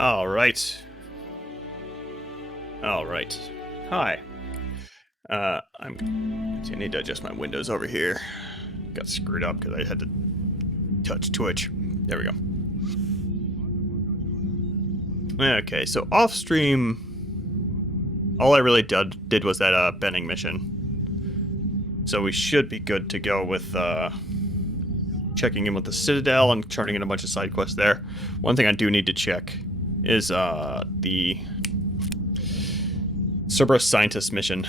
All right. All right. Hi. I need to adjust my windows over here. Got screwed up because I had to touch Twitch. There we go. Okay, so off stream, all I really did was that bending mission. So we should be good to go with checking in with the Citadel and charting in a bunch of side quests there. One thing I do need to check is the Cerberus Scientist mission.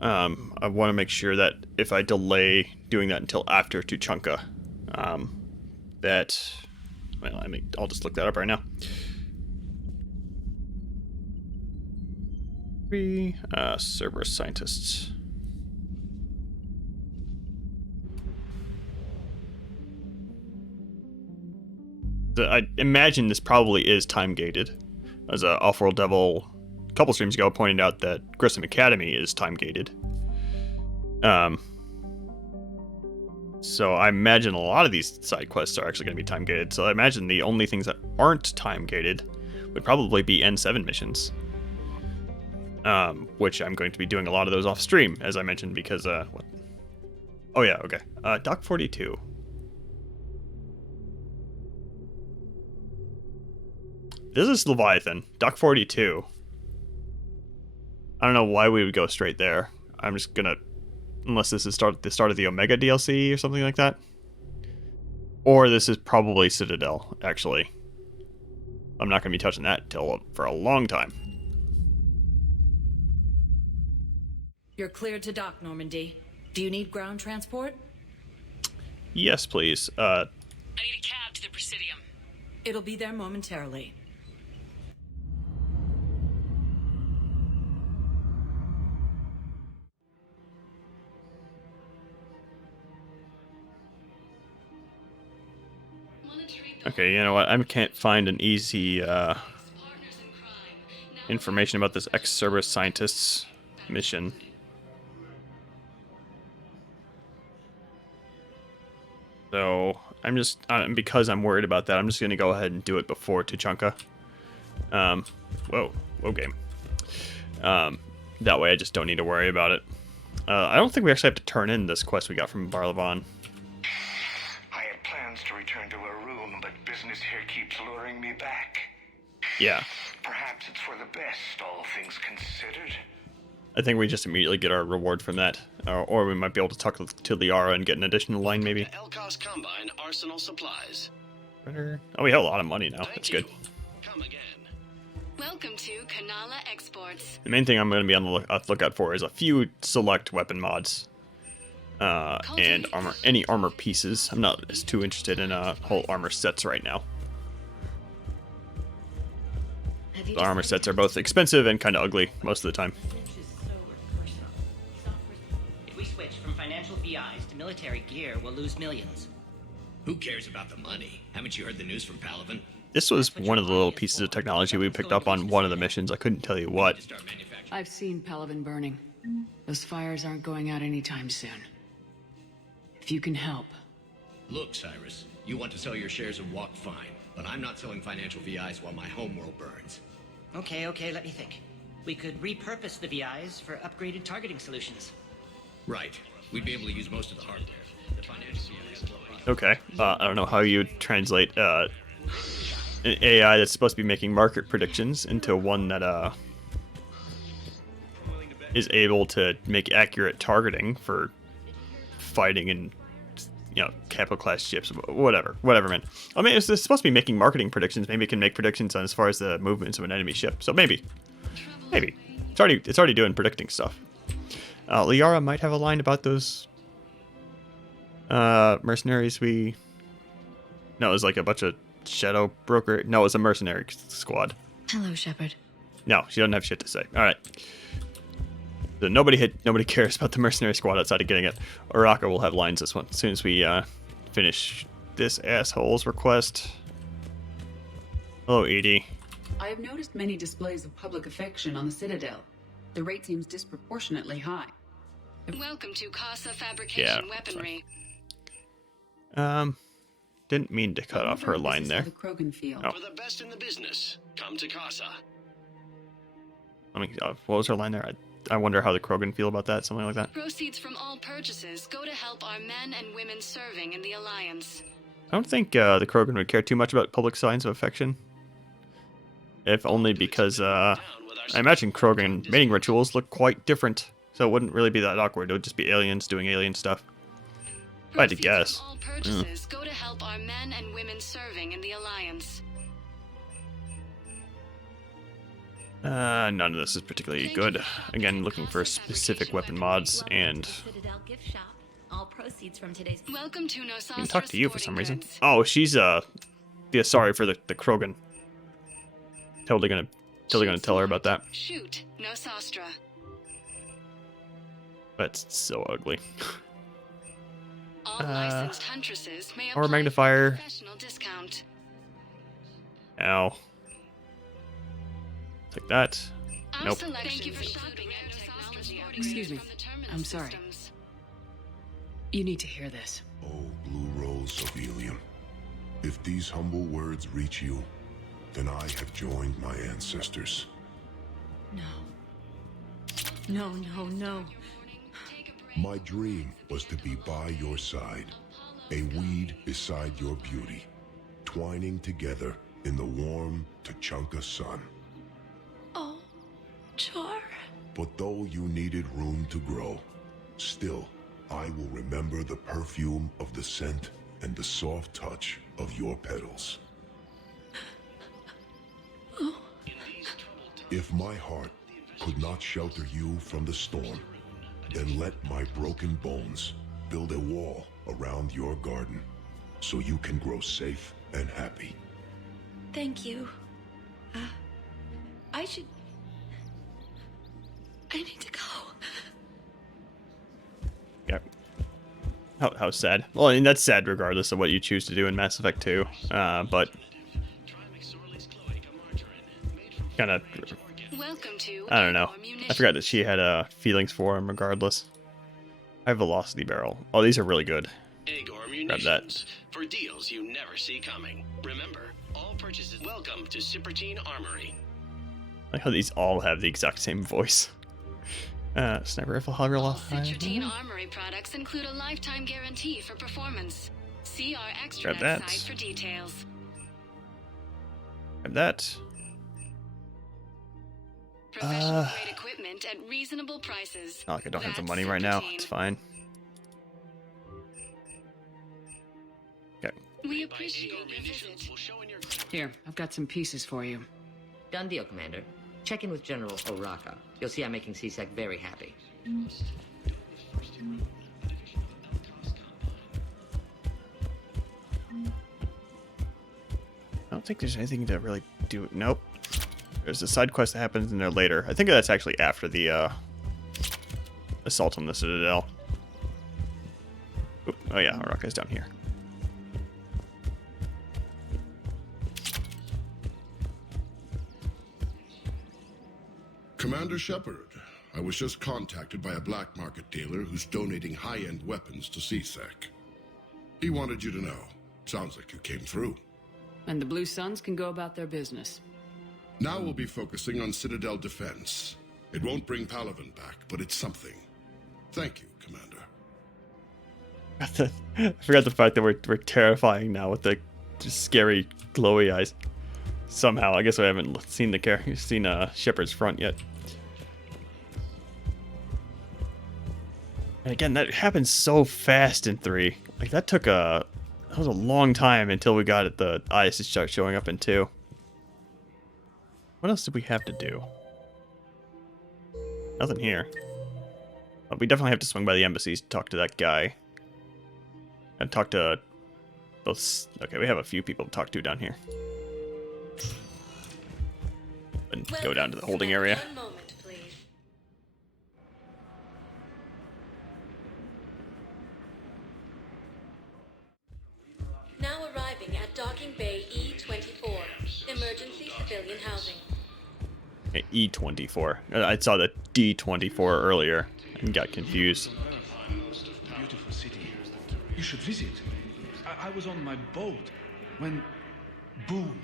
I want to make sure that if I delay doing that until after Tuchanka, I'll just look that up right now. Cerberus Scientists. I imagine this probably is time gated, as Off-World Devil a couple streams ago pointed out that Grissom Academy is time gated. So I imagine a lot of these side quests are actually going to be time gated. So I imagine the only things that aren't time gated would probably be N7 missions, which I'm going to be doing a lot of those off stream, as I mentioned, because what? Oh yeah, okay. Doc 42. This is Leviathan. Doc 42. I don't know why we would go straight there. I'm just gonna... Unless this is the start of the Omega DLC or something like that. Or this is probably Citadel, actually. I'm not gonna be touching that for a long time. You're cleared to dock, Normandy. Do you need ground transport? Yes, please. I need a cab to the Presidium. It'll be there momentarily. Okay, you know what? I can't find an easy information about this ex-Cerberus Scientists mission. So I'm just because I'm worried about that, I'm just gonna go ahead and do it before Tuchanka. Whoa, game. That way I just don't need to worry about it. I don't think we actually have to turn in this quest we got from Barlavan. I had plans to return to a room, but business here keeps luring me back. Yeah. Perhaps it's for the best, all things considered. I think we just immediately get our reward from that. Or we might be able to talk to Liara and get an additional line, maybe. Elcos Combine Arsenal Supplies. Oh, we have a lot of money now. That's good. Come again. Welcome to Kanala Exports. The main thing I'm going to be on the lookout for is a few select weapon mods. And any armor pieces. I'm not as too interested in whole armor sets right now. The armor sets are both expensive and kind of ugly most of the time. If we switch from financial VIs to military gear, we'll lose millions. Who cares about the money? Haven't you heard the news from Palaven? This was one of the little pieces of technology we picked up on one of the missions. I couldn't tell you what. I've seen Palaven burning. Those fires aren't going out anytime soon. If you can help. Look, Cyrus, you want to sell your shares of Walk, fine, but I'm not selling financial VIs while my homeworld burns. Okay, let me think. We could repurpose the VIs for upgraded targeting solutions. Right. We'd be able to use most of the hardware. The financial VIs. Okay. I don't know how you translate an AI that's supposed to be making market predictions into one that is able to make accurate targeting for fighting in, capital class ships. Whatever, man. I mean, it's supposed to be making marketing predictions. Maybe it can make predictions on as far as the movements of an enemy ship. So maybe it's already doing predicting stuff. Liara might have a line about those mercenaries No, it was like a bunch of shadow broker. No, it was a mercenary squad. Hello, Shepard. No, she doesn't have shit to say. All right. So nobody cares about the mercenary squad outside of getting it. Uraka will have lines this one as soon as we finish this asshole's request. Hello, Edie. I have noticed many displays of public affection on the Citadel. The rate seems disproportionately high. Welcome to Casa Fabrication Weaponry. Didn't mean to cut off her line there. The Krogan feel. Oh. For the best in the business, come to Casa. I mean, what was her line there? I wonder how the Krogan feel about that, something like that. Proceeds from all purchases go to help our men and women serving in the Alliance. I don't think the Krogan would care too much about public signs of affection. If only because I imagine Krogan mating rituals look quite different, so it wouldn't really be that awkward. It would just be aliens doing alien stuff. If I had to guess. From all purchases go to help our men and women serving in the Alliance. None of this is particularly good. Again, looking for specific weapon mods, and Citadel gift shop. All proceeds from today's. Welcome to Nosastra I can talk to you for some Sporting reason. Goods. Oh, she's yeah, sorry for the Krogan. Totally gonna tell her about that. Shoot, Nosastra. That's so ugly. All licensed huntresses may or apply magnifier. for a professional discount. Ow. Take that. Our Nope. selections Thank you for include shopping at Nosastra Sporting Sporting Excuse Goods me. from the Terminus I'm sorry. Systems. You need to hear this. Oh, Blue Rose of Helium. If these humble words reach you, then I have joined my ancestors. No. No, no, no. My dream was to be by your side, a weed beside your beauty, twining together in the warm Tachanka sun. Oh, Char. But though you needed room to grow, still, I will remember the perfume of the scent and the soft touch of your petals. If my heart could not shelter you from the storm, then let my broken bones build a wall around your garden so you can grow safe and happy. Thank you. I need to go. Yep. How sad. Well, I mean, that's sad regardless of what you choose to do in Mass Effect 2. But kind of, Welcome to I don't know. Agor I Munitions. forgot that she had feelings for him regardless. I have Velocity Barrel. Oh, these are really good. Agor Grab that. Munitions. For deals you never see coming. Remember, all purchases. Welcome to Cipertine Armory. I like how these all have the exact same voice. Sniper rifle, All Citrine Armory products include a lifetime guarantee for performance. See our extranet that. site for details. Grab that. Professional grade equipment at reasonable prices. Not like I don't have the That's money right now. Citrine. It's fine. Okay. We appreciate your visit. Will show in your Here, I've got some pieces for you. Done deal, Commander. Check in with General Oraka. You'll see I'm making C-Sec very happy. I don't think there's anything to really do. Nope. There's a side quest that happens in there later. I think that's actually after the assault on the Citadel. Oop. Oh yeah, Araka's down here. Commander Shepard, I was just contacted by a black market dealer who's donating high-end weapons to CSEC. He wanted you to know. Sounds like you came through. And the Blue Suns can go about their business. Now we'll be focusing on Citadel defense. It won't bring Palaven back, but it's something. Thank you, Commander. I forgot the fact that we're terrifying now with the just scary glowy eyes. Somehow, I guess I haven't seen Shepard's front yet. And again, that happened so fast in 3. Like that was a long time until we got the eyes to start showing up in 2. What else did we have to do? Nothing here. But we definitely have to swing by the embassies to talk to that guy. And talk to both. Okay, we have a few people to talk to down here. And go down to the holding area. One moment, please. Now arriving at Docking Bay E24, emergency civilian housing. Okay, E24. I saw the D24 earlier and got confused. Beautiful city. You should visit. I was on my boat when, boom,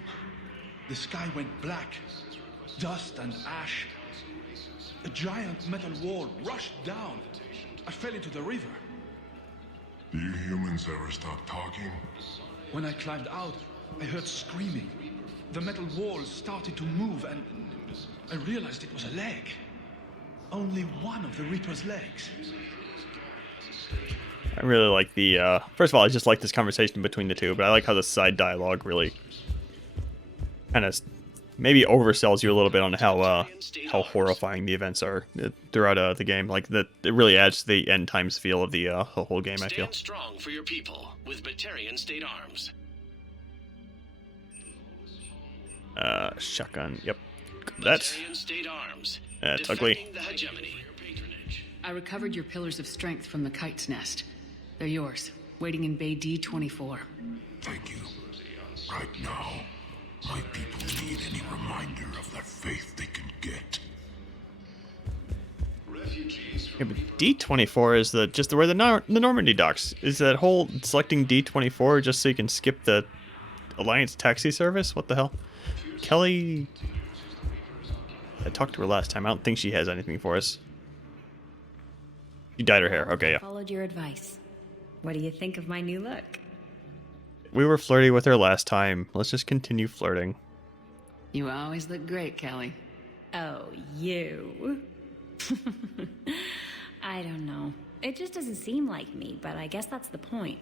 the sky went black. Dust and ash. A giant metal wall rushed down. I fell into the river. Do you humans ever stop talking? When I climbed out, I heard screaming. The metal wall started to move, and I realized it was a leg. Only one of the Reaper's legs. I really like the, first of all, I just like this conversation between the two, but I like how the side dialogue really kind of maybe oversells you a little bit on how horrifying the events are throughout the game. Like, that it really adds to the end times feel of the whole game, I feel. Stand strong for your people with Batarian State Arms. Shotgun, yep. That's ugly. The hegemony. I recovered your pillars of strength from the kite's nest. They're yours, waiting in Bay D-24. Thank you. Right now, my people need any reminder of the faith they can get. Yeah, but D-24 is just where the Normandy docks. Is that whole selecting D-24 just so you can skip the Alliance taxi service? What the hell? Kelly... I talked to her last time. I don't think she has anything for us. You dyed her hair. Okay, yeah. Followed your advice. What do you think of my new look? We were flirty with her last time. Let's just continue flirting. You always look great, Kelly. Oh, you. I don't know. It just doesn't seem like me, but I guess that's the point.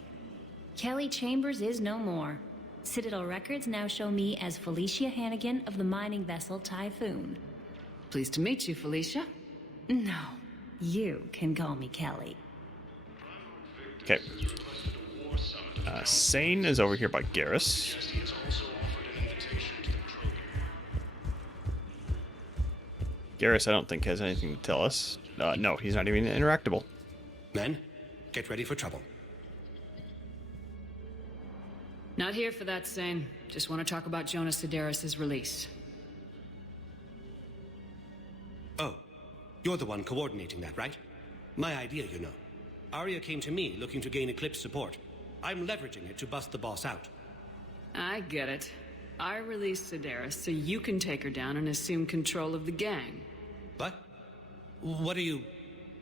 Kelly Chambers is no more. Citadel records now show me as Felicia Hannigan of the mining vessel Typhoon. Pleased to meet you, Felicia. No, you can call me Kelly. Okay. Sane is over here by Garrus. Garrus, I don't think, has anything to tell us. No, he's not even interactable. Men, get ready for trouble. Not here for that, Sane. Just want to talk about Jonas Sedaris' release. Oh, you're the one coordinating that, right? My idea, you know. Arya came to me looking to gain Eclipse support. I'm leveraging it to bust the boss out. I get it. I released Sedaris so you can take her down and assume control of the gang. What? What are you...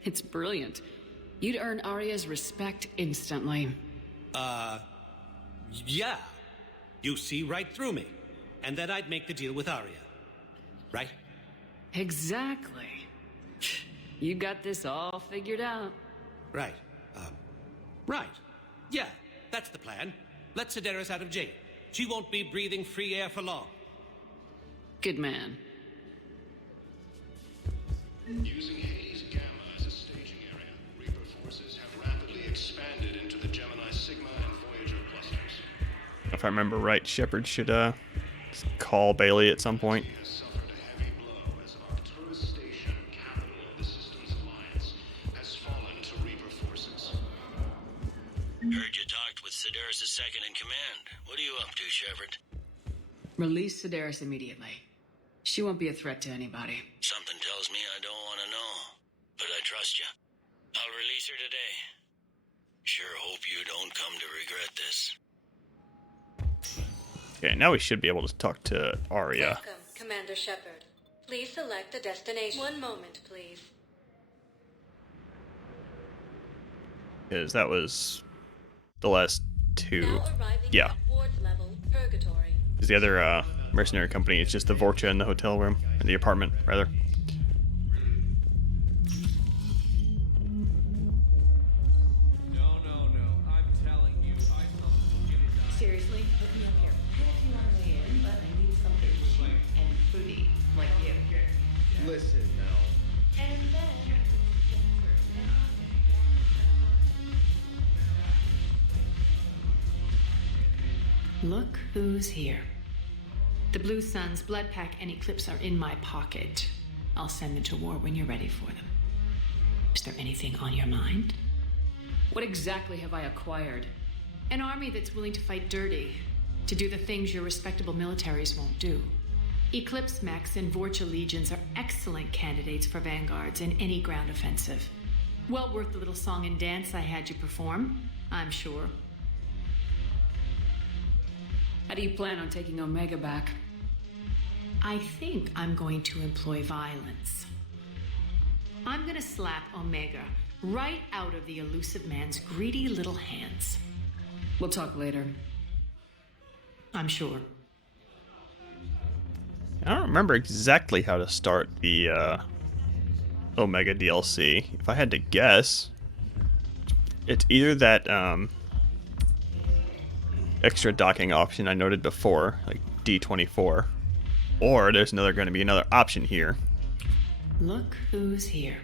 It's brilliant. You'd earn Arya's respect instantly. Yeah. You see right through me. And then I'd make the deal with Arya. Right? Exactly. You got this all figured out. Right. Right. Yeah, that's the plan. Let Sedaris out of jail. She won't be breathing free air for long. Good man. Using Hades Gamma as a staging area, Reaper forces have rapidly expanded into the Gemini Sigma and Voyager clusters. If I remember right, Shepard should call Bailey at some point. Heard you talked with Sedaris' second in command. What are you up to, Shepard? Release Sedaris immediately. She won't be a threat to anybody. Something tells me I don't want to know, but I trust you. I'll release her today. Sure hope you don't come to regret this. Okay, now we should be able to talk to Arya. Welcome, Commander Shepard. Please select a destination. One moment, please. Because that was the last two. Yeah. Because the other mercenary company is just the Vorcha in the hotel room, in the apartment, rather. Seriously, put me up here. I had a few on the way in, but I need something cheap and foodie, like you. Listen, now. And then... Look who's here. The Blue Suns, Blood Pack, and Eclipse are in my pocket. I'll send them to war when you're ready for them. Is there anything on your mind? What exactly have I acquired? An army that's willing to fight dirty, to do the things your respectable militaries won't do. Eclipse Mechs and Vorcha Legions are excellent candidates for vanguards in any ground offensive. Well worth the little song and dance I had you perform, I'm sure. How do you plan on taking Omega back? I think I'm going to employ violence. I'm gonna slap Omega right out of the elusive man's greedy little hands. We'll talk later. I'm sure. I don't remember exactly how to start the Omega DLC. If I had to guess, it's either that extra docking option I noted before, like D24, or there's going to be another option here. Look who's here.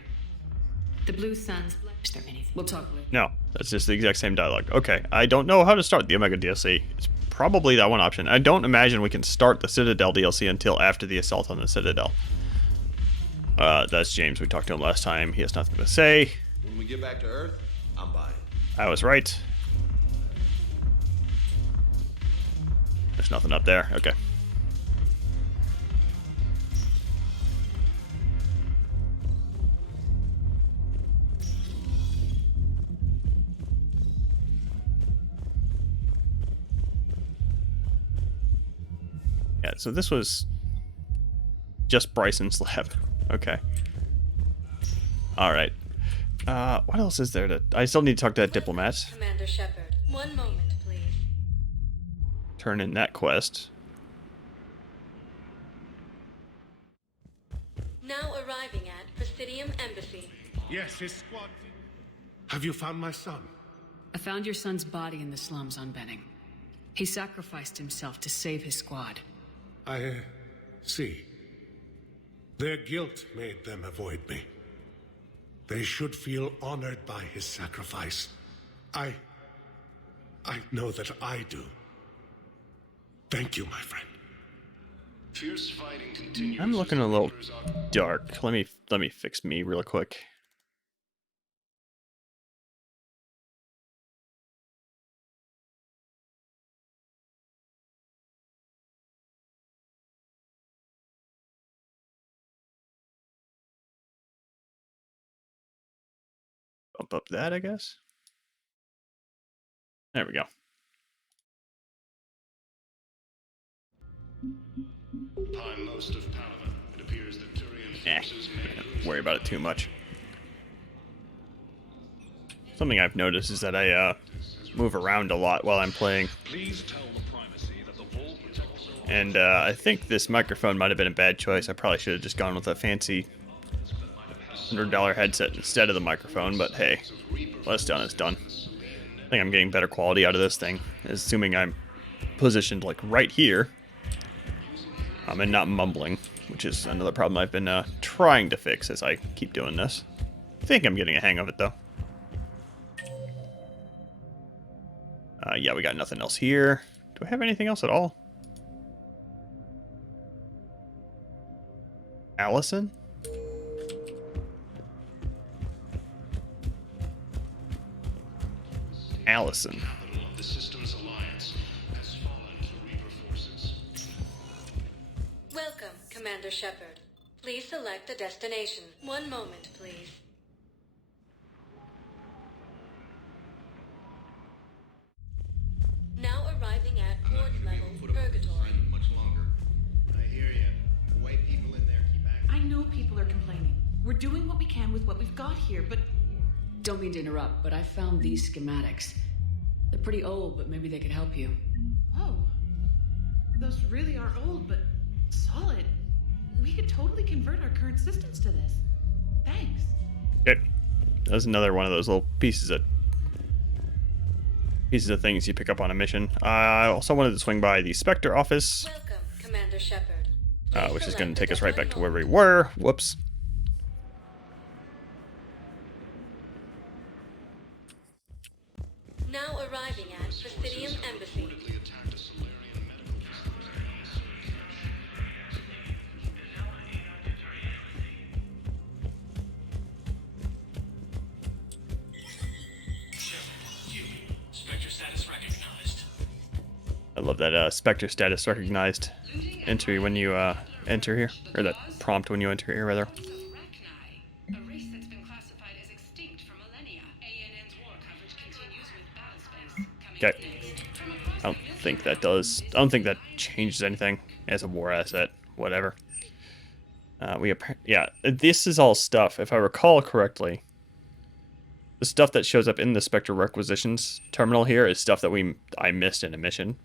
The Blue Suns. Is there anything? We'll talk later. No, that's just the exact same dialogue. Okay, I don't know how to start the Omega DLC. It's probably that one option. I don't imagine we can start the Citadel DLC until after the assault on the Citadel. That's James. We talked to him last time. He has nothing to say. When we get back to Earth, I'm buying. I was right. There's nothing up there. Okay. Yeah, so this was just Bryson's lab. Okay. Alright. What else is there to... I still need to talk to that diplomat. Commander Shepard, 1 moment, please. Turn in that quest. Now arriving at Presidium Embassy. Yes, his squad. Have you found my son? I found your son's body in the slums on Benning. He sacrificed himself to save his squad. I see. Their guilt made them avoid me. They should feel honored by his sacrifice. I know that I do. Thank you, my friend. Fierce fighting continues. I'm looking a little dark. Let me fix me real quick. Bump up that, I guess. There we go. Upon most of Palaven, it appears that Turian forces Don't worry about it too much. Something I've noticed is that I move around a lot while I'm playing. And I think this microphone might have been a bad choice. I probably should have just gone with a fancy $100 headset instead of the microphone, but hey, what's done is done. I think I'm getting better quality out of this thing, assuming I'm positioned like right here. And not mumbling, which is another problem I've been trying to fix as I keep doing this. I think I'm getting a hang of it, though. Yeah, we got nothing else here. Do I have anything else at all? Allison? Allison. The Systems Alliance has fallen to Reaper forces. Welcome, Commander Shepard. Please select a destination. 1 moment, please. Now arriving at Port Level Purgatory. Much longer. I hear you. The white people in there keep acting. I know people are complaining. We're doing what we can with what we've got here, but... Don't mean to interrupt, but I found these schematics. They're pretty old, but maybe they could help you. Oh. Those really are old, but solid. We could totally convert our current systems to this. Thanks. Okay. That was another one of those little pieces of things you pick up on a mission. I also wanted to swing by the Spectre office. Welcome, Commander Shepard. Which is going to take us right back to where we were. Whoops. Now arriving at Presidium Embassy. Spectre status recognized. I love that Spectre status recognized entry when you enter here. Or that prompt when you enter here, rather. A race that's been classified as extinct for millennia. ANN's war coverage continues with battle space. Okay. think that does. I don't think that changes anything as a war asset. Whatever. Yeah, this is all stuff. If I recall correctly, the stuff that shows up in the Spectre requisitions terminal here is stuff that I missed in a mission.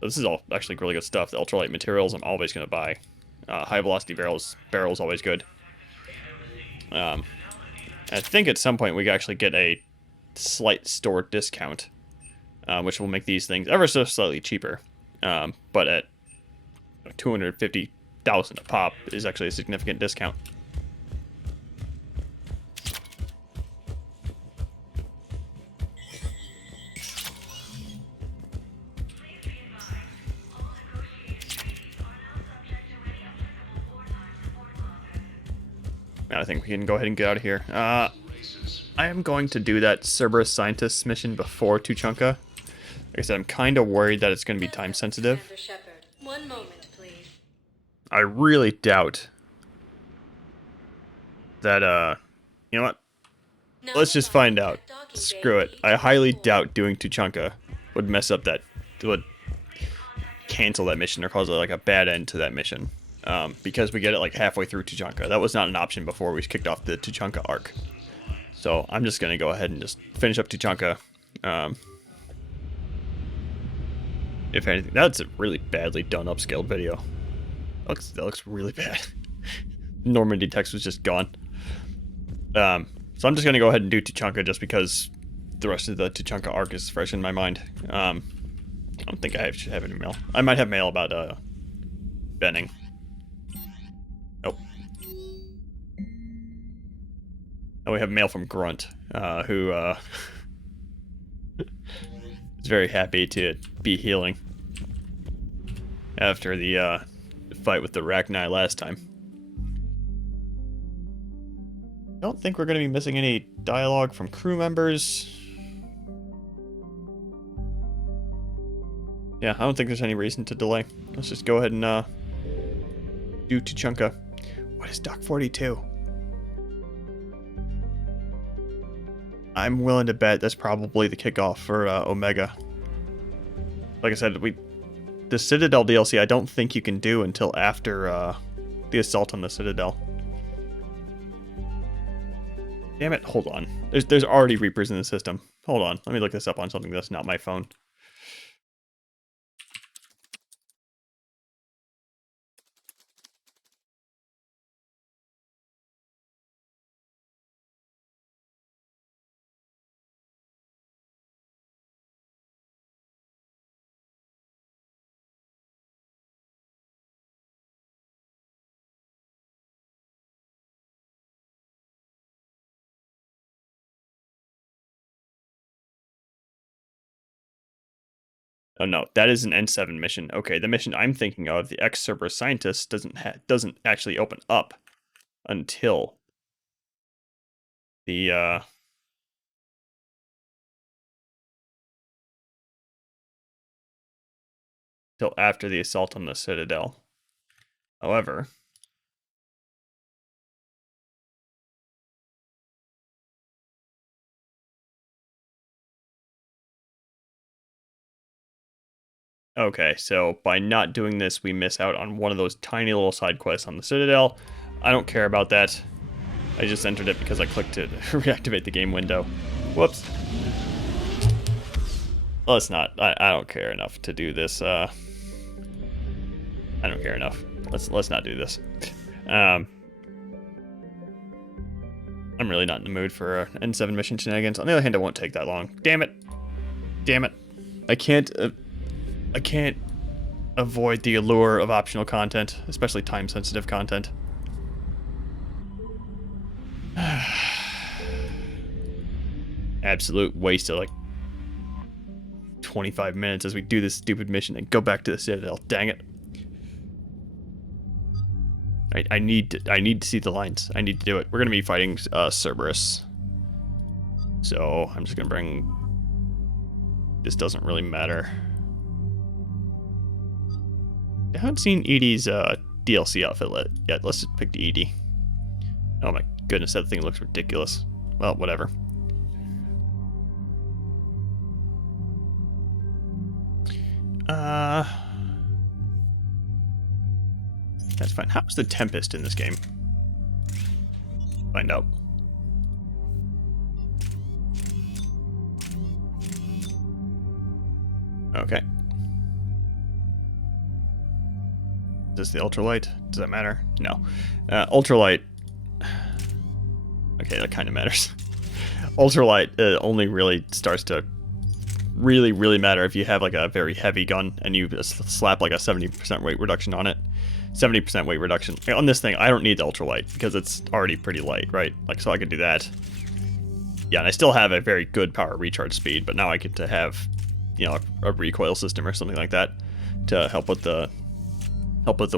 So this is all actually really good stuff. The ultralight materials I'm always going to buy. High velocity barrels always good. I think at some point we can actually get a slight store discount, which will make these things ever so slightly cheaper. But at 250,000 a pop is actually a significant discount. I think we can go ahead and get out of here. I am going to do that Cerberus Scientist mission before Tuchanka. Like I said, I'm kind of worried that it's going to be time sensitive. One moment, please. I really doubt that, you know what? Let's just find out. Screw it. I highly doubt doing Tuchanka would mess up that, would cancel that mission or cause like a bad end to that mission. Because we get it like halfway through Tuchanka. That was not an option before we kicked off the Tuchanka arc. So I'm just going to go ahead and just finish up Tuchanka. If anything, that's a really badly done upscaled video. That looks really bad. Normandy text was just gone. So I'm just going to go ahead and do Tuchanka just because the rest of the Tuchanka arc is fresh in my mind. I don't think I should have any mail. I might have mail about Benning. Nope. Oh, we have mail from Grunt, who is very happy to be healing after the fight with the Rachni last time. I don't think we're going to be missing any dialogue from crew members. Yeah, I don't think there's any reason to delay. Let's just go ahead and do Tuchanka. What is Doc 42? I'm willing to bet that's probably the kickoff for Omega. Like I said, the Citadel DLC I don't think you can do until after the assault on the Citadel. Damn it, hold on. There's already Reapers in the system. Hold on, let me look this up on something that's not my phone. Oh no, that is an N7 mission. Okay, the mission I'm thinking of, the Cerberus Scientist, doesn't actually open up until the till after the assault on the Citadel. However, okay, so by not doing this, we miss out on one of those tiny little side quests on the Citadel. I don't care about that. I just entered it because I clicked to reactivate the game window. Whoops. Let's not. I don't care enough to do this. I don't care enough. Let's not do this. I'm really not in the mood for N7 mission shenanigans. On the other hand, it won't take that long. Damn it. Damn it. I can't avoid the allure of optional content, especially time-sensitive content. Absolute waste of like 25 minutes as we do this stupid mission and go back to the Citadel. Dang it. I need to see the lines. I need to do it. We're gonna be fighting Cerberus. So I'm just gonna bring. This doesn't really matter. I haven't seen Edie's DLC outfit yet. Let's just pick the Edie. Oh my goodness, that thing looks ridiculous. Well, whatever. That's fine. How's the Tempest in this game? Find out. Okay. Is this the ultralight? Does that matter? No. Ultralight. Okay, that kind of matters. Ultralight only really starts to really matter if you have like a very heavy gun and you slap like a 70% weight reduction on it. 70% weight reduction. On this thing, I don't need the ultralight because it's already pretty light, right? Like, so I could do that. Yeah, and I still have a very good power recharge speed, but now I get to have, you know, a recoil system or something like that to help with the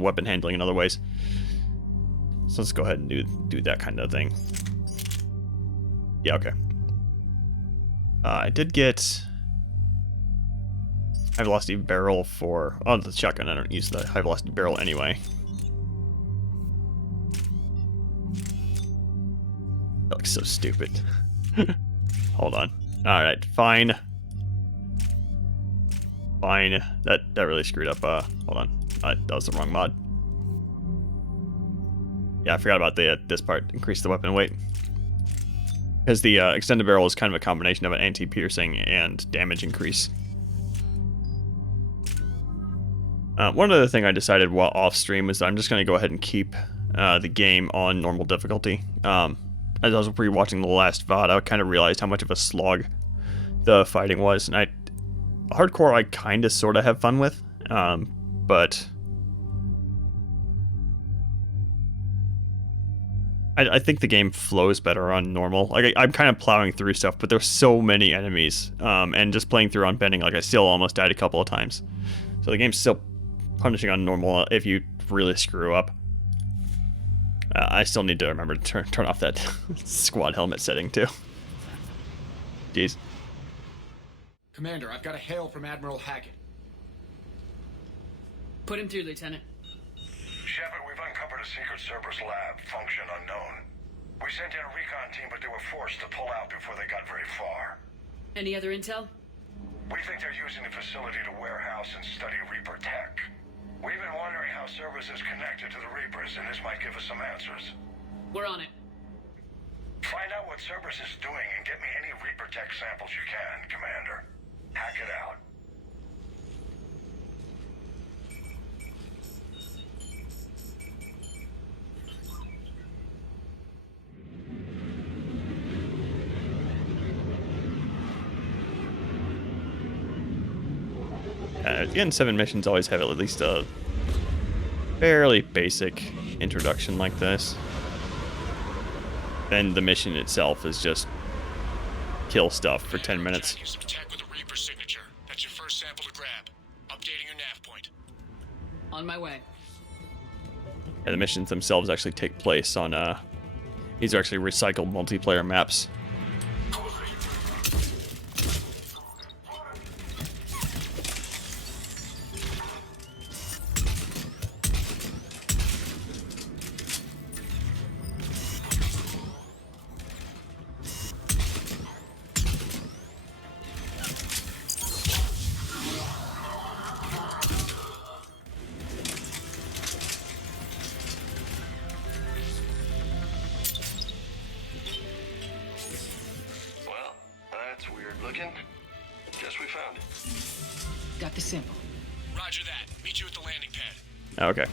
weapon handling in other ways. So let's go ahead and do that kind of thing. Yeah, okay. I did get high velocity barrel for the shotgun. I don't use the high velocity barrel anyway. That looks so stupid. Hold on. All right, fine. Fine. That really screwed up. Hold on. That was the wrong mod. Yeah, I forgot about this part. Increase the weapon weight. Because the extended barrel is kind of a combination of an anti-piercing and damage increase. One other thing I decided while off stream is that I'm just going to go ahead and keep the game on normal difficulty. As I was rewatching the last VOD, I kind of realized how much of a slog the fighting was. And hardcore I kind of sort of have fun with, but I think the game flows better on normal. Like I'm kind of plowing through stuff, but there's so many enemies, and just playing through on bending, like I still almost died a couple of times. So the game's still punishing on normal if you really screw up. I still need to remember to turn off that squad helmet setting too. Jeez. Commander, I've got a hail from Admiral Hackett. Put him through, Lieutenant. Shepard, we've uncovered a secret Cerberus lab, function unknown. We sent in a recon team, but they were forced to pull out before they got very far. Any other intel? We think they're using the facility to warehouse and study Reaper tech. We've been wondering how Cerberus is connected to the Reapers, and this might give us some answers. We're on it. Find out what Cerberus is doing and get me any Reaper tech samples you can, Commander. Hack it out. The N7 missions always have at least a fairly basic introduction like this. Then the mission itself is just kill stuff for 10 minutes. Some tech with a Reaper signature. That's your first sample to grab. Updating your nav point. On my way. Yeah, the missions themselves actually take place on these are actually recycled multiplayer maps. Got the sample. Roger that. Meet you at the landing pad. Okay.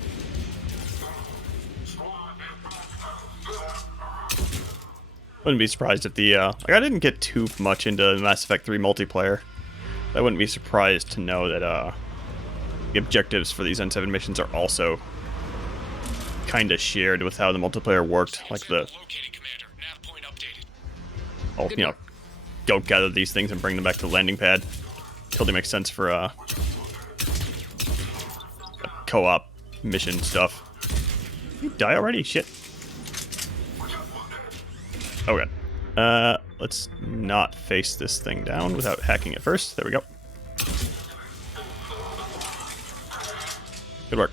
Wouldn't be surprised if the like I didn't get too much into Mass Effect 3 multiplayer. I wouldn't be surprised to know that the objectives for these N7 missions are also kind of shared with how the multiplayer worked. Like the you know, go gather these things and bring them back to the landing pad. Totally makes sense for a co-op mission stuff. You die already? Shit. Oh god. Let's not face this thing down without hacking it first. There we go. Good work.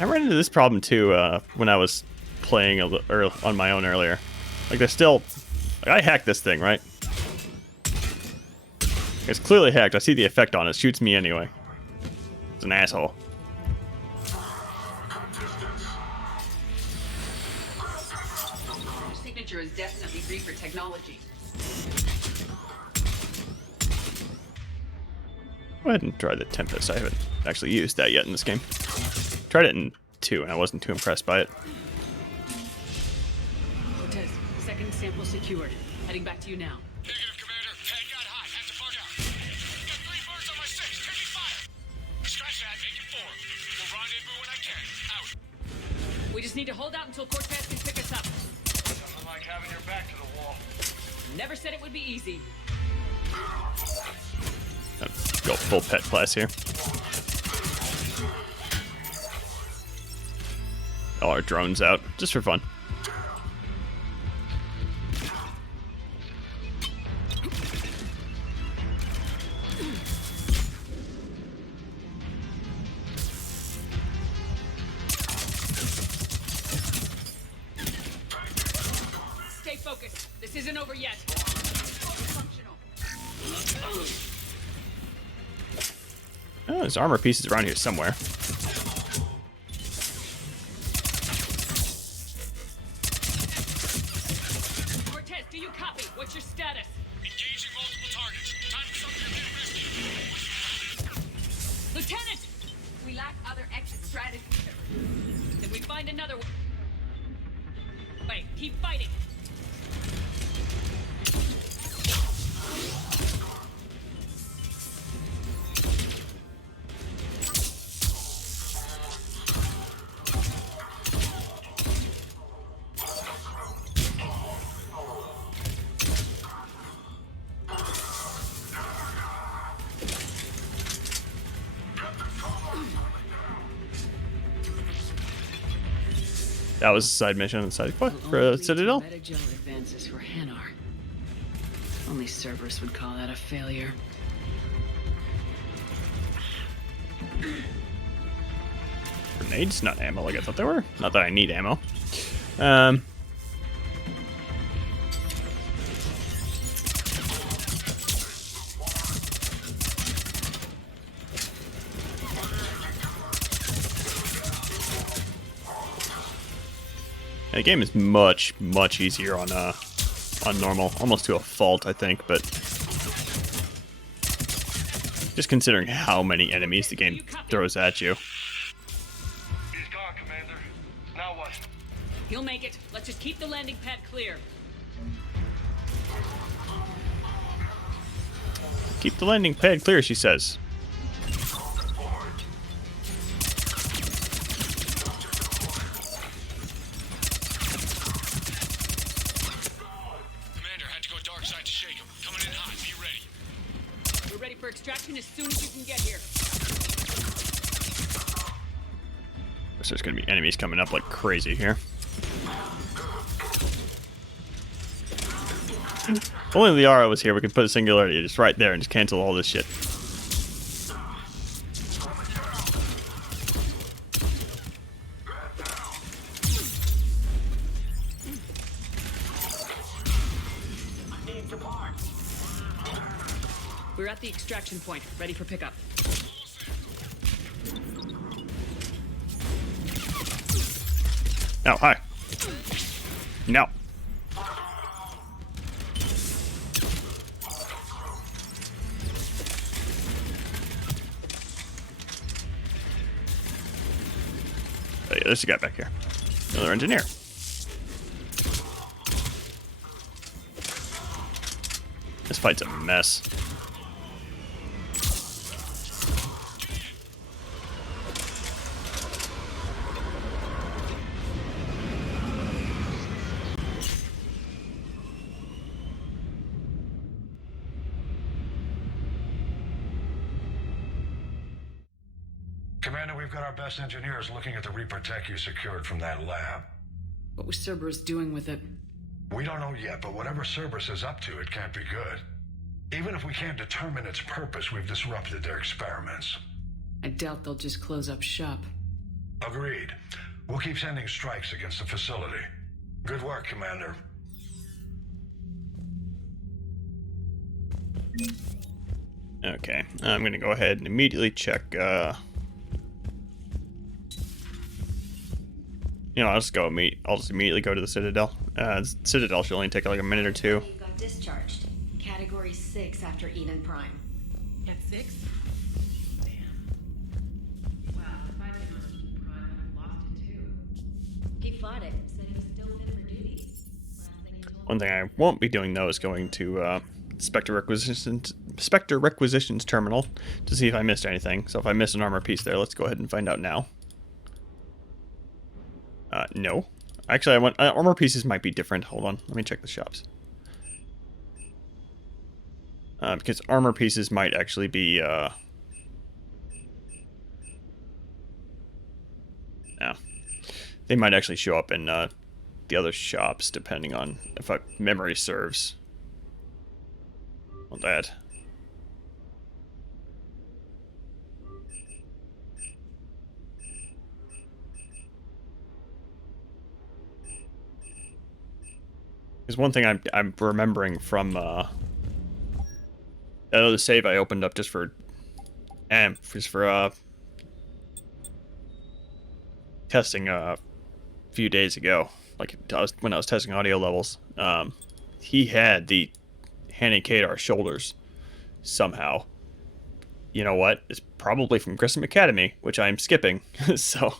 I ran into this problem too when I was playing on my own earlier. Like, there's still... Like, I hacked this thing, right? It's clearly hacked. I see the effect on it. It shoots me anyway. It's an asshole. Your signature is definitely Reaper technology. Go ahead and try the Tempest. I haven't actually used that yet in this game. Tried it in 2, and I wasn't too impressed by it. Cortez, second sample secured. Heading back to you now. Negative, Commander. Head got hot. Had to bug out. Got 3 birds on my 6. Taking fire. Scratch that. Make it 4. We'll rendezvous when I can. Out. We just need to hold out until Cortez can pick us up. Nothing like having your back to the wall. Never said it would be easy. Go full pet class here. All our drones out, just for fun. Stay focused. This isn't over yet. Oh, there's armor pieces around here somewhere. Cortez, do you copy? What's your status? Engaging multiple targets. Time for something a bit risky. Lieutenant! We lack other exit strategies. Then we find another way. Wait, keep fighting. That was a side mission on the side. What? For Citadel? Metagel advances for Hanar. Only Cerberus would call that a failure. Grenades? Not ammo like I thought they were. Not that I need ammo. The game is much easier on normal, almost to a fault, I think. But just considering how many enemies the game throws at you. He's gone, Commander. Now what? He'll make it. Let's just keep the landing pad clear. Keep the landing pad clear, she says. Extraction as soon as you can get here. So there's gonna be enemies coming up like crazy here. If only Liara was here, we could put a singularity just right there and just cancel all this shit. We're at the extraction point, ready for pickup. Oh, hi. No. Oh yeah, there's a guy back here. Another engineer. This fight's a mess. Commander, we've got our best engineers looking at the Reaper tech you secured from that lab. What was Cerberus doing with it? We don't know yet, but whatever Cerberus is up to, it can't be good. Even if we can't determine its purpose, we've disrupted their experiments. I doubt they'll just close up shop. Agreed. We'll keep sending strikes against the facility. Good work, Commander. Okay, I'm gonna go ahead and immediately check, I'll just I'll just immediately go to the Citadel. Citadel should only take like a minute or two. You got discharged. Category 6 after Eden Prime. At 6? Damn. Wow, if I didn't know Eden Prime, I'd have lost it too. He fought it, said he was still fit for duty. One thing I won't be doing though is going to Spectre Requisitions Terminal to see if I missed anything. So if I missed an armor piece there, let's go ahead and find out now. No. Actually, armor pieces might be different. Hold on, let me check the shops. Because armor pieces might actually be, yeah. They might actually show up in, the other shops, depending on if memory serves. On that. There's one thing I'm remembering from the save I opened up just for testing a few days ago, like when I was testing audio levels. He had the Hanny Kadar shoulders somehow. You know what? It's probably from Grissom Academy, which I'm skipping, so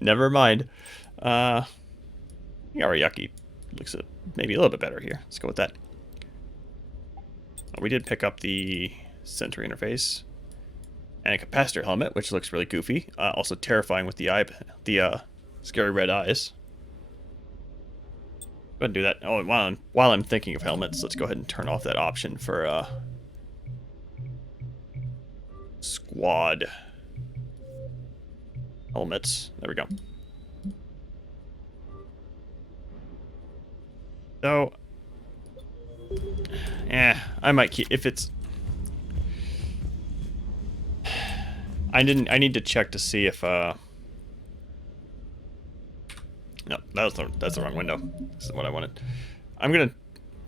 never mind. Ariyaki looks maybe a little bit better here. Let's go with that. We did pick up the sensor interface and a capacitor helmet, which looks really goofy. Also terrifying with the scary red eyes. Go ahead and do that. Oh, while I'm thinking of helmets, let's go ahead and turn off that option for squad helmets. There we go. So, I might keep if it's. I need to check to see if no, that's the wrong window. This is what I wanted. I'm gonna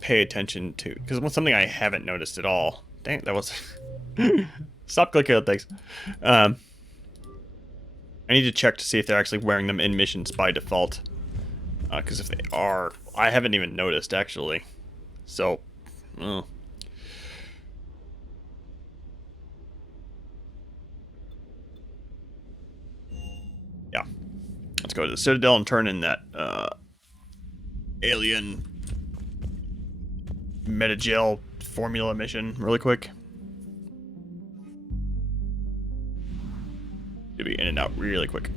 pay attention to because something I haven't noticed at all. Dang, that was. Stop clicking on things. I need to check to see if they're actually wearing them in missions by default. Because if they are, I haven't even noticed actually. So, yeah. Let's go to the Citadel and turn in that alien metagel formula mission really quick. To be in and out really quick.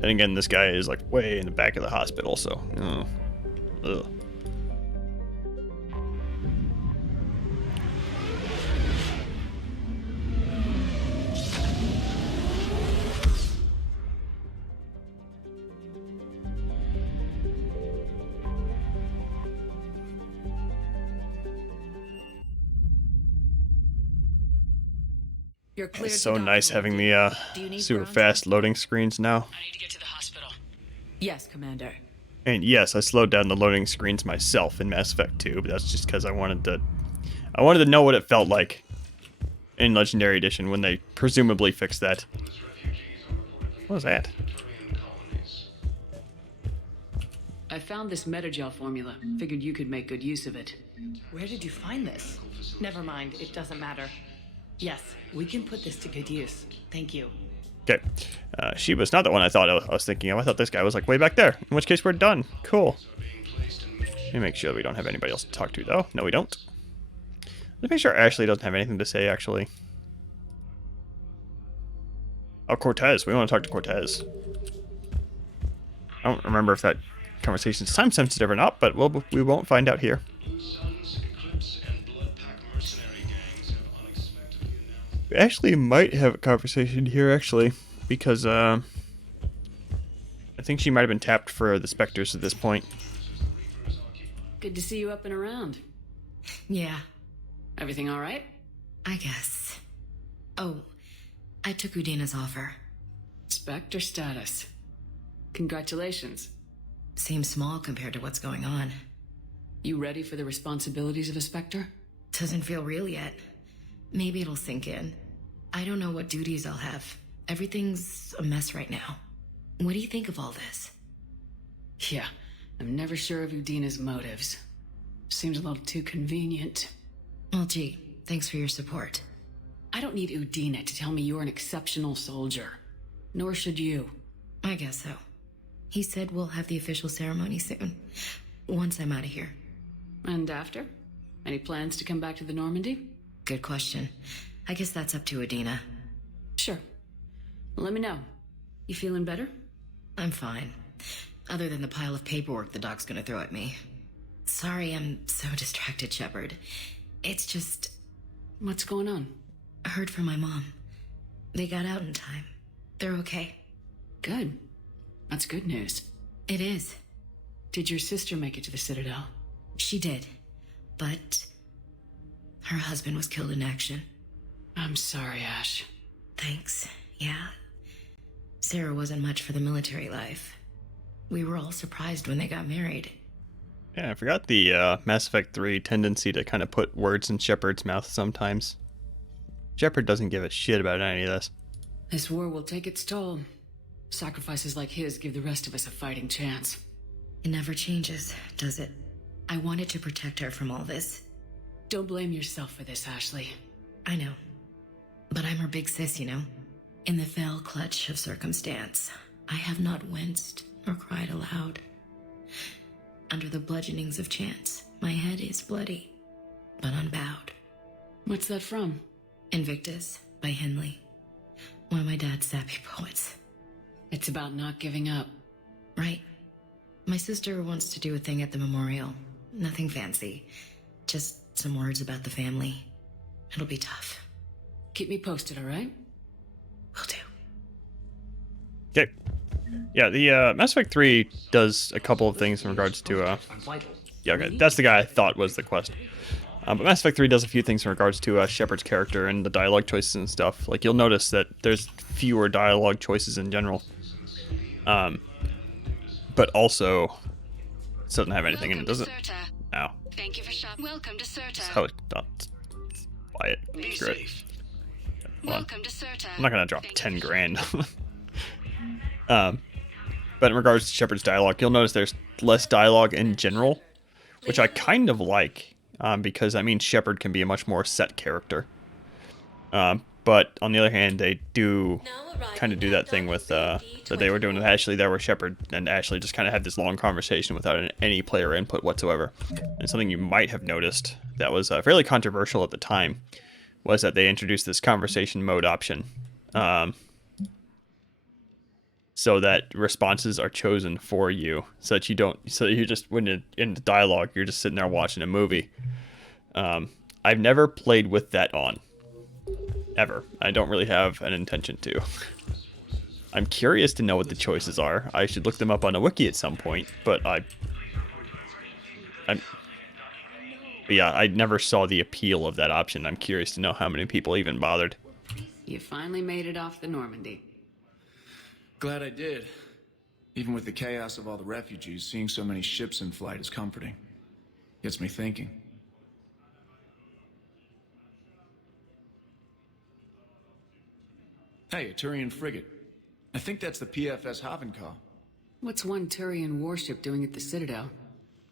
And again, this guy is like way in the back of the hospital, so. Ugh. It's so nice having the super fast loading screens now. I need to get to the hospital. Yes, Commander. And yes, I slowed down the loading screens myself in Mass Effect 2, but that's just because I wanted to know what it felt like in Legendary Edition when they presumably fixed that. What was that? I found this metagel formula. Figured you could make good use of it. Where did you find this? Never mind, it doesn't matter. Yes, we can put this to good use. Thank you. Okay. She was not the one I thought I was thinking of. I thought this guy was like way back there. In which case we're done. Cool. Let me make sure we don't have anybody else to talk to though. No, we don't. Let's make sure Ashley doesn't have anything to say actually. Oh, Cortez. We want to talk to Cortez. I don't remember if that conversation's time sensitive or not, but we won't find out here. We actually might have a conversation here, actually, because I think she might have been tapped for the Spectres at this point. Good to see you up and around. Yeah. Everything all right? I guess. Oh, I took Udina's offer. Spectre status. Congratulations. Seems small compared to what's going on. You ready for the responsibilities of a Spectre? Doesn't feel real yet. Maybe it'll sink in. I don't know what duties I'll have. Everything's a mess right now. What do you think of all this? Yeah, I'm never sure of Udina's motives. Seems a little too convenient. Well, gee, thanks for your support. I don't need Udina to tell me you're an exceptional soldier. Nor should you. I guess so. He said we'll have the official ceremony soon. Once I'm out of here. And after? Any plans to come back to the Normandy? Good question. I guess that's up to Udina. Sure. Let me know. You feeling better? I'm fine. Other than the pile of paperwork the doc's gonna throw at me. Sorry I'm so distracted, Shepard. It's just... What's going on? I heard from my mom. They got out in time. They're okay. Good. That's good news. It is. Did your sister make it to the Citadel? She did. But... her husband was killed in action. I'm sorry, Ash. Thanks. Yeah. Sarah wasn't much for the military life. We were all surprised when they got married. Yeah, I forgot the Mass Effect 3 tendency to kind of put words in Shepard's mouth sometimes. Shepard doesn't give a shit about any of this. This war will take its toll. Sacrifices like his give the rest of us a fighting chance. It never changes, does it? I wanted to protect her from all this. Don't blame yourself for this, Ashley. I know. But I'm her big sis, you know? In the fell clutch of circumstance, I have not winced nor cried aloud. Under the bludgeonings of chance, my head is bloody, but unbowed. What's that from? Invictus by Henley. One of my dad's sappy poets. It's about not giving up. Right. My sister wants to do a thing at the memorial. Nothing fancy. Just some words about the family. It'll be tough. Keep me posted, all right? Will do. Okay. Yeah, the Mass Effect 3 does a couple of things in regards to... yeah, okay, that's the guy I thought was the quest. But Mass Effect 3 does a few things in regards to Shepard's character and the dialogue choices and stuff. Like, you'll notice that there's fewer dialogue choices in general. But also, it doesn't have anything in it, does it? No. Thank you for shopping. Welcome to Serta. So, buy it. Screw it. Welcome to Serta. I'm not going to drop 10 grand. But in regards to Shepard's dialogue, you'll notice there's less dialogue in general, which I kind of like, because that means Shepard can be a much more set character. But on the other hand, they do kind of do that thing with that they were doing with Ashley there, where Shepard and Ashley just kind of had this long conversation without any player input whatsoever. And something you might have noticed that was fairly controversial at the time was that they introduced this conversation mode option. So that responses are chosen for you, so that you don't, so that you just, when you're in the dialogue, you're just sitting there watching a movie. I've never played with that on, ever. I don't really have an intention to. I'm curious to know what the choices are. I should look them up on a wiki at some point, but yeah, I never saw the appeal of that option. I'm curious to know how many people even bothered. You finally made it off the Normandy. Glad I did. Even with the chaos of all the refugees, seeing so many ships in flight is comforting. Gets me thinking. Hey, a Turian frigate. I think that's the PFS Havenkaw. What's one Turian warship doing at the Citadel?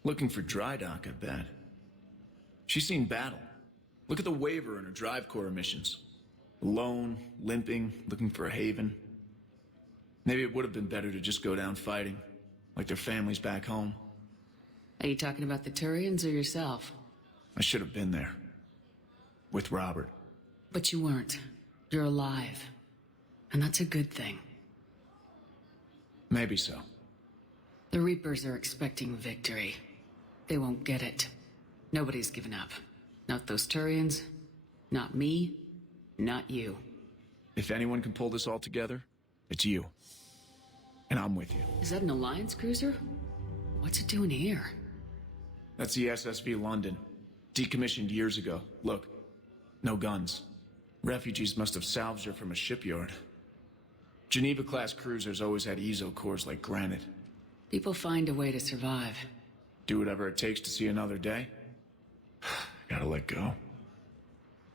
Looking for dry dock, I bet. She's seen battle. Look at the waiver in her drive core emissions. Alone, limping, looking for a haven. Maybe it would have been better to just go down fighting, like their families back home. Are you talking about the Turians or yourself? I should have been there. With Robert. But you weren't. You're alive. And that's a good thing. Maybe so. The Reapers are expecting victory. They won't get it. Nobody's given up. Not those Turians, not me, not you. If anyone can pull this all together, it's you. And I'm with you. Is that an Alliance cruiser? What's it doing here? That's the SSV London. Decommissioned years ago. Look, No guns. Refugees must have salvaged her from a shipyard. Geneva-class cruisers always had ezo cores like granite. People find a way to survive. Do whatever it takes to see another day. Gotta let go.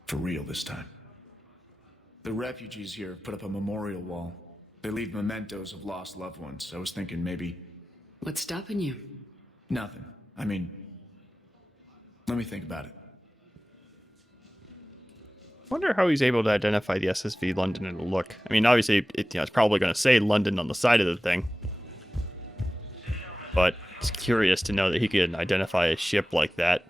For real this time. The refugees here have put up a memorial wall. They leave mementos of lost loved ones. I was thinking maybe... What's stopping you? Nothing. I mean... Let me think about it. Wonder how he's able to identify the SSV London in a look. I mean, obviously, it's probably going to say London on the side of the thing. But it's curious to know that he can identify a ship like that.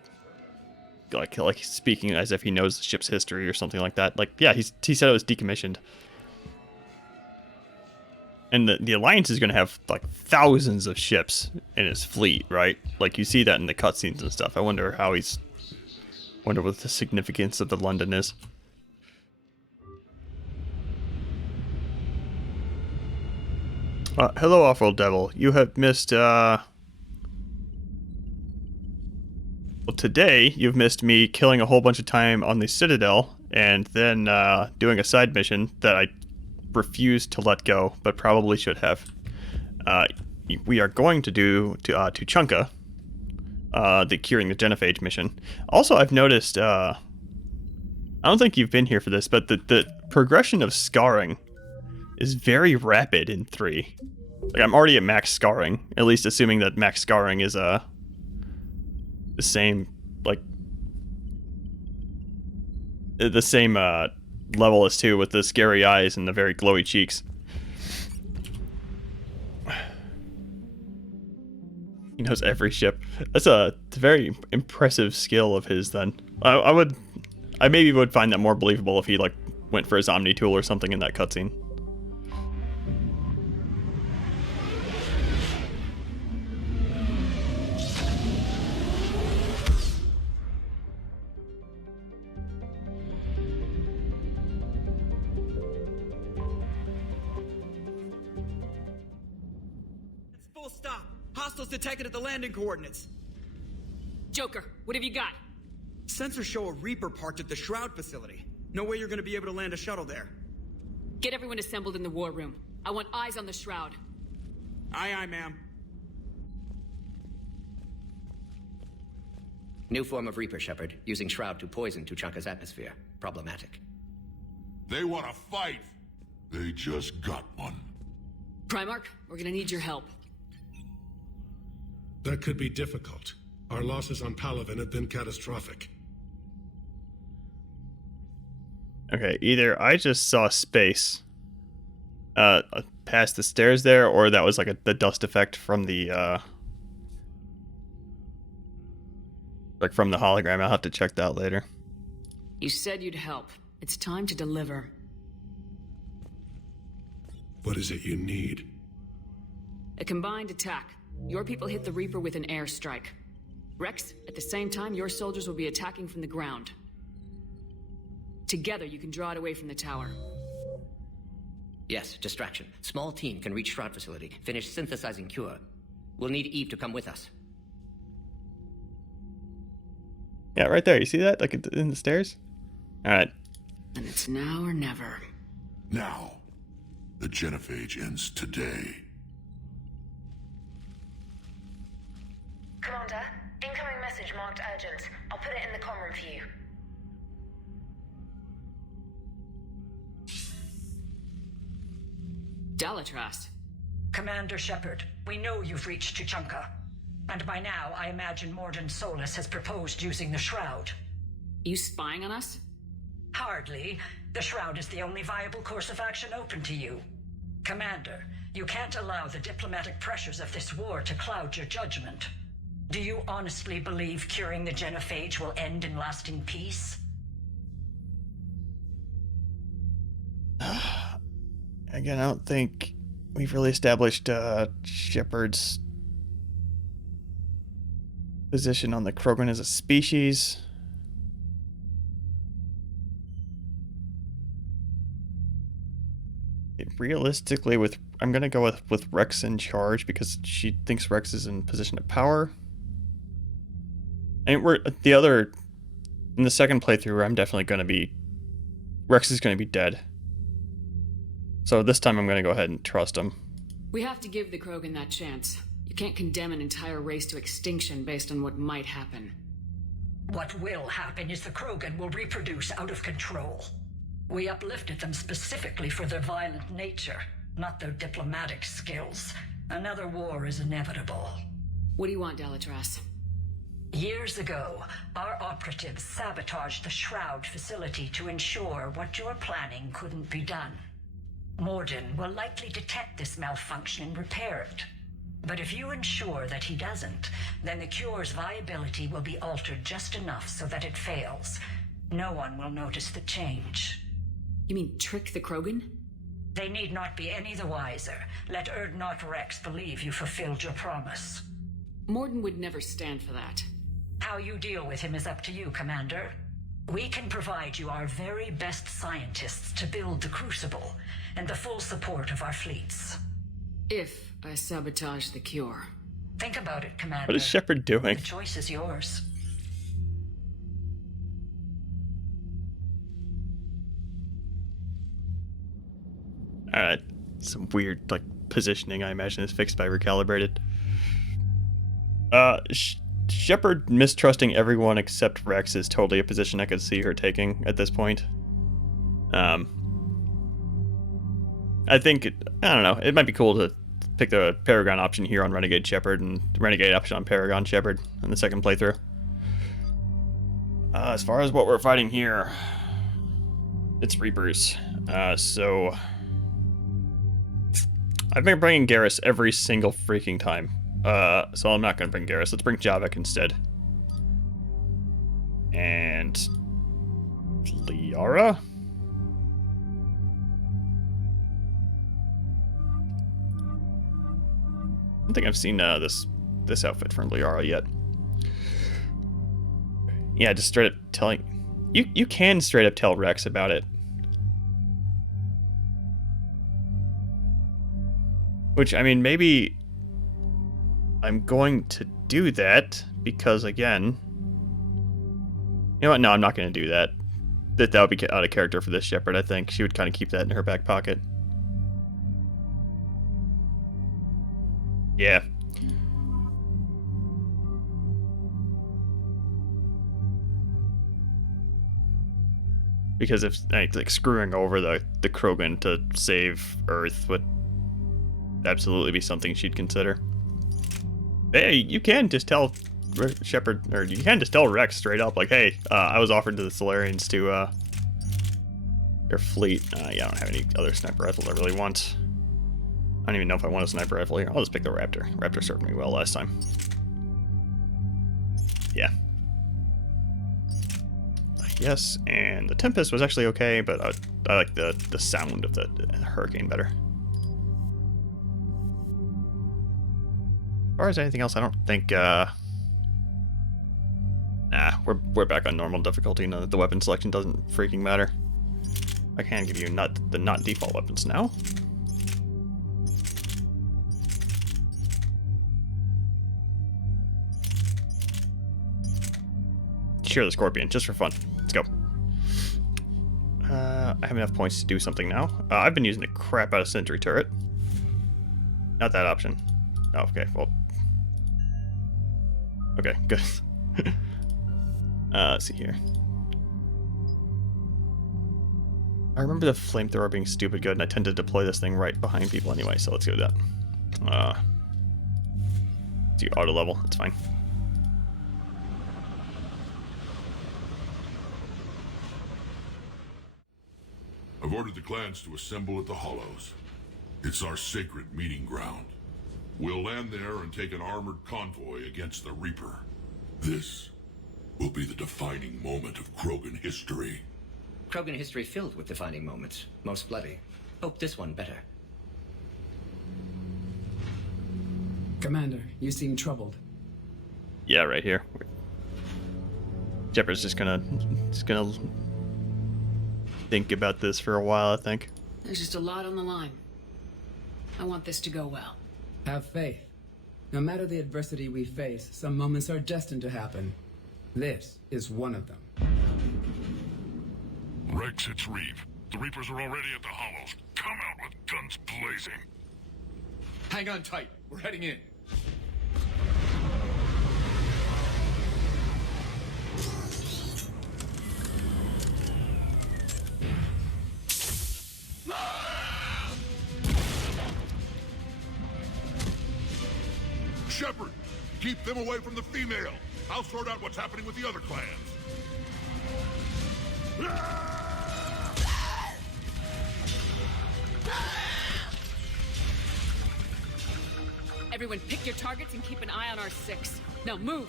Like speaking as if he knows the ship's history or something like that. Like, yeah, he said it was decommissioned. And the Alliance is going to have, like, thousands of ships in his fleet, right? Like, you see that in the cutscenes and stuff. I wonder how he's... wonder what the significance of the London is. Hello, Awful Devil. You have missed, well, today, you've missed me killing a whole bunch of time on the Citadel, and then, doing a side mission that I refused to let go, but probably should have. We are going to do to Chunka, the curing the genophage mission. Also, I've noticed, I don't think you've been here for this, but the progression of scarring is very rapid in 3. Like, I'm already at max scarring, at least assuming that max scarring is the same, like, the same level as 2 with the scary eyes and the very glowy cheeks. He knows every ship. That's a very impressive skill of his then. I maybe would find that more believable if he, like, went for his Omni tool or something in that cutscene. Full stop. Hostiles detected at the landing coordinates. Joker, what have you got? Sensors show a Reaper parked at the Shroud facility. No way you're gonna be able to land a shuttle there. Get everyone assembled in the war room. I want eyes on the Shroud. Aye, aye, ma'am. New form of Reaper, Shepard, using Shroud to poison Tuchanka's atmosphere. Problematic. They want to fight. They just got one. Primarch, we're gonna need your help. That could be difficult. Our losses on Palaven have been catastrophic. Okay, either I just saw space past the stairs there, or that was like the dust effect from the like from the hologram. I'll have to check that later. You said you'd help. It's time to deliver. What is it you need? A combined attack. Your people hit the Reaper with an airstrike. Rex, at the same time, your soldiers will be attacking from the ground. Together, you can draw it away from the tower. Yes, distraction. Small team can reach Shroud facility. Finish synthesizing cure. We'll need Eve to come with us. Yeah, right there. You see that? Like in the stairs? Alright. And it's now or never. Now. The genophage ends today. Commander, incoming message marked urgent. I'll put it in the comm room for you. Dalatrast. Commander Shepard, we know you've reached Tuchanka. And by now, I imagine Morden Solus has proposed using the Shroud. You spying on us? Hardly. The Shroud is the only viable course of action open to you. Commander, you can't allow the diplomatic pressures of this war to cloud your judgment. Do you honestly believe curing the genophage will end in lasting peace? Again, I don't think we've really established Shepard's position on the Krogan as a species. Realistically, I'm gonna go with Rex in charge because she thinks Rex is in position of power. And the other In the second playthrough, I'm definitely going to be... Rex is going to be dead. So this time I'm going to go ahead and trust him. We have to give the Krogan that chance. You can't condemn an entire race to extinction based on what might happen. What will happen is the Krogan will reproduce out of control. We uplifted them specifically for their violent nature, not their diplomatic skills. Another war is inevitable. What do you want, Delatras? Years ago, our operatives sabotaged the Shroud facility to ensure what you're planning couldn't be done. Morden will likely detect this malfunction and repair it. But if you ensure that he doesn't, then the cure's viability will be altered just enough so that it fails. No one will notice the change. You mean trick the Krogan? They need not be any the wiser. Let Urdnot Rex believe you fulfilled your promise. Morden would never stand for that. How you deal with him is up to you, Commander. We can provide you our very best scientists to build the Crucible, and the full support of our fleets. If I sabotage the cure. Think about it, Commander. What is Shepard doing? The choice is yours. Alright. Some weird, like, positioning, I imagine, is fixed by recalibrated. Shepard mistrusting everyone except Rex is totally a position I could see her taking at this point. I think, I don't know, it might be cool to pick the Paragon option here on Renegade Shepard and Renegade option on Paragon Shepard in the second playthrough. As far as what we're fighting here, it's Reapers. So I've been bringing Garrus every single freaking time. So I'm not going to bring Garrus. Let's bring Javik instead. And Liara? I don't think I've seen this outfit from Liara yet. Yeah, just straight up telling... You can straight up tell Rex about it. Which, I mean, maybe... I'm going to do that, because, again... You know what? No, I'm not going to do that. That would be out of character for this Shepard, I think. She would kind of keep that in her back pocket. Yeah. Because if, like screwing over the Krogan to save Earth would absolutely be something she'd consider. Hey, you can just tell Shepard, or you can just tell Rex straight up, like, hey, I was offered to the Solarians to, their fleet. Yeah, I don't have any other sniper rifles I really want. I don't even know if I want a sniper rifle here. I'll just pick the Raptor. Raptor served me well last time. Yeah. Yes, and the Tempest was actually okay, but I like the sound of the Hurricane better. As far as anything else, I don't think, nah, we're back on normal difficulty. No, the weapon selection doesn't freaking matter. I can give you the not default weapons now. Sure, the Scorpion, just for fun. Let's go. I have enough points to do something now. I've been using the crap out of Sentry Turret. Not that option. Oh, okay, well. Okay, good. Let's see here. I remember the flamethrower being stupid good, and I tend to deploy this thing right behind people anyway, so let's go with that. Do auto level, that's fine. I've ordered the clans to assemble at the Hollows. It's our sacred meeting ground. We'll land there and take an armored convoy against the Reaper. This will be the defining moment of Krogan history. Krogan history filled with defining moments. Most bloody. Hope this one better. Commander, you seem troubled. Yeah, right here. Shepard's just gonna think about this for a while, I think. There's just a lot on the line. I want this to go well. Have faith. No matter the adversity we face, some moments are destined to happen. This is one of them. Rex, it's Reeve. The Reapers are already at the Hollows. Come out with guns blazing. Hang on tight. We're heading in. Shepard, keep them away from the female. I'll sort out what's happening with the other clans. Everyone pick your targets and keep an eye on our 6. Now move!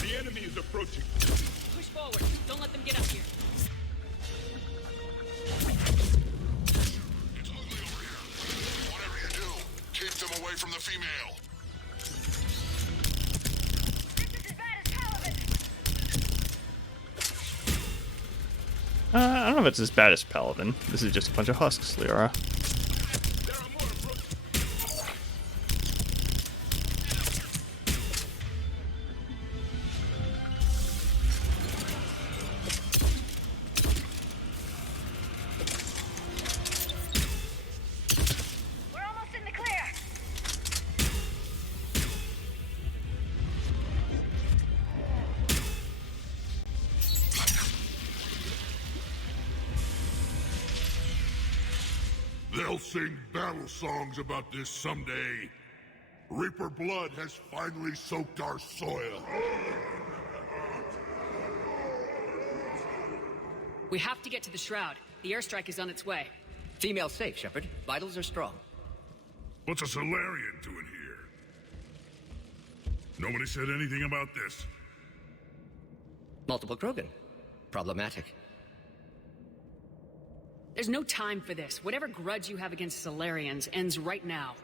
The enemy is approaching. Push forward. Don't let them get up here. It's ugly over here. Whatever you do, keep them away from the female. I don't know if it's as bad as Paladin. This is just a bunch of husks, Liara. They'll sing battle songs about this someday. Reaper blood has finally soaked our soil. We have to get to the Shroud. The airstrike is on its way. Female safe, Shepard. Vitals are strong. What's a Solarian doing here? Nobody said anything about this. Multiple Krogan. Problematic. There's no time for this. Whatever grudge you have against Solarians ends right now.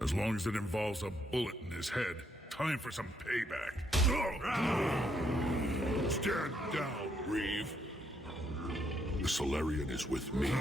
As long as it involves a bullet in his head, time for some payback. Stand down, Reeve. The Solarian is with me.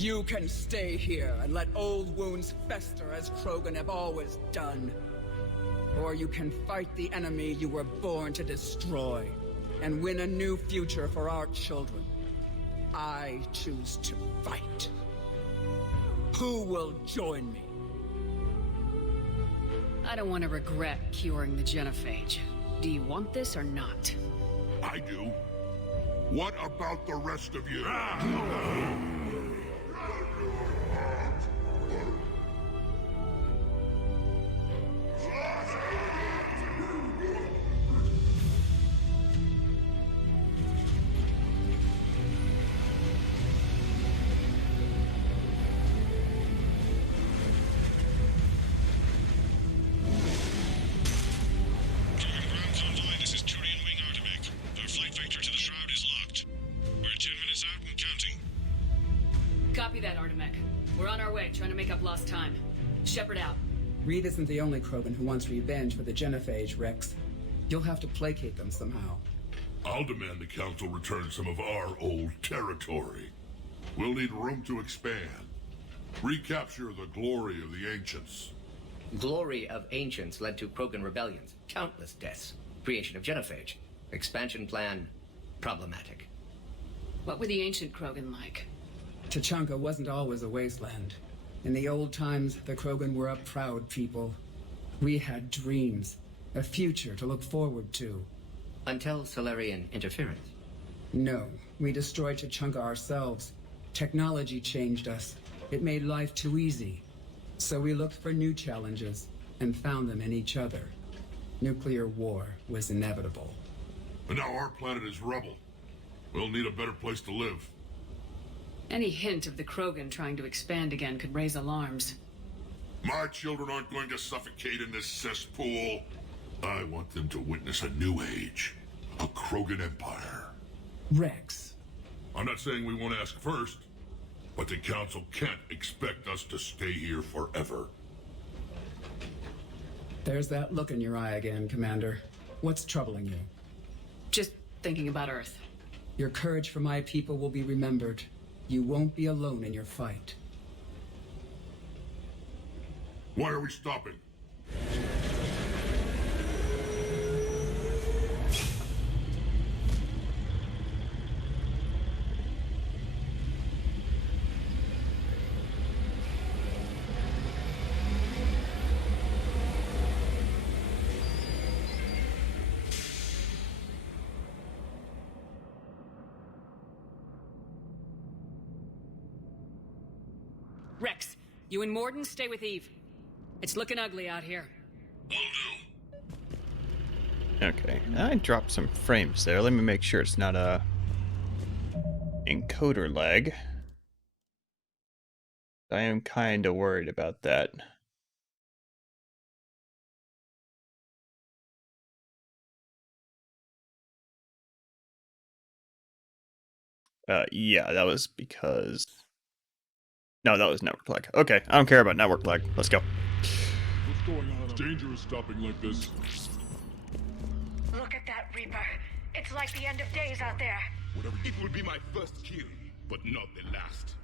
You can stay here and let old wounds fester as Krogan have always done. Or you can fight the enemy you were born to destroy and win a new future for our children. I choose to fight. Who will join me? I don't want to regret curing the genophage. Do you want this or not? I do. What about the rest of you? This is Turian Wing Artemec. Our flight vector to the Shroud is locked. We're 10 minutes out and counting. Copy that, Artemec. We're on our way, trying to make up lost time. Shepard out. Reed isn't the only Krogan who wants revenge for the genophage, Rex. You'll have to placate them somehow. I'll demand the Council return some of our old territory. We'll need room to expand. Recapture the glory of the Ancients. Glory of Ancients led to Krogan rebellions, countless deaths, creation of genophage, expansion plan, problematic. What were the ancient Krogan like? Tachanka wasn't always a wasteland. In the old times, the Krogan were a proud people. We had dreams, a future to look forward to. Until Solarian interference. No, we destroyed Tachanka ourselves. Technology changed us. It made life too easy. So we looked for new challenges and found them in each other. Nuclear war was inevitable. And now our planet is rubble. We'll need a better place to live. Any hint of the Krogan trying to expand again could raise alarms. My children aren't going to suffocate in this cesspool. I want them to witness a new age. A Krogan empire. Rex. I'm not saying we won't ask first, but the Council can't expect us to stay here forever. There's that look in your eye again, Commander. What's troubling you? Just thinking about Earth. Your courage for my people will be remembered. You won't be alone in your fight. Why are we stopping? Rex, you and Morden stay with Eve. It's looking ugly out here. Okay, I dropped some frames there. Let me make sure it's not a encoder lag. I am kind of worried about that. Yeah, that was because... No, that was network lag. Okay, I don't care about network lag. Let's go. What's going on? It's dangerous stopping like this. Look at that Reaper. It's like the end of days out there. It will be my first kill, but not the last.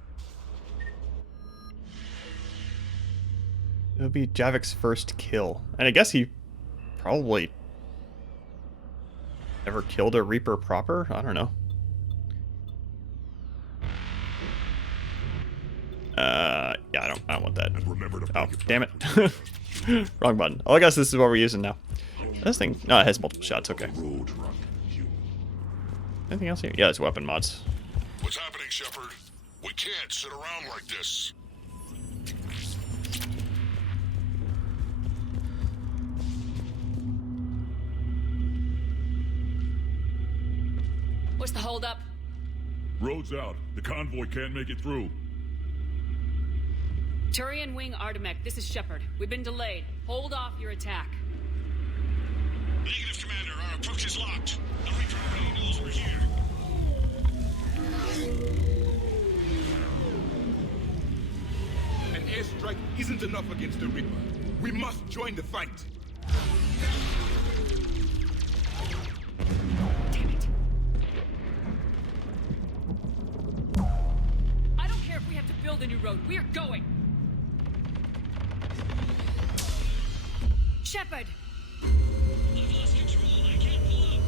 It'll be Javik's first kill. And I guess he probably never killed a Reaper proper? I don't know. Yeah, I don't want that. Oh, damn it. Wrong button. Oh, I guess this is what we're using now. This thing, no, it has multiple shots, okay. Anything else here? Yeah, it's weapon mods. What's happening, Shepard? We can't sit around like this. What's the holdup? Road's out. The convoy can't make it through. Turian Wing Artemek, this is Shepard. We've been delayed. Hold off your attack. Negative, Commander. Our approach is locked. The Reaper already knows we're here. An airstrike isn't enough against the Reaper. We must join the fight. Damn it. I don't care if we have to build a new road. We are going. Shepard! I've lost control. I can't pull up.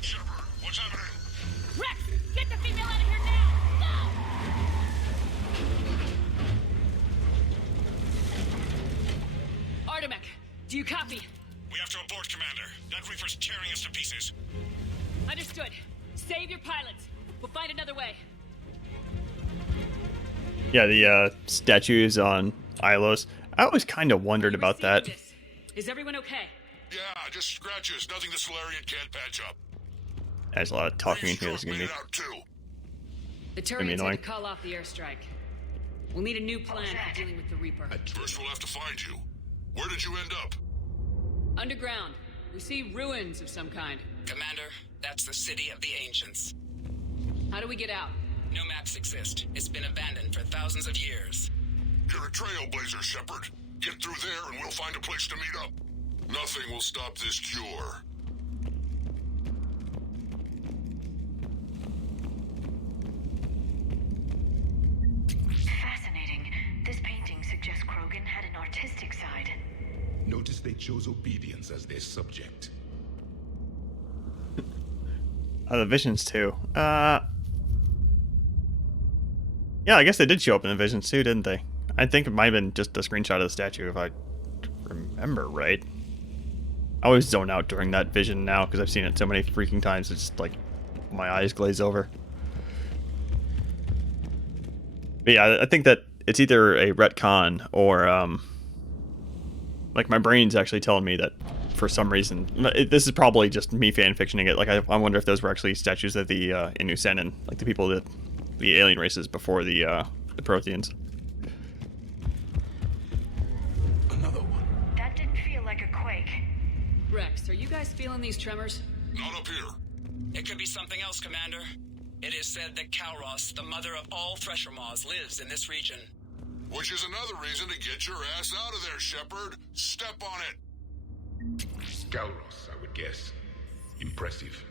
Shepard, what's happening? Rex! Get the female out of here now! Go! Artemek, do you copy? We have to abort, Commander. That Reaper's tearing us to pieces. Understood. Save your pilots. We'll find another way. Yeah, the statues on Ilos. I always kind of wondered about that. Is everyone okay? Yeah, just scratches. Nothing the Solarian can't patch up. There's a lot of talking in here. This is gonna be. The Turians had to call off the airstrike. We'll need a new plan for dealing with the Reaper. First, we'll have to find you. Where did you end up? Underground. We see ruins of some kind. Commander, that's the City of the Ancients. How do we get out? No maps exist. It's been abandoned for thousands of years. You're a trailblazer, Shepard. Get through there and we'll find a place to meet up. Nothing will stop this cure. Fascinating. This painting suggests Krogan had an artistic side. Notice they chose obedience as their subject. Oh, the visions too. Yeah, I guess they did show up in the visions too, didn't they? I think it might have been just a screenshot of the statue, if I remember right. I always zone out during that vision now, because I've seen it so many freaking times, it's just like, my eyes glaze over. But yeah, I think that it's either a retcon, or, like, my brain's actually telling me that, for some reason, this is probably just me fanfictioning it, like, I wonder if those were actually statues of the, Inu Senin, like the people that, the alien races before the Protheans. Another one. That didn't feel like a quake. Rex, are you guys feeling these tremors? Not up here. It could be something else, Commander. It is said that Kalros, the mother of all Thresher Maws, lives in this region. Which is another reason to get your ass out of there, Shepard. Step on it. Galros, I would guess. Impressive.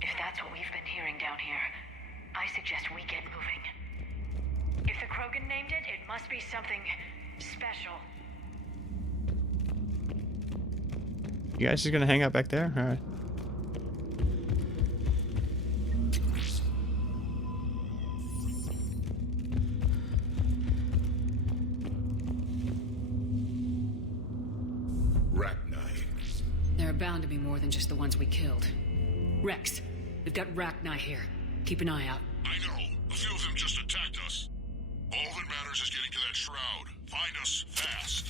If that's what we've been hearing down here, I suggest we get moving. If the Krogan named it, it must be something special. You guys just gonna hang out back there? Alright. There are bound to be more than just the ones we killed. Rex, we've got Rachni here. Keep an eye out. I know. A few of them just attacked us. All that matters is getting to that shroud. Find us fast.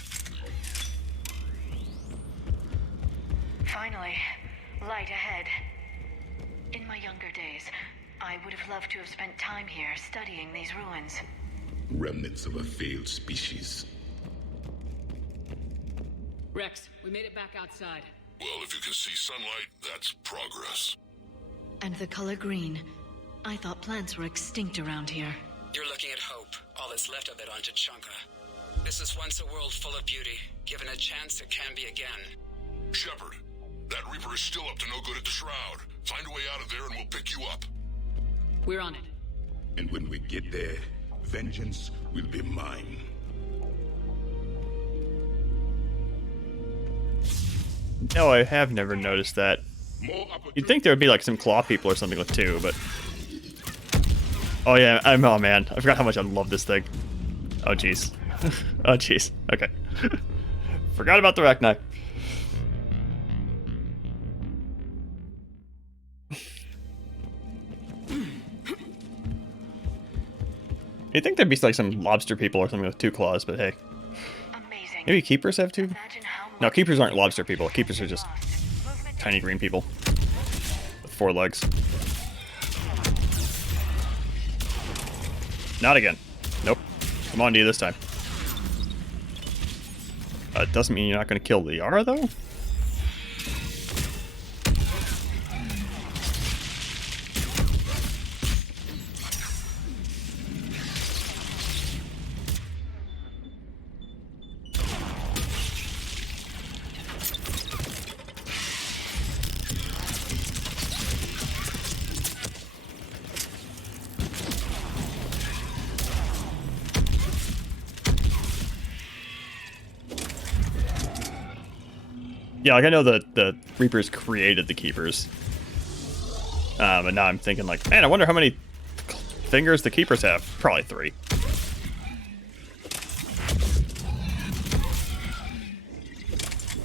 Finally, light ahead. In my younger days, I would have loved to have spent time here studying these ruins. Remnants of a failed species. Rex, we made it back outside. Well, if you can see sunlight, that's progress. And the color green. I thought plants were extinct around here. You're looking at hope, all that's left of it on Tuchanka. This is once a world full of beauty. Given a chance, it can be again. Shepard, that Reaper is still up to no good at the Shroud. Find a way out of there and we'll pick you up. We're on it. And when we get there, vengeance will be mine. No, I have never noticed that. You'd think there would be like some claw people or something with two, but... Oh yeah, oh man, I forgot how much I love this thing. Oh jeez. Oh jeez, okay. Forgot about the Rachni. You'd think there'd be like some lobster people or something with two claws, but hey. Maybe keepers have two? No, keepers aren't lobster people. Keepers are just tiny green people with four legs. Not again. Nope. Come on to you this time. It doesn't mean you're not going to kill the Yara, though? Yeah, like I know the Reapers created the Keepers. But now I'm thinking like, man, I wonder how many fingers the Keepers have. Probably 3.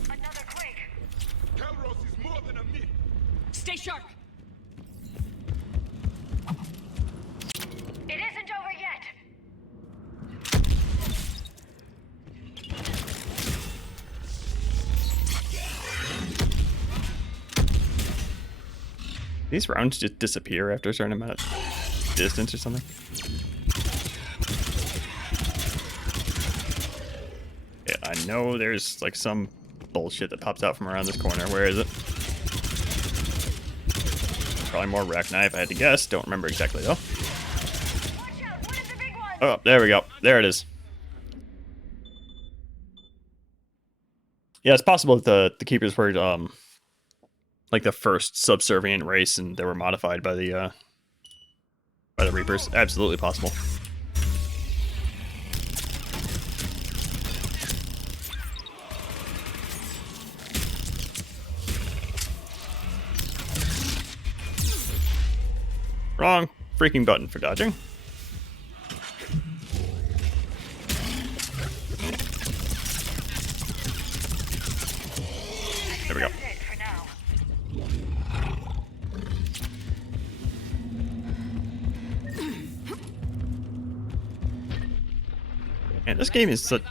Another quake. Galros is more than a myth. Stay sharp. It isn't over yet. These rounds just disappear after a certain amount of distance or something. Yeah, I know there's like some bullshit that pops out from around this corner. Where is it? Probably more Rachni if I had to guess. Don't remember exactly though. Oh, there we go. There it is. Yeah, it's possible that the Keepers were like the first subservient race, and they were modified by the Reapers. Absolutely possible. Wrong freaking button for dodging. There we go. Man, this game is such...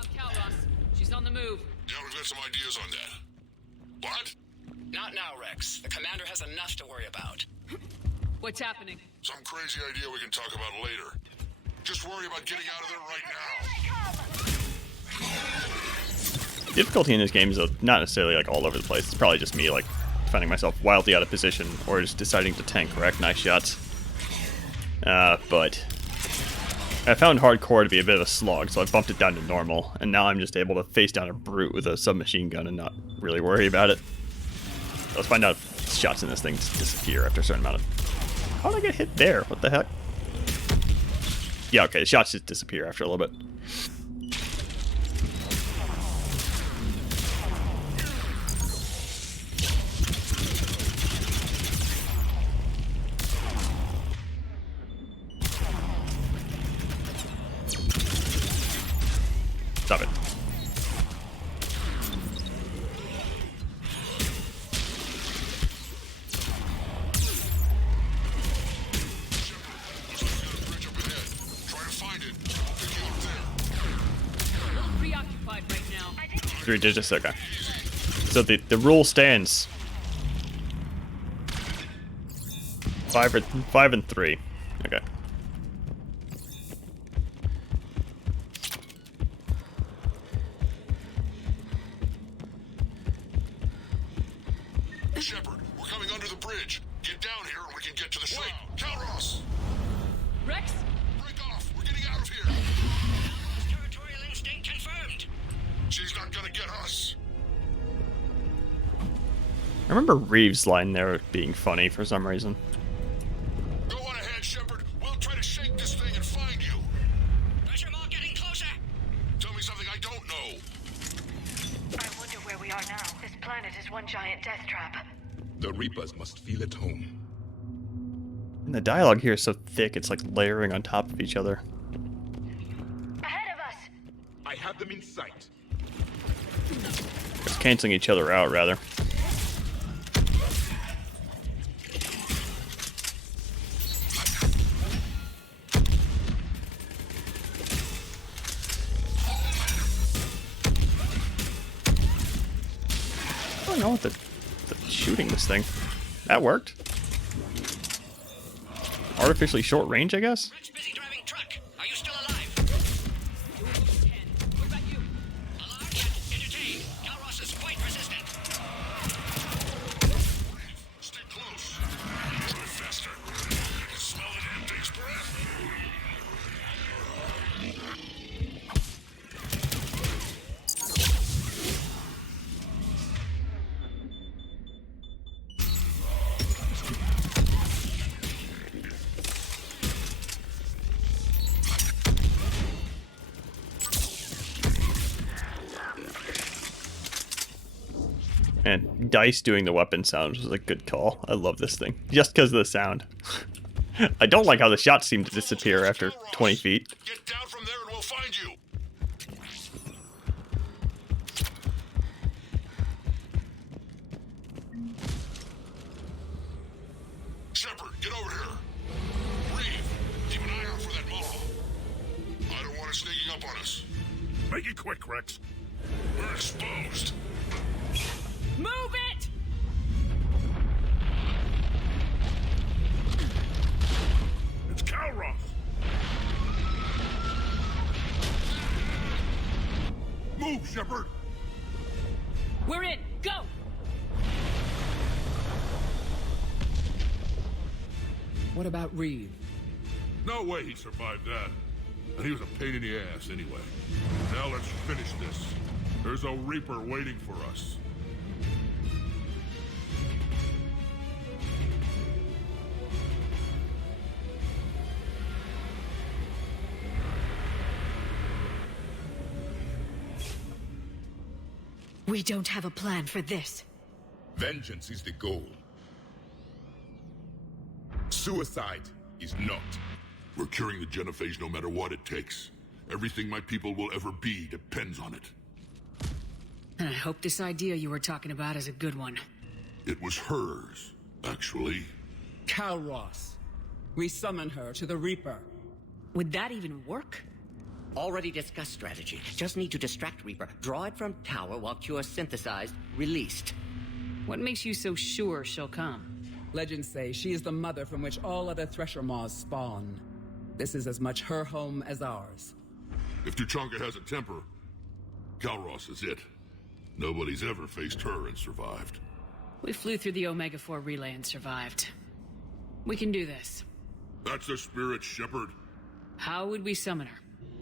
She's on the move. Yeah, we've got some ideas on that. What? Not now, Rex. The commander has enough to worry about. What's happening? Some crazy idea we can talk about later. Just worry about getting out of there right now. Difficulty in this game is not necessarily like all over the place. It's probably just me like finding myself wildly out of position or just deciding to tank Rachni shots. But I found hardcore to be a bit of a slog, so I bumped it down to normal, and now I'm just able to face down a brute with a submachine gun and not really worry about it. Let's find out if shots in this thing disappear after a certain amount of... How did I get hit there? What the heck? Yeah, okay, the shots just disappear after a little bit. Stop it. Preoccupied right now. 3 digits, okay. So the rule stands. 5 and 3. Okay. Shepard, we're coming under the bridge. Get down here and we can get to the ship. Calros! Rex? Break off! We're getting out of here! Territorial instinct confirmed. She's not gonna get us. I remember Reeves' line there being funny for some reason. Go on ahead, Shepard. We'll try to shake this thing and find you. Pressure mark getting closer. Tell me something I don't know. I wonder where we are now. This planet is one giant death trap. The Reapers must feel at home. And the dialogue here is so thick, it's like layering on top of each other. Ahead of us! I have them in sight. It's canceling each other out, rather. I don't know what the shooting this thing. That worked. Artificially short range, I guess? Busy driving truck. Are you still alive? What about you? Alarm yet. Entertained. Calros is quite resistant. Stay close. Drive faster. I can smell the damn thing's breath. And Dice doing the weapon sounds was a good call. I love this thing. Just because of the sound. I don't like how the shots seem to disappear after 20 feet. Get down from there and we'll find you. Shepard, get over here. Reeve, keep an eye out for that mall. I don't want it sneaking up on us. Make it quick, Rex. We're exposed. Move it! It's Calros. Move, Shepard. We're in. Go! What about Reeve? No way he survived that. And he was a pain in the ass anyway. Now let's finish this. There's a Reaper waiting for us. We don't have a plan for this. Vengeance is the goal. Suicide is not. We're curing the genophage no matter what it takes. Everything my people will ever be depends on it. And I hope this idea you were talking about is a good one. It was hers, actually. Calros. We summon her to the Reaper. Would that even work? Already discussed strategy. Just need to distract Reaper. Draw it from tower while cure synthesized, released. What makes you so sure she'll come? Legends say she is the mother from which all other Thresher Maws spawn. This is as much her home as ours. If Tuchanka has a temper, Calros is it. Nobody's ever faced her and survived. We flew through the Omega-4 relay and survived. We can do this. That's the spirit, Shepard. How would we summon her?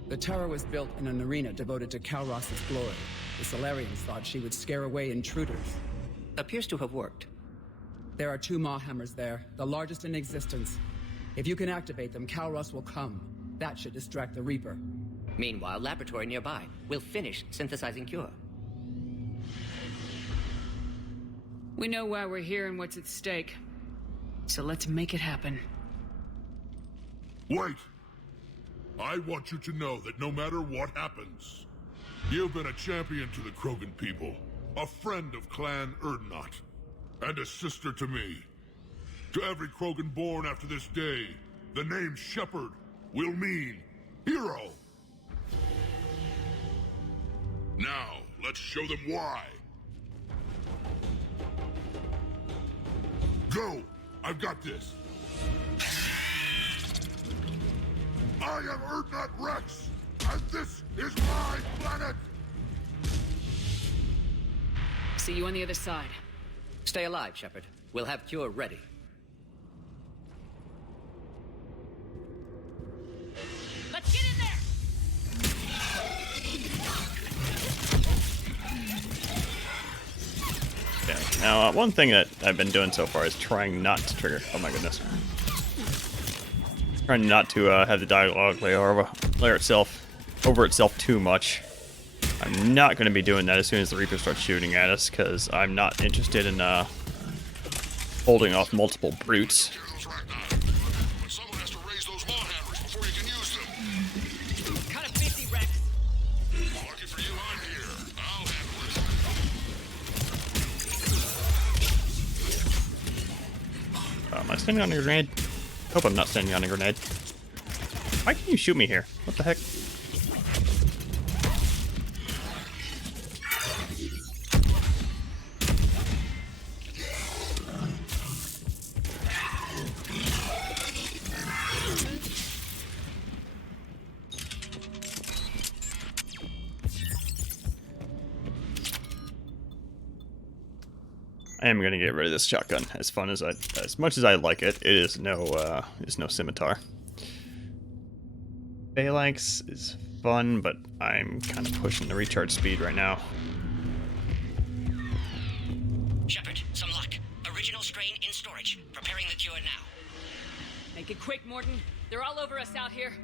The tower was built in an arena devoted to Kalros's glory. The Solarians thought she would scare away intruders. Appears to have worked. There are 2 Maw hammers there, the largest in existence. If you can activate them, Kalros will come. That should distract the Reaper. Meanwhile, laboratory nearby. We'll finish synthesizing cure. We know why we're here and what's at stake. So let's make it happen. Wait! I want you to know that no matter what happens, you've been a champion to the Krogan people, a friend of Clan Erdnot, and a sister to me. To every Krogan born after this day, the name Shepard will mean hero. Now, let's show them why. Go! I've got this. I am Erdnot Rex, and this is my planet! See you on the other side. Stay alive, Shepard. We'll have cure ready. Let's get in there! Okay, now one thing that I've been doing so far is trying not to trigger. Oh my goodness. Trying not to have the dialogue layer itself over itself too much. I'm not going to be doing that as soon as the Reaper starts shooting at us, because I'm not interested in holding off multiple brutes. But someone has to raise those maw hammers before you can use them. Kind of busy, Rex. Lucky for you, I'm here. I'll handle it. Am I standing on a grenade? Hope I'm not standing on a grenade. Why can you shoot me here? What the heck? I am gonna get rid of this shotgun. As much as I like it, it is no scimitar. Phalanx is fun, but I'm kind of pushing the recharge speed right now. Shepard, some luck. Original strain in storage. Preparing the cure now. Make it quick, Morton. They're all over us out here.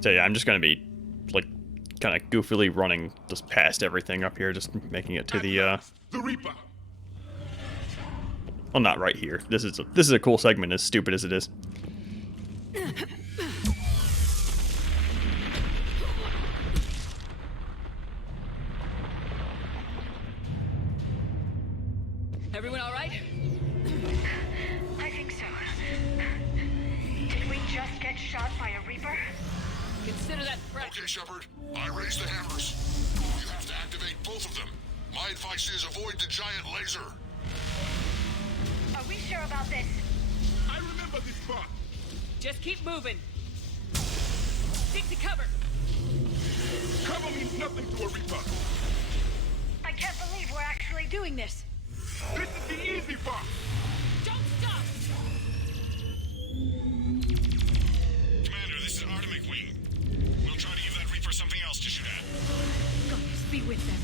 So yeah, I'm just gonna be like kind of goofily running just past everything up here, just making it to the Reaper. Well, not right here. This is a cool segment, as stupid as it is. Everyone all right? I think so. Did we just get shot by a Reaper? Consider that threat. Okay, Shepard. I raised the hammers. You have to activate both of them. My advice is avoid the giant laser. Are we sure about this? I remember this spot. Just keep moving. Stick to cover. Cover means nothing to a Reaper. I can't believe we're actually doing this. This is the easy part. Don't stop! Commander, this is Artemic Wing. We'll try to give that Reaper something else to shoot at. Goddess be with them.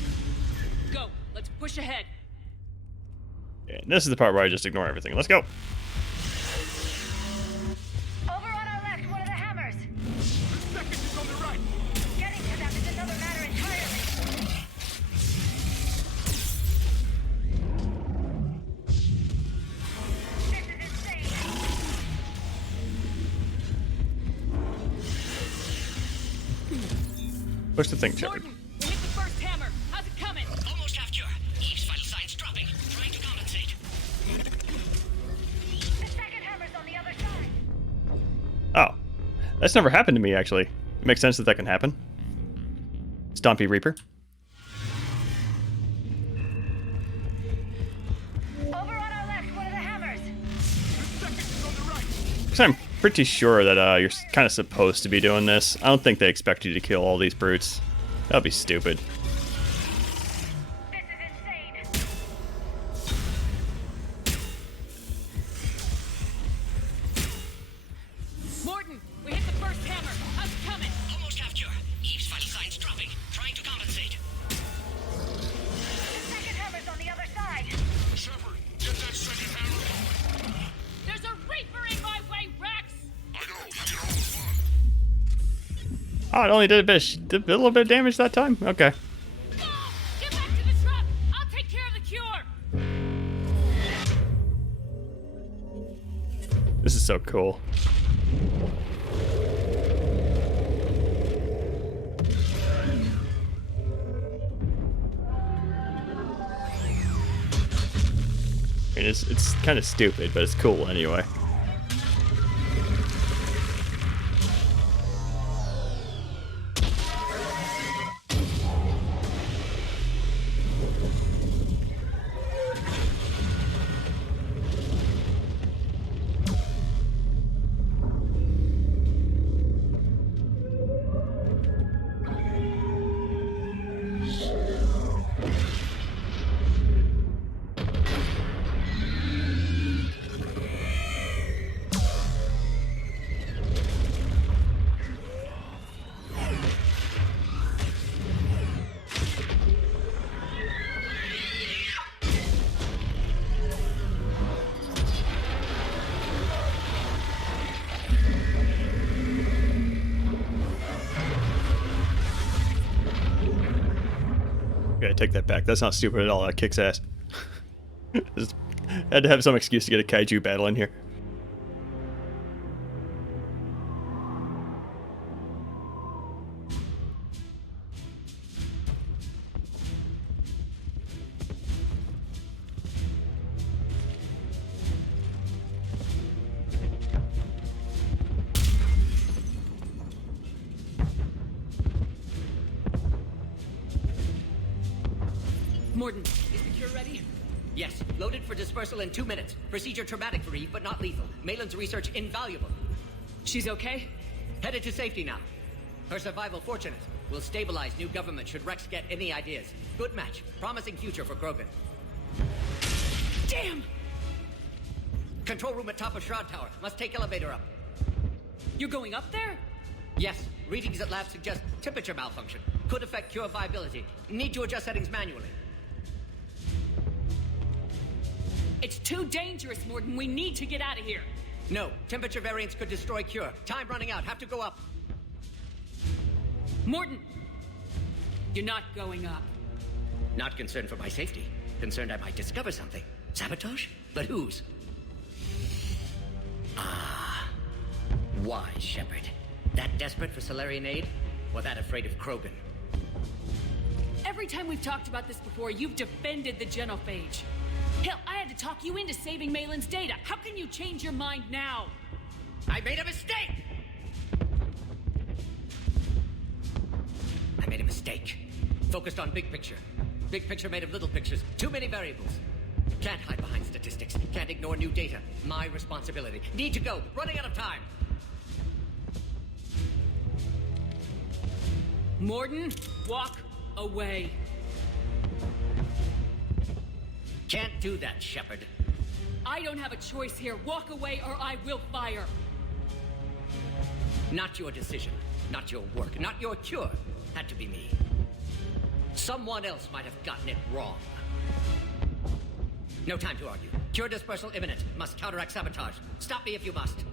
Go. Let's push ahead. And this is the part where I just ignore everything. Let's go. Over on our left, one of the hammers. The second is on the right. Getting to them is another matter entirely. This is insane. Push the thing, Shepard. Morton, we hit the first hammer. How's it coming? Almost half cure. Eve's vital signs dropping. Trying to compensate. The second hammer's on the other side. Oh, that's never happened to me, actually. It makes sense that that can happen. Stompy Reaper. Over on our left, one of the hammers. The second is on the right. Because I'm pretty sure that you're kind of supposed to be doing this. I don't think they expect you to kill all these brutes. That would be stupid. This is insane. Morton, we hit the first hammer. Oh, it only did a little bit of damage that time? Okay. Get back to the truck! I'll take care of the cure! This is so cool. And it's kind of stupid, but it's cool anyway. Okay, take that back. That's not stupid at all. That kicks ass. Just had to have some excuse to get a kaiju battle in here. Morden, is the cure ready? Yes, loaded for dispersal in 2 minutes. Procedure traumatic for Eve, but not lethal. Malin's research invaluable. She's okay? Headed to safety now. Her survival fortunate. Will stabilize new government should Rex get any ideas. Good match. Promising future for Krogan. Damn! Control room at top of Shroud Tower. Must take elevator up. You're going up there? Yes. Readings at lab suggest temperature malfunction. Could affect cure viability. Need to adjust settings manually. It's too dangerous, Morden. We need to get out of here. No. Temperature variance could destroy cure. Time running out. Have to go up. Morden! You're not going up. Not concerned for my safety. Concerned I might discover something. Sabotage? But whose? Ah. Why, Shepard? That desperate for Solarian aid? Or that afraid of Krogan? Every time we've talked about this before, you've defended the genophage. Hell, I had to talk you into saving Malin's data. How can you change your mind now? I made a mistake! I made a mistake. Focused on big picture. Big picture made of little pictures. Too many variables. Can't hide behind statistics. Can't ignore new data. My responsibility. Need to go. Running out of time. Morden, walk away. Can't do that, Shepard. I don't have a choice here. Walk away or I will fire. Not your decision. Not your work. Not your cure. Had to be me. Someone else might have gotten it wrong. No time to argue. Cure dispersal imminent. Must counteract sabotage. Stop me if you must.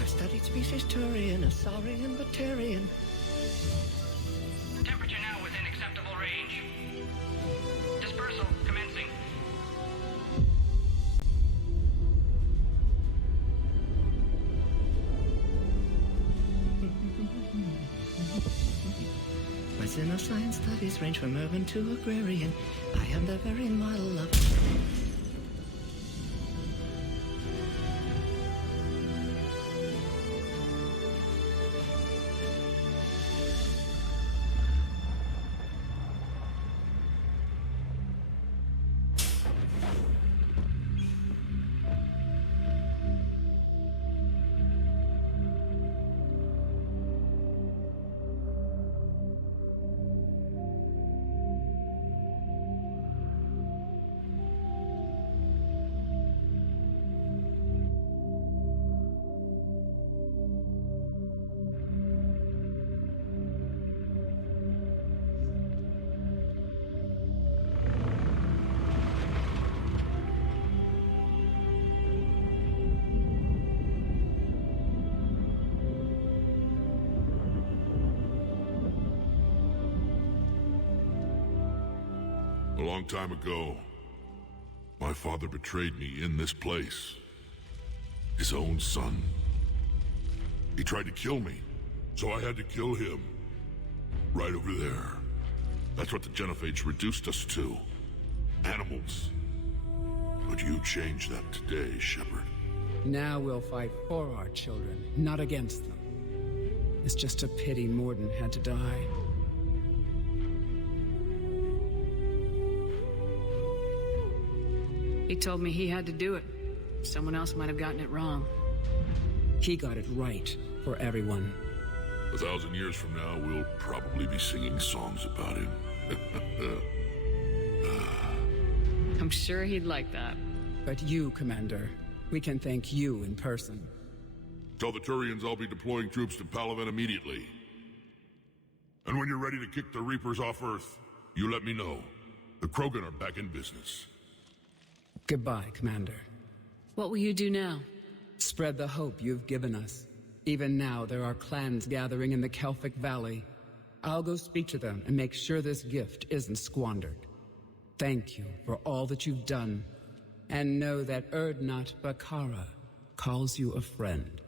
I've studied species Turian, Asaurian, Batarian. Temperature now within acceptable range. Dispersal commencing. Graduates in our science studies range from urban to agrarian. I am the very model of... A long time ago, my father betrayed me in this place. His own son. He tried to kill me, so I had to kill him. Right over there. That's what the Genophage reduced us to. Animals. But you changed that today, Shepard. Now we'll fight for our children, not against them. It's just a pity Morden had to die. He told me he had to do it. Someone else might have gotten it wrong. He got it right for everyone. 1,000 years from now, we'll probably be singing songs about him. I'm sure he'd like that. But you, Commander, we can thank you in person. Tell the Turians I'll be deploying troops to Palaven immediately. And when you're ready to kick the Reapers off Earth, you let me know. The Krogan are back in business. Goodbye, Commander. What will you do now? Spread the hope you've given us. Even now, there are clans gathering in the Kelphic Valley. I'll go speak to them and make sure this gift isn't squandered. Thank you for all that you've done. And know that Urdnot Bakara calls you a friend.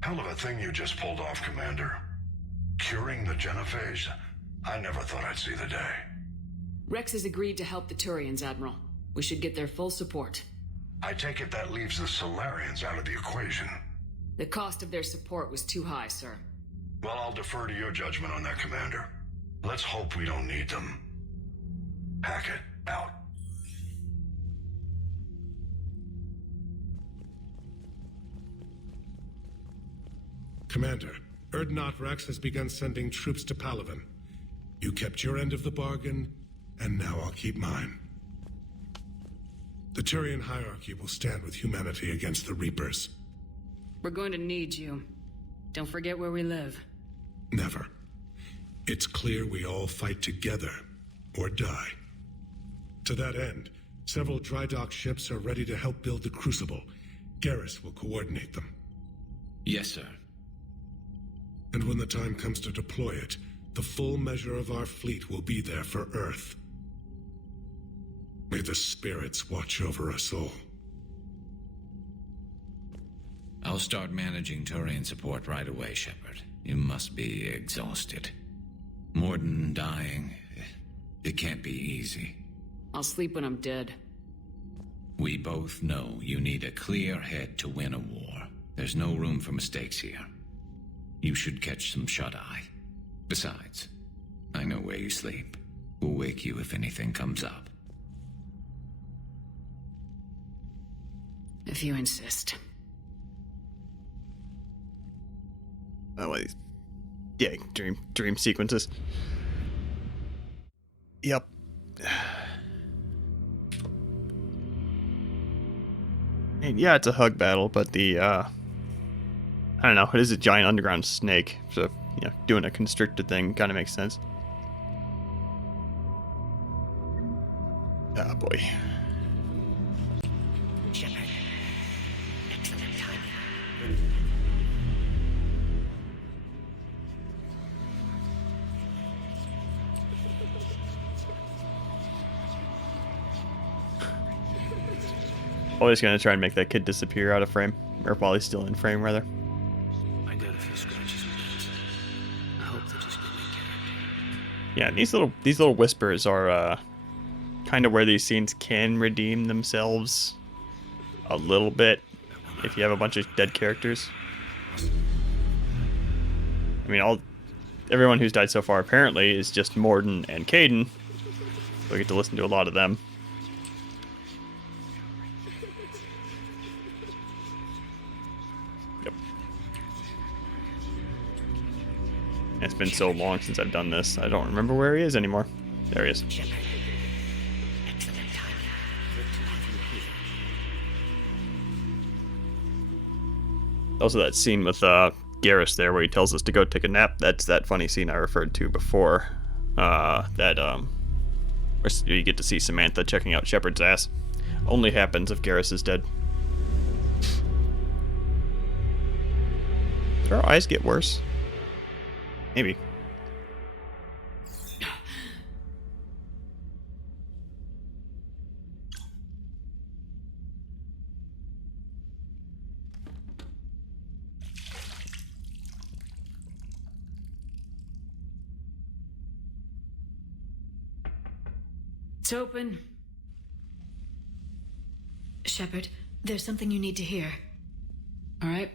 Hell of a thing you just pulled off, Commander. Curing the Genophage? I never thought I'd see the day. Rex has agreed to help the Turians, Admiral. We should get their full support. I take it that leaves the Solarians out of the equation. The cost of their support was too high, sir. Well, I'll defer to your judgment on that, Commander. Let's hope we don't need them. Hackett, out. Commander, Urdnot Rex has begun sending troops to Palaven. You kept your end of the bargain, and now I'll keep mine. The Turian hierarchy will stand with humanity against the Reapers. We're going to need you. Don't forget where we live. Never. It's clear we all fight together, or die. To that end, several dry dock ships are ready to help build the Crucible. Garrus will coordinate them. Yes, sir. And when the time comes to deploy it, the full measure of our fleet will be there for Earth. May the spirits watch over us all. I'll start managing Turian support right away, Shepard. You must be exhausted. Morden dying, it can't be easy. I'll sleep when I'm dead. We both know you need a clear head to win a war. There's no room for mistakes here. You should catch some shut-eye. Besides, I know where you sleep. We'll wake you if anything comes up. If you insist. Oh, wait. Yeah, dream sequences. Yep. And yeah, it's a hug battle, but the I don't know, it is a giant underground snake, so you know, doing a constricted thing kind of makes sense. Oh boy. Shepard. Excellent timing. Always gonna try and make that kid disappear out of frame, or while he's still in frame, rather. I got a few scratches. I hope they just give me character. Yeah, these little whispers are kind of where these scenes can redeem themselves a little bit if you have a bunch of dead characters. I mean, everyone who's died so far apparently is just Morden and Caden. So we get to listen to a lot of them. Yep. It's been so long since I've done this. I don't remember where he is anymore. There he is. Also, that scene with Garrus there, where he tells us to go take a nap. That's that funny scene I referred to before. Where you get to see Samantha checking out Shepard's ass. Only happens if Garrus is dead. Did our eyes get worse? Maybe. It's open. Shepard, there's something you need to hear. All right.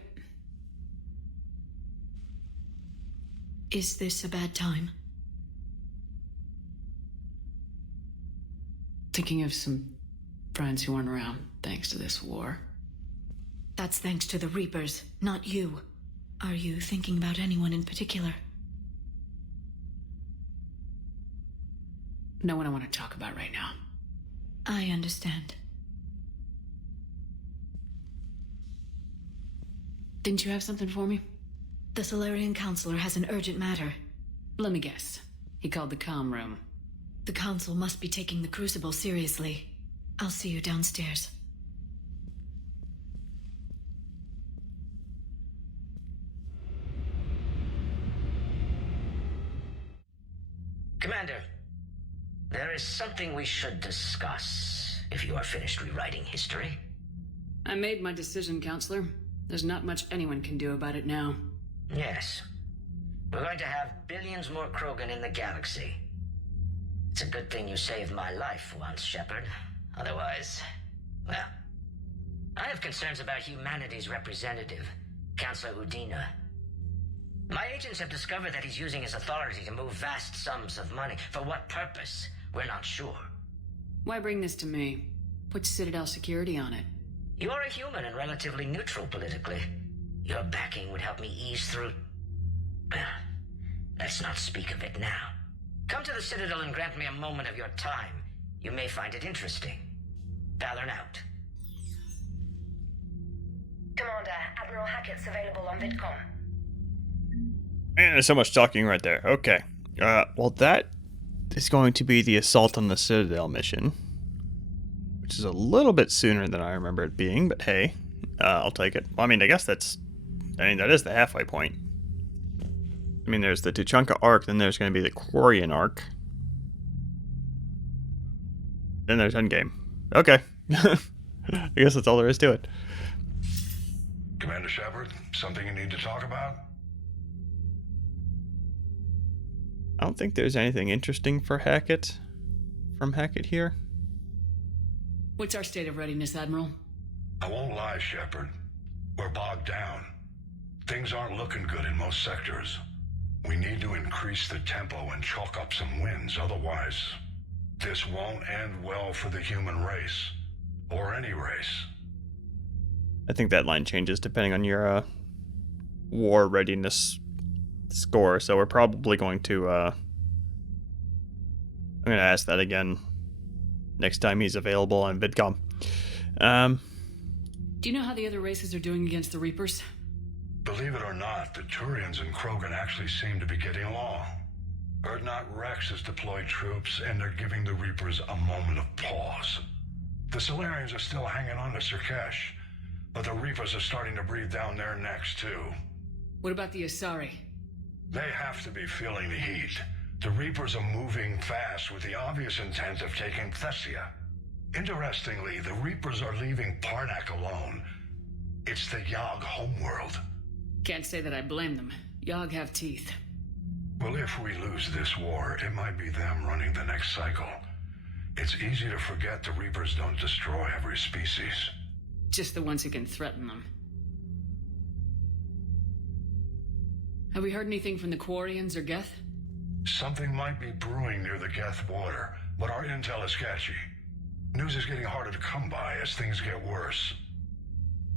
Is this a bad time? Thinking of some friends who aren't around thanks to this war. That's thanks to the Reapers, not you. Are you thinking about anyone in particular? No one I want to talk about right now. I understand. Didn't you have something for me? The Solarian Counselor has an urgent matter. Let me guess. He called the comm room. The Council must be taking the Crucible seriously. I'll see you downstairs. Commander, there is something we should discuss, if you are finished rewriting history. I made my decision, Counselor. There's not much anyone can do about it now. Yes. We're going to have billions more Krogan in the galaxy. It's a good thing you saved my life once, Shepard. Otherwise, well, I have concerns about humanity's representative, Councillor Udina. My agents have discovered that he's using his authority to move vast sums of money. For what purpose? We're not sure. Why bring this to me? Put Citadel security on it. You are a human and relatively neutral politically. Your backing would help me ease through... Well, let's not speak of it now. Come to the Citadel and grant me a moment of your time. You may find it interesting. Valorn out. Commander, Admiral Hackett's available on VidCom. Man, there's so much talking right there. Okay. Well, that is going to be the assault on the Citadel mission, which is a little bit sooner than I remember it being, but hey, I'll take it. Well, I mean, I guess that is the halfway point. I mean, there's the Tuchanka arc, then there's going to be the Quarian arc. Then there's Endgame. Okay. I guess that's all there is to it. Commander Shepard, something you need to talk about? I don't think there's anything interesting for Hackett from Hackett here. What's our state of readiness, Admiral? I won't lie, Shepard. We're bogged down. Things aren't looking good in most sectors. We need to increase the tempo and chalk up some wins, otherwise this won't end well for the human race. Or any race. I think that line changes depending on your war readiness score, so we're probably going to I'm going to ask that again next time he's available on VidCom. Do you know how the other races are doing against the Reapers? Believe it or not, the Turians and Krogan actually seem to be getting along. Urdnot Rex has deployed troops, and they're giving the Reapers a moment of pause. The Solarians are still hanging on to Surkesh, but the Reapers are starting to breathe down their necks, too. What about the Asari? They have to be feeling the heat. The Reapers are moving fast with the obvious intent of taking Thessia. Interestingly, the Reapers are leaving Parnak alone. It's the Yogg homeworld. Can't say that I blame them. Yogg have teeth. Well, if we lose this war, it might be them running the next cycle. It's easy to forget the Reapers don't destroy every species. Just the ones who can threaten them. Have we heard anything from the Quarians or Geth? Something might be brewing near the Geth border, but our intel is sketchy. News is getting harder to come by as things get worse.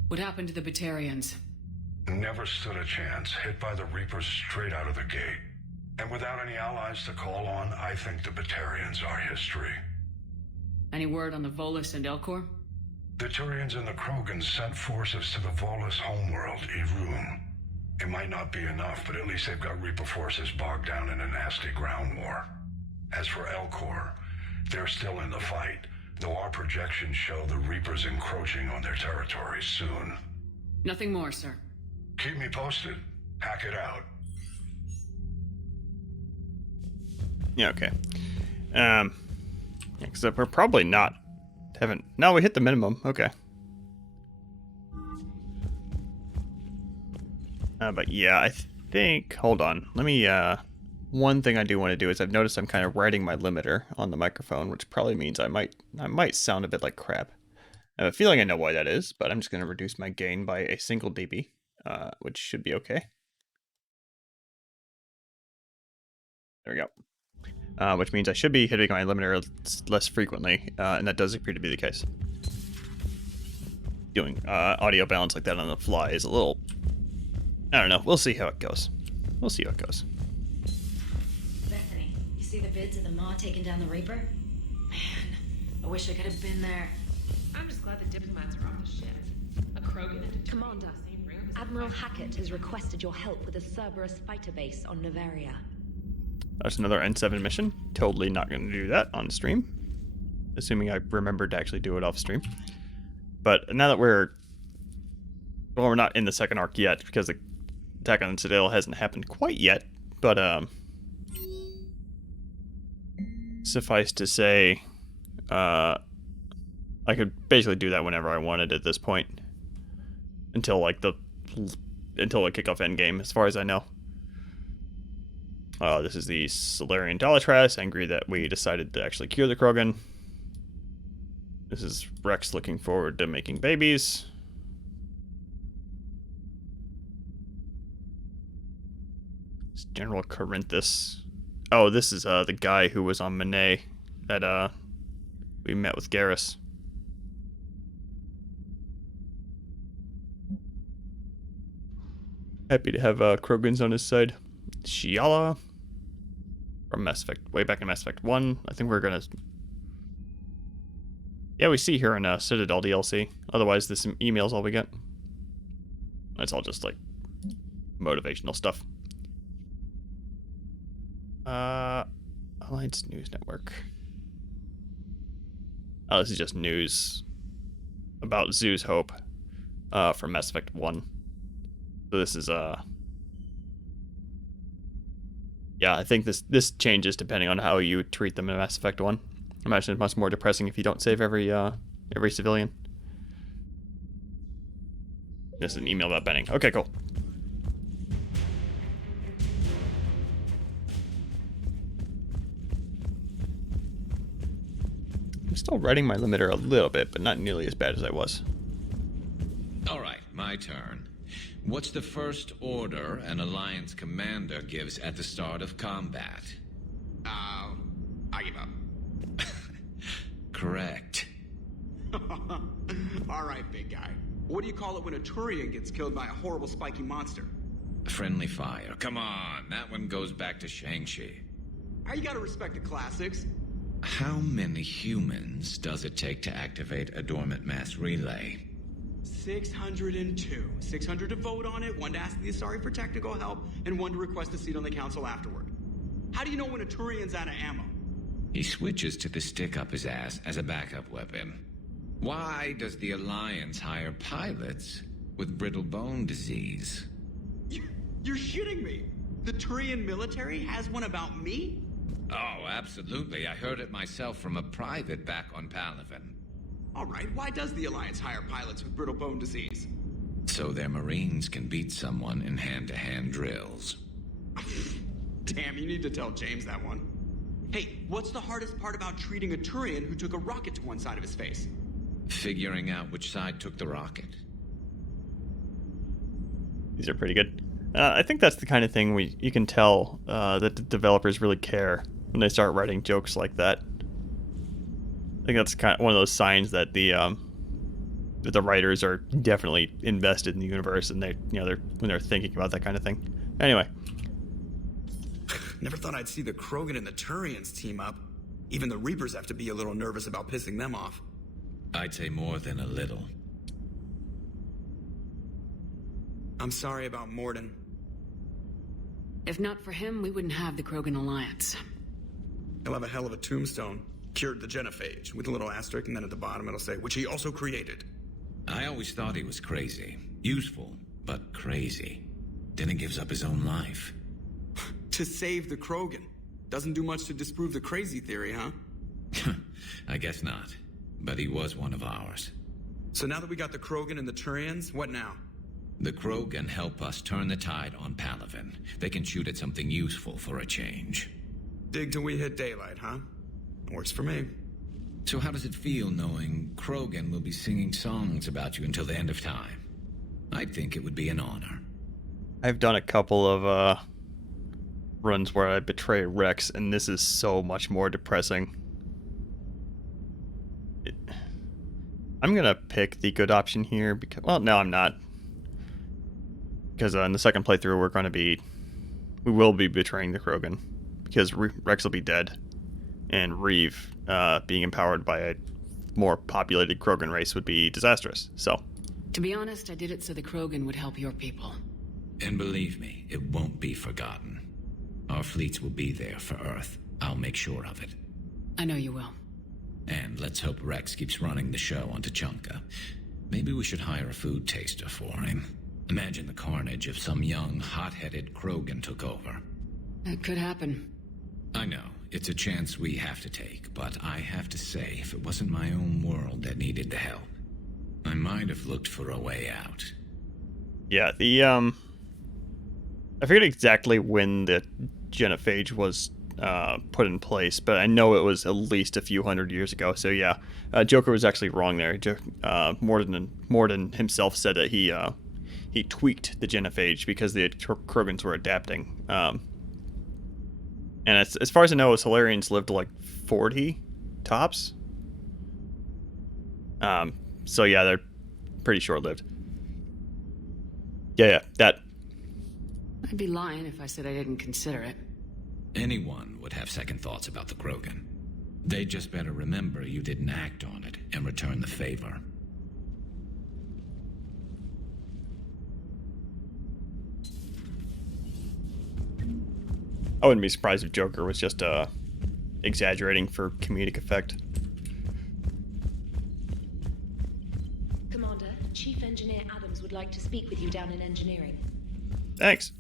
What happened to the Batarians? Never stood a chance, hit by the Reapers straight out of the gate. And without any allies to call on, I think the Batarians are history. Any word on the Volus and Elcor? The Turians and the Krogans sent forces to the Volus homeworld, Irun. It might not be enough, but at least they've got Reaper forces bogged down in a nasty ground war. As for Elcor, they're still in the fight, though our projections show the Reapers encroaching on their territory soon. Nothing more, sir. Keep me posted. Hack it out. Yeah, okay. Yeah, because we're probably not... No, we hit the minimum. Okay. But yeah, I think... Hold on. Let me... One thing I do want to do is I've noticed I'm kind of writing my limiter on the microphone, which probably means I might sound a bit like crap. I have a feeling I know why that is, but I'm just going to reduce my gain by a single dB, which should be okay. There we go. Which means I should be hitting my limiter less frequently, and that does appear to be the case. Doing audio balance like that on the fly is a little... I don't know. We'll see how it goes. We'll see how it goes. Bethany, you see the vids of the Maw taking down the Reaper? Man, I wish I could have been there. I'm just glad the diplomats are off the ship. A Krogan and a Commander, in the same room. Admiral Hackett has requested your help with a Cerberus fighter base on Novaria. That's another N7 mission. Totally not going to do that on stream. Assuming I remembered to actually do it off stream. But now that we're not in the second arc yet, because the attack on the Citadel hasn't happened quite yet. But, suffice to say, I could basically do that whenever I wanted at this point. Until I kick off endgame, as far as I know. This is the Solarian Dolatrass, angry that we decided to actually cure the Krogan. This is Rex looking forward to making babies. It's General Corinthus. Oh, this is the guy who was on Monet that we met with Garrus. Happy to have Krogans on his side. Shiala from Mass Effect, way back in Mass Effect 1. I think we're gonna... Yeah, we see her in Citadel DLC. Otherwise, this email's all we get. It's all just, like, motivational stuff. Alliance News Network. Oh, this is just news about Zoo's Hope from Mass Effect 1. So this is, yeah, I think this changes depending on how you treat them in Mass Effect 1. I imagine it's much more depressing if you don't save every civilian. This is an email about Benning. Okay, cool. I'm still writing my limiter a little bit, but not nearly as bad as I was. All right, my turn. What's the first order an Alliance commander gives at the start of combat? I give up. Correct. All right, big guy. What do you call it when a Turian gets killed by a horrible spiky monster? Friendly fire. Come on, that one goes back to Shang-Chi. You gotta respect the classics. How many humans does it take to activate a dormant mass relay? 602. 600 to vote on it, 1 to ask the Asari for technical help, and 1 to request a seat on the council afterward. How do you know when a Turian's out of ammo? He switches to the stick up his ass as a backup weapon. Why does the Alliance hire pilots with brittle bone disease? You're shitting me! The Turian military has one about me? Oh, absolutely. I heard it myself from a private back on Palaven. All right, why does the Alliance hire pilots with brittle bone disease? So their Marines can beat someone in hand-to-hand drills. Damn, you need to tell James that one. Hey, what's the hardest part about treating a Turian who took a rocket to one side of his face? Figuring out which side took the rocket. These are pretty good. I think that's the kind of thing you can tell that the developers really care when they start writing jokes like that. I think that's kind of one of those signs that the writers are definitely invested in the universe, and they're when they're thinking about that kind of thing. Anyway, Never thought I'd see the Krogan and the Turians team up. Even the Reapers have to be a little nervous about pissing them off. I'd say more than a little. I'm sorry about Morden. If not for him, we wouldn't have the Krogan Alliance. He'll have a hell of a tombstone. Cured the genophage, with a little asterisk, and then at the bottom it'll say, which he also created. I always thought he was crazy. Useful, but crazy. Then he gives up his own life. To save the Krogan. Doesn't do much to disprove the crazy theory, huh? I guess not. But he was one of ours. So now that we got the Krogan and the Turians, what now? The Krogan help us turn the tide on Palaven. They can shoot at something useful for a change. Dig till we hit daylight, huh? Works for me. So how does it feel knowing Krogan will be singing songs about you until the end of time? I think it would be an honor. I've done a couple of runs where I betray Rex, and this is so much more depressing. I'm gonna pick the good option here because, well, no, I'm not. Because in the second playthrough, we will be betraying the Krogan because Rex will be dead, and Reeve being empowered by a more populated Krogan race would be disastrous. So, to be honest, I did it so the Krogan would help your people. And believe me, it won't be forgotten. Our fleets will be there for Earth. I'll make sure of it. I know you will. And let's hope Rex keeps running the show on Tuchanka. Maybe we should hire a food taster for him. Imagine the carnage if some young, hot-headed Krogan took over. That could happen. I know. It's a chance we have to take, but I have to say, if it wasn't my own world that needed the help, I might have looked for a way out. Yeah, I forget exactly when the genophage was put in place, but I know it was at least a few hundred years ago. So yeah, Joker was actually wrong there. Morden himself said that he tweaked the genophage because the Krogans were adapting. And as far as I know, Solarians lived to like 40 tops. So yeah, they're pretty short-lived. Yeah, that. I'd be lying if I said I didn't consider it. Anyone would have second thoughts about the Krogan. They just better remember you didn't act on it and return the favor. I wouldn't be surprised if Joker was just exaggerating for comedic effect. Commander, Chief Engineer Adams would like to speak with you down in engineering. Thanks.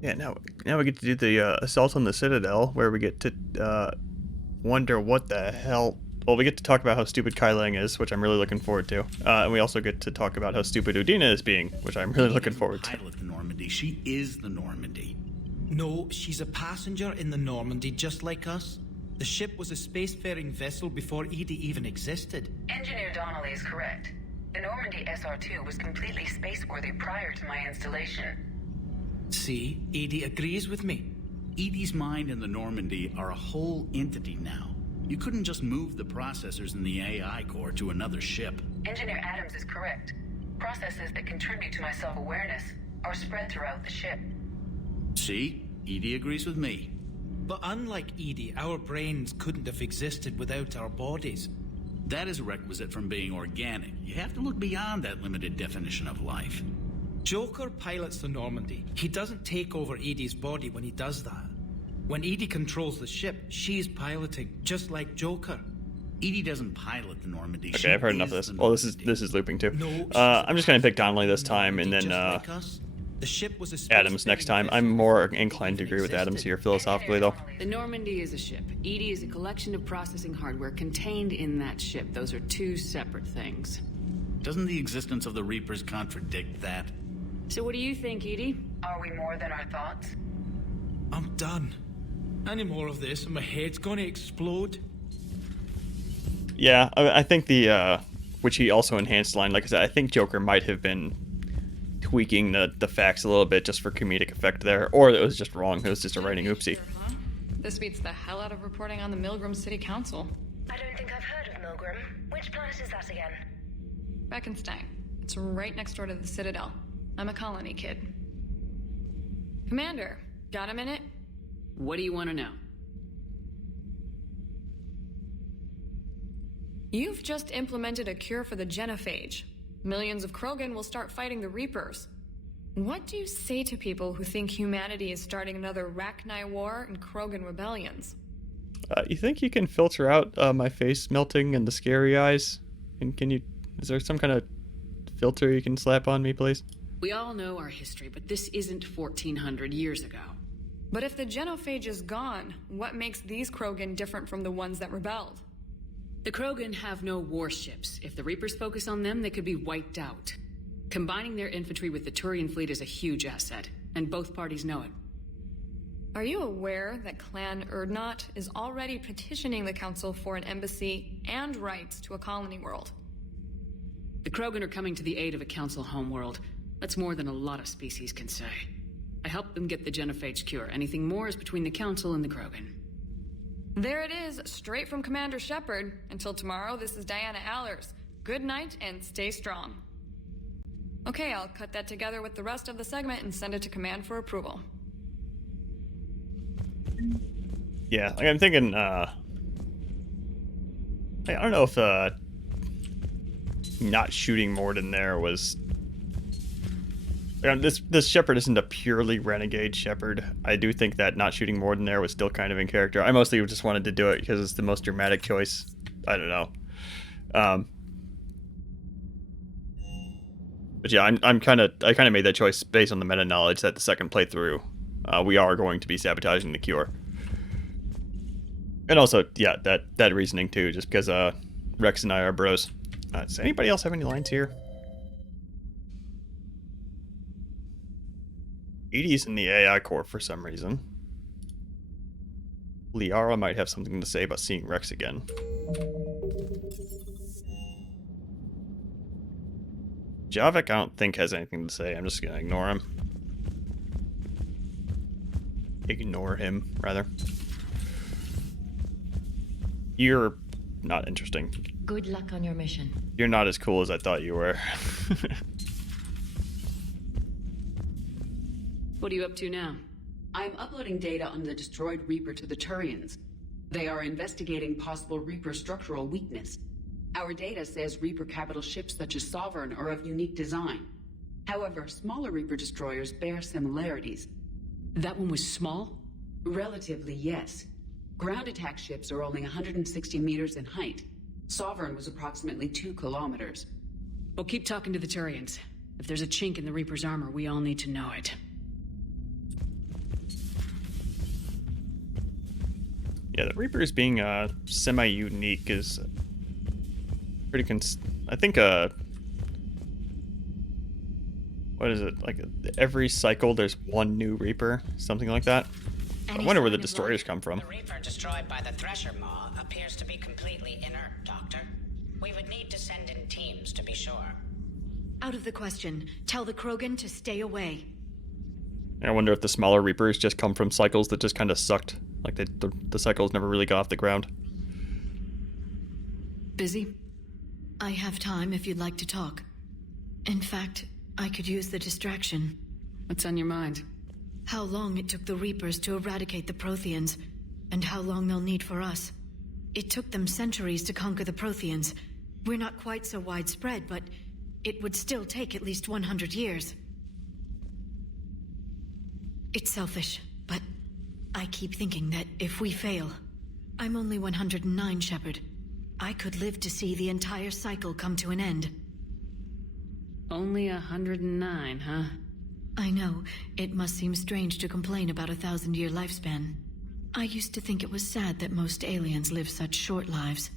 Yeah, now we get to do the assault on the Citadel, where we get to wonder what the hell. Well, we get to talk about how stupid Kai Lang is, which I'm really looking forward to, and we also get to talk about how stupid Udina is being, which I'm really looking forward to. Pilot the Normandy. She is the Normandy. No, she's a passenger in the Normandy, just like us. The ship was a spacefaring vessel before Edie even existed. Engineer Donnelly is correct. The Normandy SR-2 was completely spaceworthy prior to my installation. See, Edie agrees with me. Edie's mind and the Normandy are a whole entity now. You couldn't just move the processors in the AI core to another ship. Engineer Adams is correct. Processes that contribute to my self-awareness are spread throughout the ship. See? Edie agrees with me. But unlike Edie, our brains couldn't have existed without our bodies. That is a requisite from being organic. You have to look beyond that limited definition of life. Joker pilots the Normandy. He doesn't take over Edie's body when he does that. When Edie controls the ship, she's piloting, just like Joker. Edie doesn't pilot the Normandy. Okay, I've heard enough of this. Oh, this is looping too. I'm just gonna pick Donnelly this time, and then The ship was a Adams next time. I'm more inclined to agree with Adams here philosophically, though. The Normandy is a ship. EDI is a collection of processing hardware contained in that ship. Those are two separate things. Doesn't the existence of the Reapers contradict that? So what do you think, EDI? Are we more than our thoughts? I'm done. Any more of this and my head's gonna explode. Yeah, I think the, which he also enhanced line, like I said, I think Joker might have been tweaking the facts a little bit just for comedic effect there, or it was just wrong. It was just a writing oopsie. This beats the hell out of reporting on the Milgram City Council. I don't think I've heard of Milgram. Which planet is that again? Reckenstein. It's right next door to the Citadel. I'm a colony kid. Commander, got a minute? What do you want to know? You've just implemented a cure for the genophage. Millions of Krogan will start fighting the Reapers. What do you say to people who think humanity is starting another Rachni war and Krogan rebellions? You think you can filter out my face melting and the scary eyes? And can you... Is there some kind of filter you can slap on me, please? We all know our history, but this isn't 1400 years ago. But if the genophage is gone, what makes these Krogan different from the ones that rebelled? The Krogan have no warships. If the Reapers focus on them, they could be wiped out. Combining their infantry with the Turian fleet is a huge asset, and both parties know it. Are you aware that Clan Urdnot is already petitioning the Council for an embassy and rights to a colony world? The Krogan are coming to the aid of a Council homeworld. That's more than a lot of species can say. I helped them get the genophage cure. Anything more is between the Council and the Krogan. There it is, straight from Commander Shepard. Until tomorrow, this is Diana Allers. Good night and stay strong. Okay, I'll cut that together with the rest of the segment and send it to Command for approval. Yeah, like I'm thinking, I don't know if, not shooting Morden there was... This Shepard isn't a purely renegade Shepard. I do think that not shooting Morden there was still kind of in character. I mostly just wanted to do it because it's the most dramatic choice. I don't know. But yeah, I kind of made that choice based on the meta knowledge that the second playthrough, we are going to be sabotaging the cure. And also, yeah, that reasoning too, just because Rex and I are bros. Does anybody else have any lines here? EDI's in the AI core for some reason. Liara might have something to say about seeing Rex again. Javik, I don't think has anything to say. I'm just gonna ignore him. Ignore him, rather. You're not interesting. Good luck on your mission. You're not as cool as I thought you were. What are you up to now? I'm uploading data on the destroyed Reaper to the Turians. They are investigating possible Reaper structural weakness. Our data says Reaper capital ships such as Sovereign are of unique design. However, smaller Reaper destroyers bear similarities. That one was small? Relatively, yes. Ground attack ships are only 160 meters in height. Sovereign was approximately 2 kilometers. Well, keep talking to the Turians. If there's a chink in the Reaper's armor, we all need to know it. Yeah, the Reapers being semi-unique is pretty I think what is it, like every cycle there's one new Reaper, something like that. I wonder where the destroyers come from. The Reaper destroyed by the Thresher Maw appears to be completely inert, Doctor. We would need to send in teams to be sure. Out of the question. Tell the Krogan to stay away. I wonder if the smaller Reapers just come from cycles that just kind of sucked. Like the cycles never really got off the ground. Busy? I have time if you'd like to talk. In fact, I could use the distraction. What's on your mind? How long it took the Reapers to eradicate the Protheans, and how long they'll need for us. It took them centuries to conquer the Protheans. We're not quite so widespread, but it would still take at least 100 years. It's selfish, but I keep thinking that if we fail... I'm only 109, Shepard. I could live to see the entire cycle come to an end. Only 109, huh? I know, it must seem strange to complain about a 1,000-year lifespan. I used to think it was sad that most aliens live such short lives.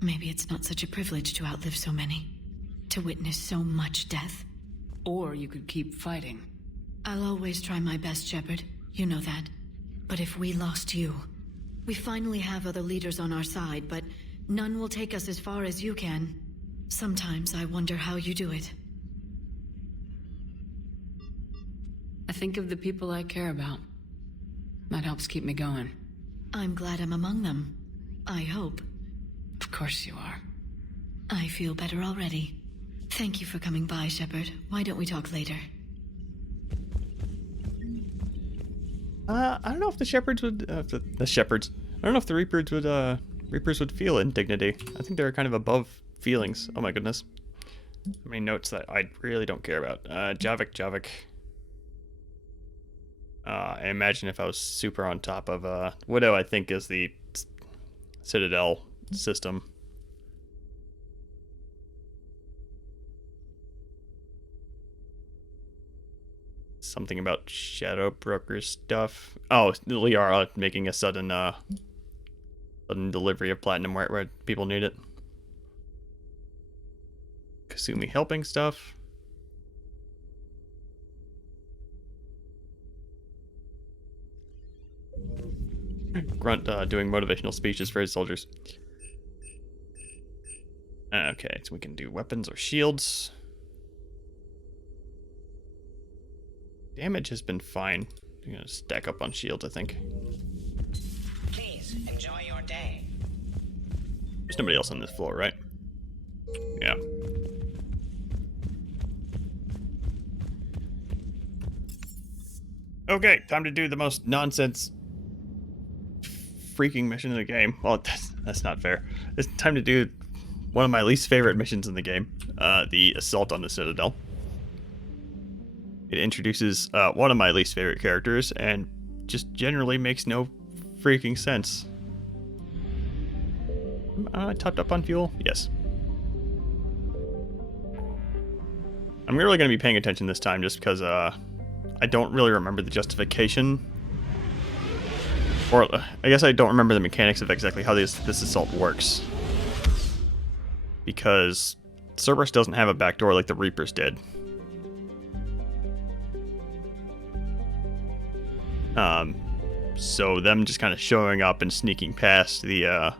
Maybe it's not such a privilege to outlive so many. To witness so much death. Or you could keep fighting. I'll always try my best, Shepard. You know that. But if we lost you... We finally have other leaders on our side, but none will take us as far as you can. Sometimes I wonder how you do it. I think of the people I care about. That helps keep me going. I'm glad I'm among them. I hope. Of course you are. I feel better already. Thank you for coming by, Shepard. Why don't we talk later? I don't know if the Shepherds would, the Shepherds. I don't know if the Reapers would feel indignity. I think they're kind of above feelings. Oh my goodness. How many notes that I really don't care about? Javik. I imagine if I was super on top of, Widow, I think is the Citadel system. Something about Shadow Broker stuff. Oh, Liara making a sudden delivery of platinum where people need it. Kasumi helping stuff. Grunt doing motivational speeches for his soldiers. Okay, so we can do weapons or shields. Damage has been fine. I'm gonna stack up on shields, I think. Please enjoy your day. There's nobody else on this floor, right? Yeah. Okay, time to do the most nonsense freaking mission in the game. Well, that's not fair. It's time to do one of my least favorite missions in the game. The assault on the Citadel. It introduces one of my least favorite characters and just generally makes no freaking sense. Topped up on fuel? Yes. I'm really going to be paying attention this time just because I don't really remember the justification. Or I guess I don't remember the mechanics of exactly how this assault works. Because Cerberus doesn't have a backdoor like the Reapers did. So them just kind of showing up and sneaking past the, I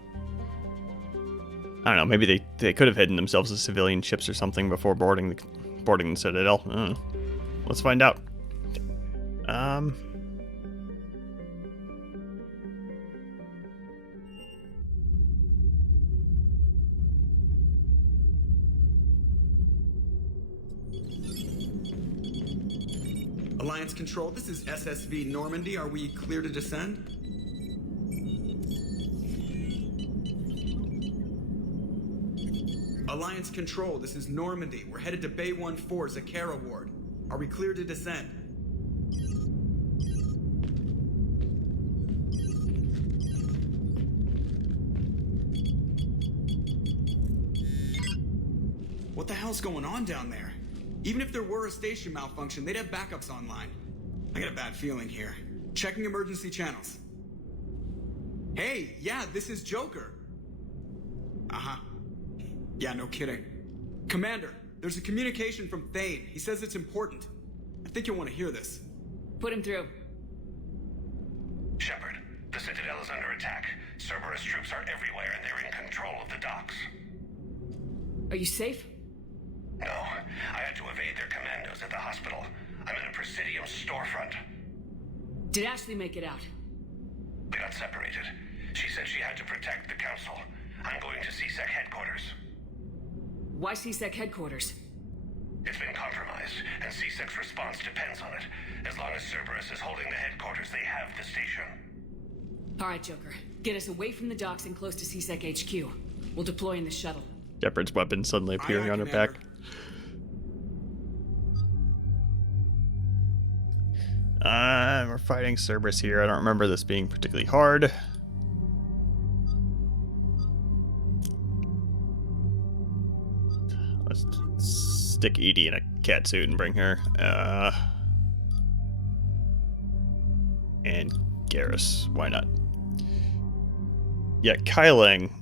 don't know, maybe they could have hidden themselves as civilian ships or something before boarding the Citadel. I don't know. Let's find out. Alliance Control, this is SSV Normandy. Are we clear to descend? Alliance Control, this is Normandy. We're headed to Bay 1-4, Zakara Ward. Are we clear to descend? What the hell's going on down there? Even if there were a station malfunction, they'd have backups online. I got a bad feeling here. Checking emergency channels. Hey, yeah, this is Joker. Uh-huh. Yeah, no kidding. Commander, there's a communication from Thane. He says it's important. I think you'll want to hear this. Put him through. Shepard, the Citadel is under attack. Cerberus troops are everywhere and they're in control of the docks. Are you safe? No, I had to evade their commandos at the hospital. I'm in a Presidium storefront. Did Ashley make it out? We got separated. She said she had to protect the Council. I'm going to CSEC headquarters. Why CSEC headquarters? It's been compromised, and CSEC's response depends on it. As long as Cerberus is holding the headquarters, they have the station. Alright, Joker. Get us away from the docks and close to CSEC HQ. We'll deploy in the shuttle. Shepard's weapon suddenly appearing on her back. We're fighting Cerberus here. I don't remember this being particularly hard. Let's stick Edie in a cat suit and bring her. and Garrus. Why not? Yeah, Kai Lang.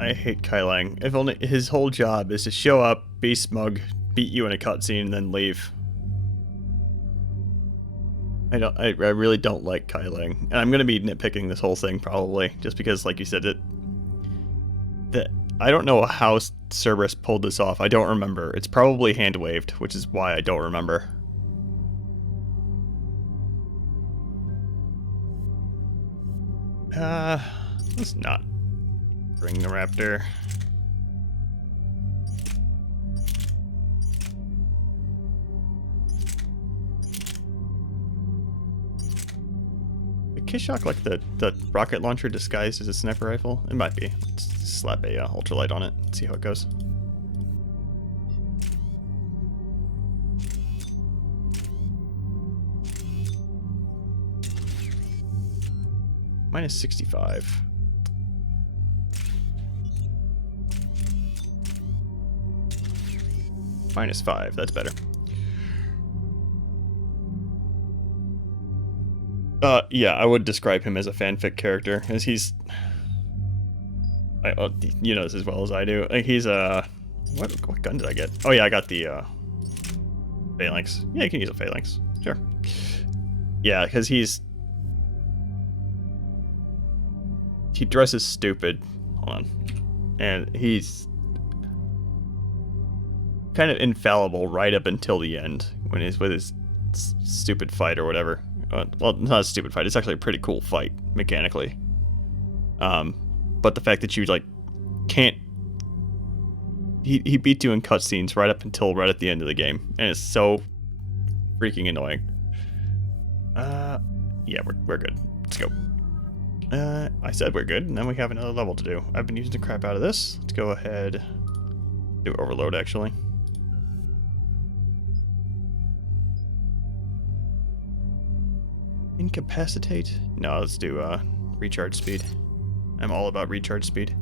I hate Kai Lang. If only his whole job is to show up, be smug, beat you in a cutscene, and then leave. I really don't like Kai Lang. And I'm gonna be nitpicking this whole thing probably, just because, like you said, I don't know how Cerberus pulled this off. I don't remember. It's probably hand-waved, which is why I don't remember. Let's not bring the raptor. A Kishok like the rocket launcher disguised as a sniper rifle? It might be. Let's slap a ultralight on it, see how it goes. Minus 65. Minus 5, that's better. Yeah, I would describe him as a fanfic character, as he's... you know this as well as I do. He's what gun did I get? Oh yeah, I got the phalanx. Yeah, you can use a phalanx. Sure. Yeah, because he dresses stupid. Hold on. And he's kind of infallible right up until the end when he's with his stupid fight or whatever. Well, not a stupid fight. It's actually a pretty cool fight mechanically. But the fact that you like can't, he beats you in cutscenes right up until right at the end of the game, and it's so freaking annoying. Yeah, we're good. Let's go. I said we're good, and then we have another level to do. I've been using the crap out of this. Let's go ahead. Do overload actually. Incapacitate? No, let's do recharge speed. I'm all about recharge speed.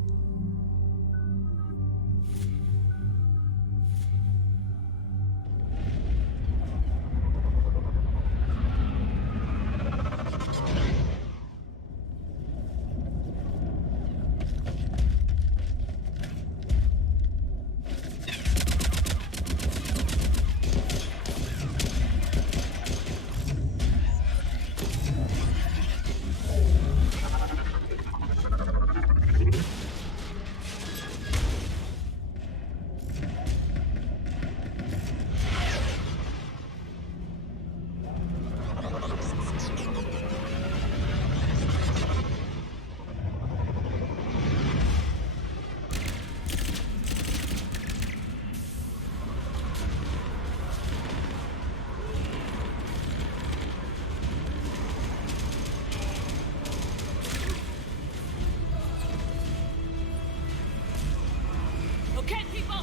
Okay, people,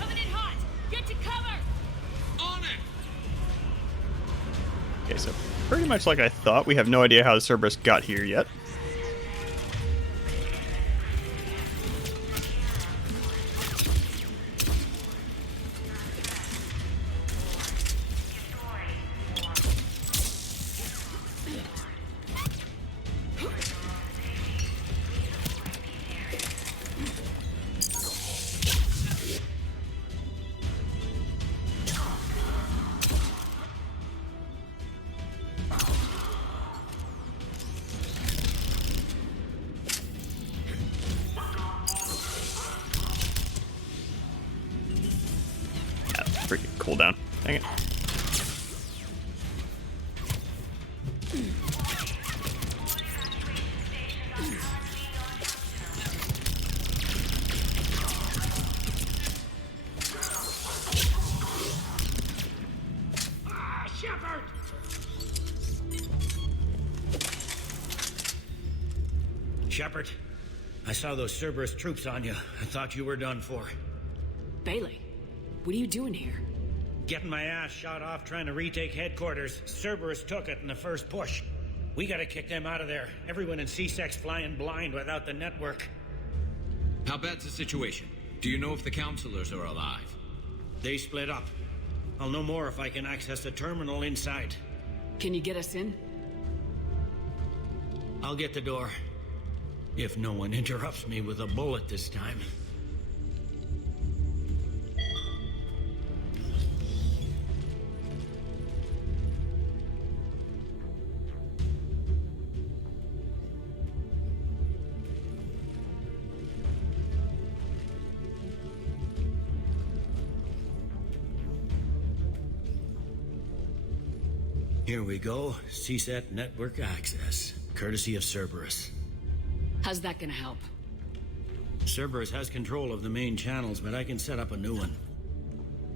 coming in hot. Get to cover. On it. Okay, so pretty much like I thought, we have no idea how the Cerberus got here yet. Freaking cooldown. Dang it. Shepard, I saw those Cerberus troops on you. I thought you were done for. Bailey, what are you doing here? Getting my ass shot off trying to retake headquarters. Cerberus took it in the first push. We gotta kick them out of there. Everyone in C-Sec's flying blind without the network. How bad's the situation? Do you know if the counselors are alive? They split up. I'll know more if I can access the terminal inside. Can you get us in? I'll get the door. If no one interrupts me with a bullet this time. Here we go. CSAT network access, courtesy of Cerberus. How's that gonna help? Cerberus has control of the main channels, but I can set up a new one.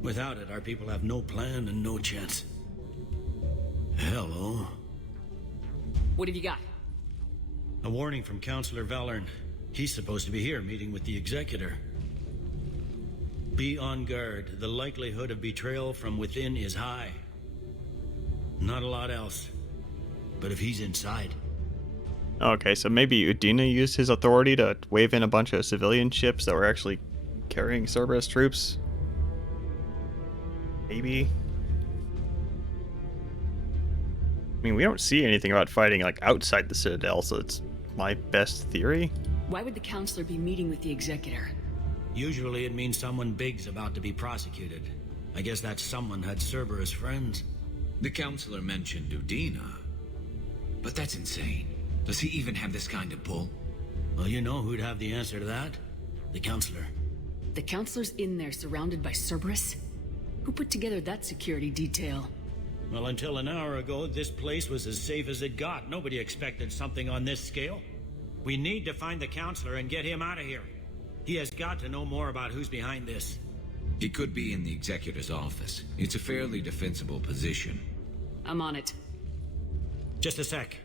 Without it, our people have no plan and no chance. Hello. What have you got? A warning from Counselor Valern. He's supposed to be here meeting with the Executor. Be on guard. The likelihood of betrayal from within is high. Not a lot else. But if he's inside... Okay, so maybe Udina used his authority to wave in a bunch of civilian ships that were actually carrying Cerberus troops? Maybe? I mean, we don't see anything about fighting like outside the Citadel, so it's my best theory. Why would the Counselor be meeting with the Executor? Usually it means someone big's about to be prosecuted. I guess that someone had Cerberus friends. The Counselor mentioned Udina. But that's insane. Does he even have this kind of pull? Well, you know who'd have the answer to that? The Counselor. The Counselor's in there surrounded by Cerberus? Who put together that security detail? Well, until an hour ago, this place was as safe as it got. Nobody expected something on this scale. We need to find the Counselor and get him out of here. He has got to know more about who's behind this. He could be in the Executor's office. It's a fairly defensible position. I'm on it. Just a sec.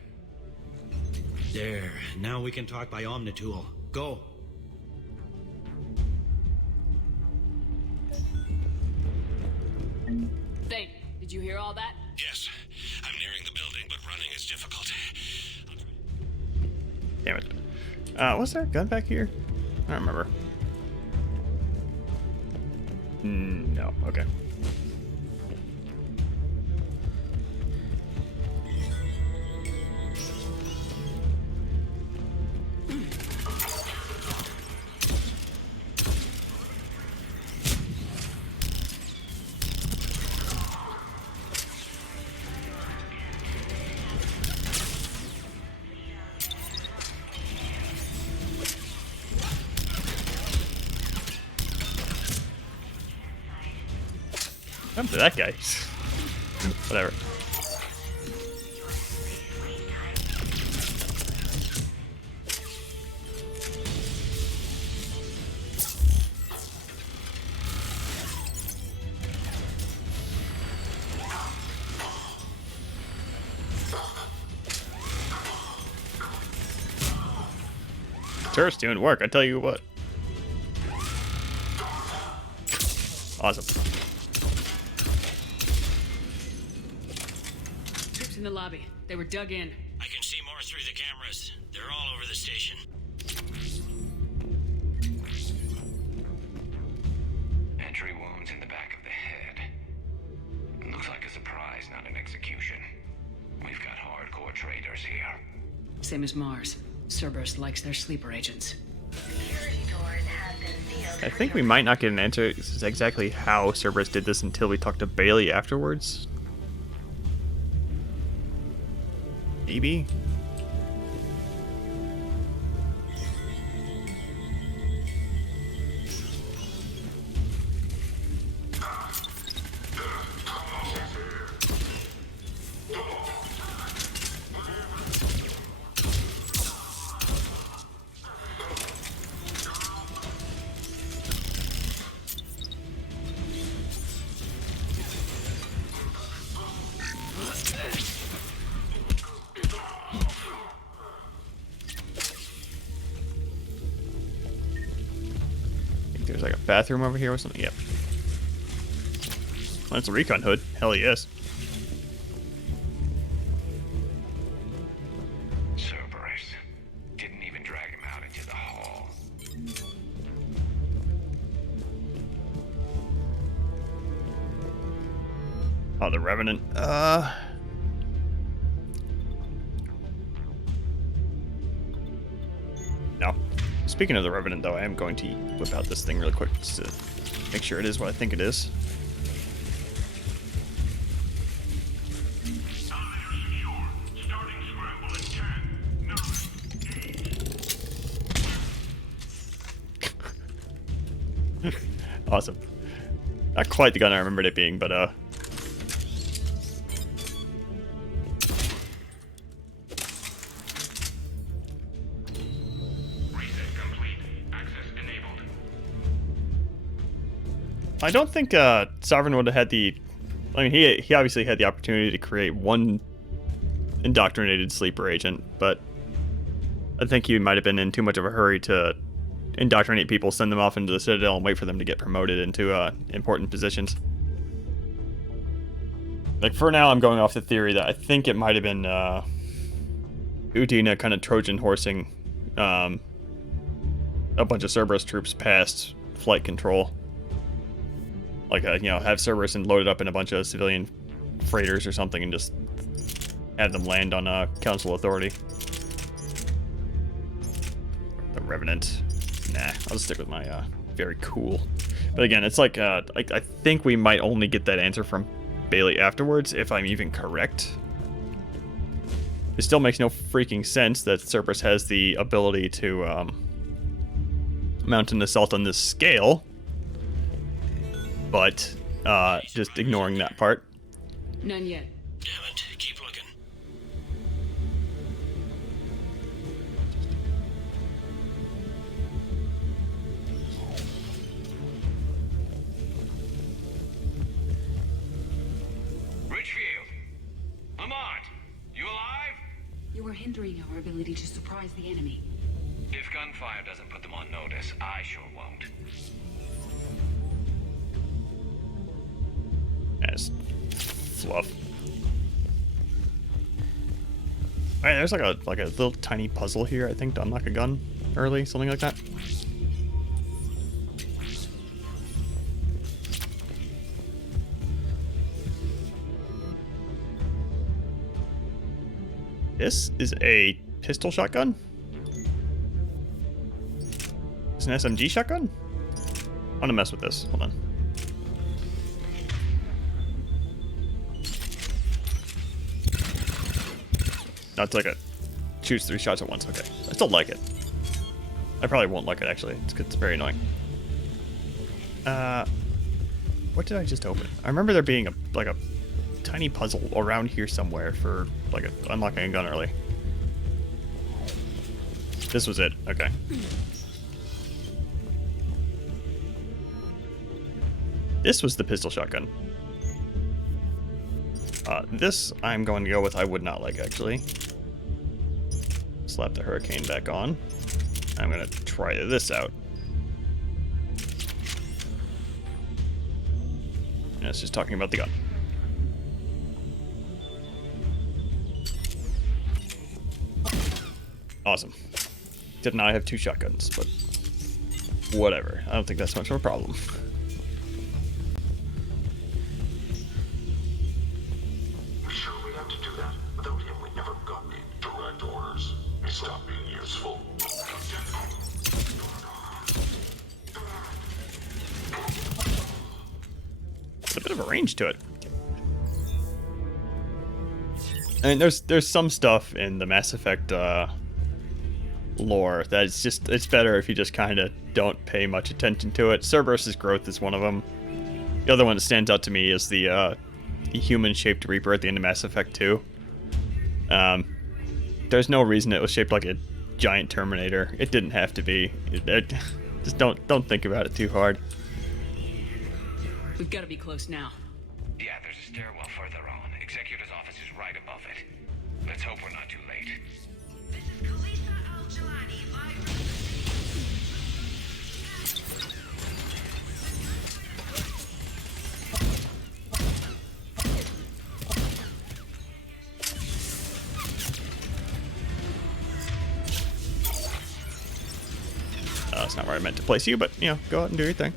There. Now we can talk by Omnitool. Go. Thane, did you hear all that? Yes. I'm nearing the building, but running is difficult. Damn it. Was there a gun back here? I don't remember. No. Okay. What happened to that guy? Whatever. Turret's doing work, I tell you what. Awesome. Troops in the lobby. They were dug in. I can see more through the cameras. They're all over the station. Entry wounds in the back of the head. Looks like a surprise, not an execution. We've got hardcore traitors here. Same as Mars. Cerberus likes their sleeper agents. I think we might not get an answer to exactly how Cerberus did this until we talk to Bailey afterwards. Maybe? There's like a bathroom over here or something. Yep. Well, that's a recon hood. Hell yes. Cerberus. Didn't even drag him out into the hall. Oh, the Revenant. Speaking of the Revenant, though, I am going to whip out this thing real quick just to make sure it is what I think it is. Awesome. Not quite the gun I remembered it being, but I don't think Sovereign would have had the... I mean, he obviously had the opportunity to create one indoctrinated sleeper agent, but I think he might have been in too much of a hurry to indoctrinate people, send them off into the Citadel, and wait for them to get promoted into important positions. Like, for now, I'm going off the theory that I think it might have been Udina kind of Trojan horsing a bunch of Cerberus troops past flight control. Like, you know, have Cerberus and load it up in a bunch of civilian freighters or something and just have them land on Council authority. The Revenant. Nah, I'll just stick with my very cool. But again, it's like I think we might only get that answer from Bailey afterwards, if I'm even correct. It still makes no freaking sense that Cerberus has the ability to mount an assault on this scale. But just ignoring that part. None yet. Damn it, keep looking. Richfield! Lamont! You alive? You are hindering our ability to surprise the enemy. If gunfire doesn't put them on notice, I sure won't. As fluff. Alright, there's like a little tiny puzzle here, I think, to unlock a gun early, something like that. This is a pistol shotgun? It's an SMG shotgun? I'm gonna mess with this. Hold on. No, it's like a shoots 3 shots at once. Okay, I still like it. I probably won't like it actually. It's very annoying. What did I just open? I remember there being a tiny puzzle around here somewhere for unlocking a gun early. This was it. Okay. This was the pistol shotgun. This I'm going to go with I would not like, actually. Slap the Hurricane back on. I'm going to try this out. And it's just talking about the gun. Awesome. Except now I have 2 shotguns, but whatever. I don't think that's much of a problem. A bit of a range to it. I mean, there's some stuff in the Mass Effect lore that it's better if you just kind of don't pay much attention to it. Cerberus's growth is one of them. The other one that stands out to me is the human-shaped Reaper at the end of Mass Effect 2. There's no reason it was shaped like a giant Terminator. It didn't have to be. Just don't think about it too hard. We've got to be close now. Yeah, there's a stairwell further on. Executor's office is right above it. Let's hope we're not too late. That's not where I meant to place you, but, you know, go out and do your thing.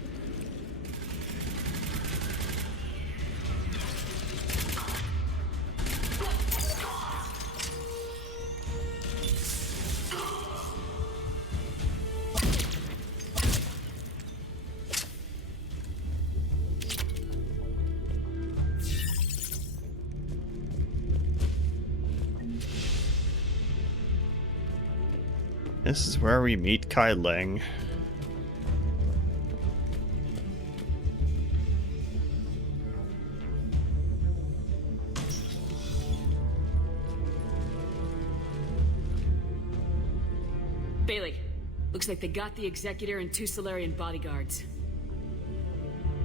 This is where we meet Kai Leng. Bailey, looks like they got the Executor and 2 Solarian bodyguards.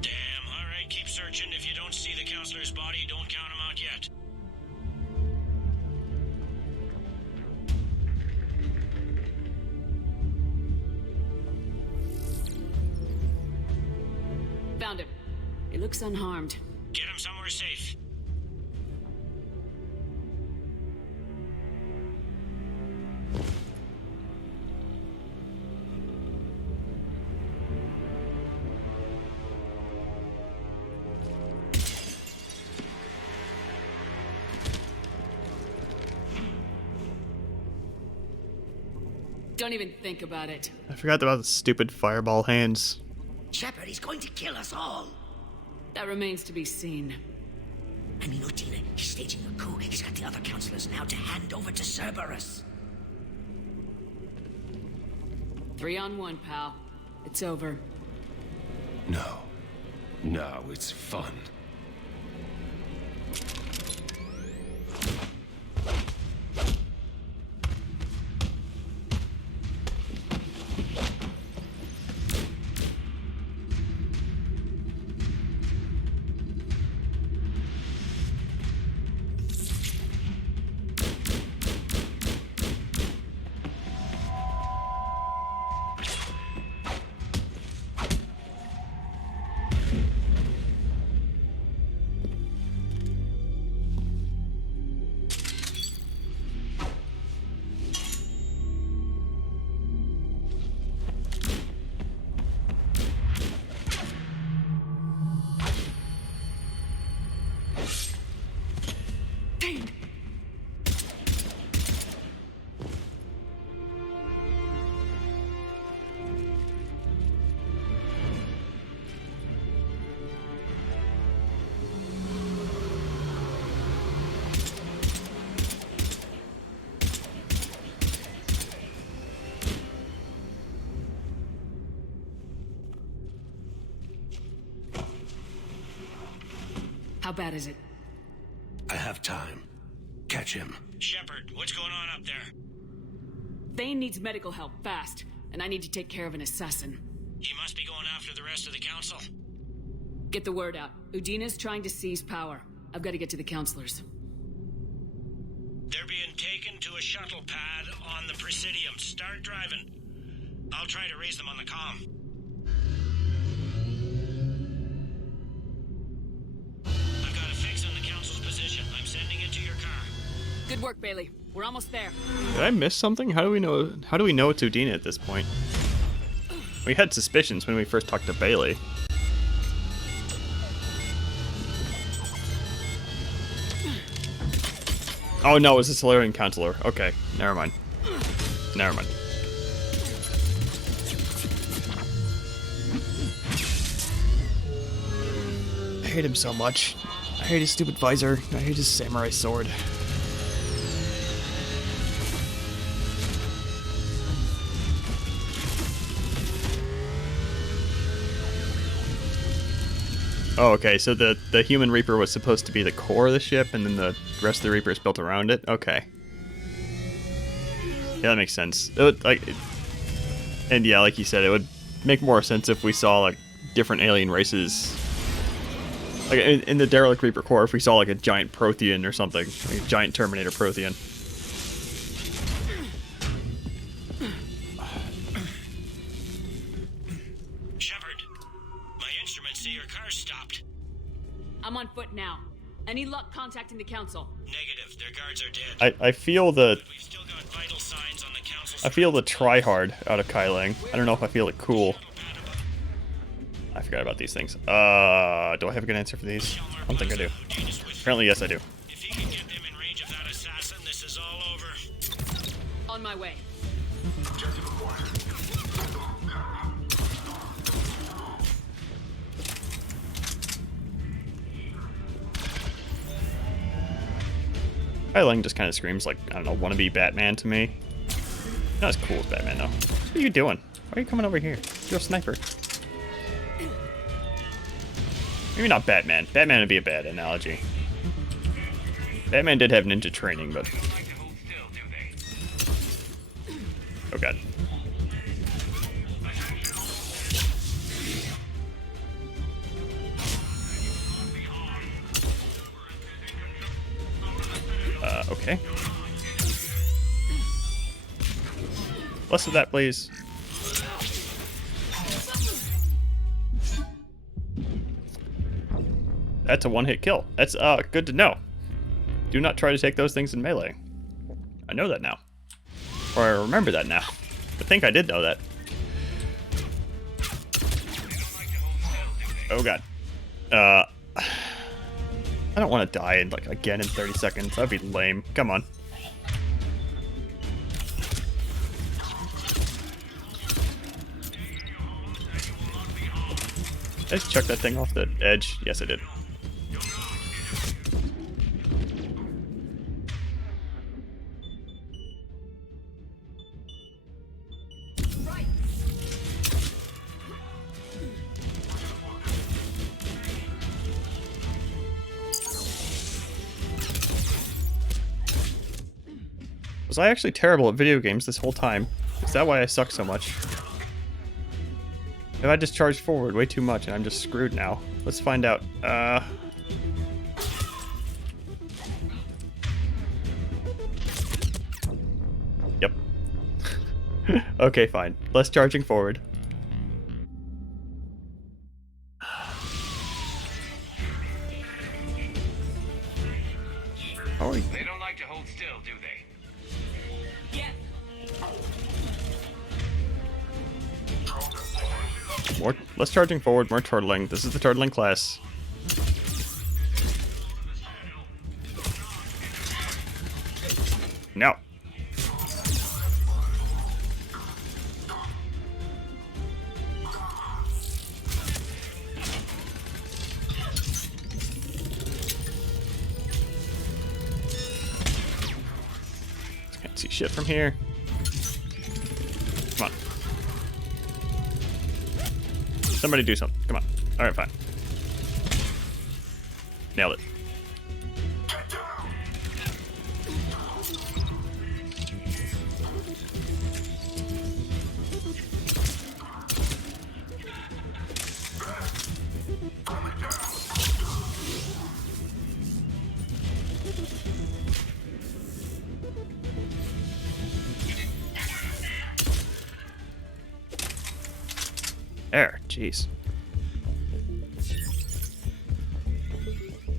Damn, alright, keep searching. If you don't see the counselor's body, don't count him out yet. Found him. He looks unharmed. Get him somewhere safe. Don't even think about it. I forgot about the stupid fireball hands. Shepard, he's going to kill us all. That remains to be seen. I mean, Utina, he's staging a coup. He's got the other counselors now to hand over to Cerberus. 3-on-1, pal. It's over. No. No, it's fun. How bad is it? I have time. Catch him. Shepard, what's going on up there? Thane needs medical help, fast. And I need to take care of an assassin. He must be going after the rest of the council. Get the word out. Udina's trying to seize power. I've got to get to the counselors. They're being taken to a shuttle pad on the Presidium. Start driving. I'll try to raise them on the comm. I've got a fix on the council's position. I'm sending it to your car. Good work, Bailey. We're almost there. Did I miss something? How do we know it's Udina at this point? We had suspicions when we first talked to Bailey. Oh no, it was a Solarian counselor. Okay, never mind. Never mind. I hate him so much. I hate his stupid visor. I hate his samurai sword. Oh, okay, so the human Reaper was supposed to be the core of the ship, and then the rest of the Reaper is built around it? Okay. Yeah, that makes sense. It would, and yeah, like you said, it would make more sense if we saw, like, different alien races. Like, in the Derelict Reaper core, if we saw, like, a giant Prothean or something. Like a giant Terminator Prothean. I'm on foot now. Any luck contacting the council? Negative. Their guards are dead. I feel the... We've still got vital signs on the council's... I feel the try-hard out of Kai Leng. I don't know if I feel it cool. I forgot about these things. Do I have a good answer for these? I don't think I do. Apparently, yes, I do. If he can get them in range of that assassin, this is all over. On my way. Kai Leng just kind of screams like, I don't know, wannabe Batman to me. Not as cool as Batman, though. What are you doing? Why are you coming over here? You're a sniper. Maybe not Batman. Batman would be a bad analogy. Batman did have ninja training, but... Oh god. Okay. Less of that, please. That's a one-hit kill. That's good to know. Do not try to take those things in melee. I know that now. Or I remember that now. I think I did know that. Oh god. I don't want to die in, like, again in 30 seconds. That'd be lame. Come on. Did I just chuck that thing off the edge? Yes, I did. Was I actually terrible at video games this whole time? Is that why I suck so much? If I just charged forward way too much and I'm just screwed now. Let's find out. Yep. Okay, fine. Less charging forward. Oh, they don't like to hold still, do they? less charging forward, more turtling. This is the turtling class. No. Can't see shit from here. Come on. Somebody do something. Come on. Alright, fine. Nailed it. There, jeez.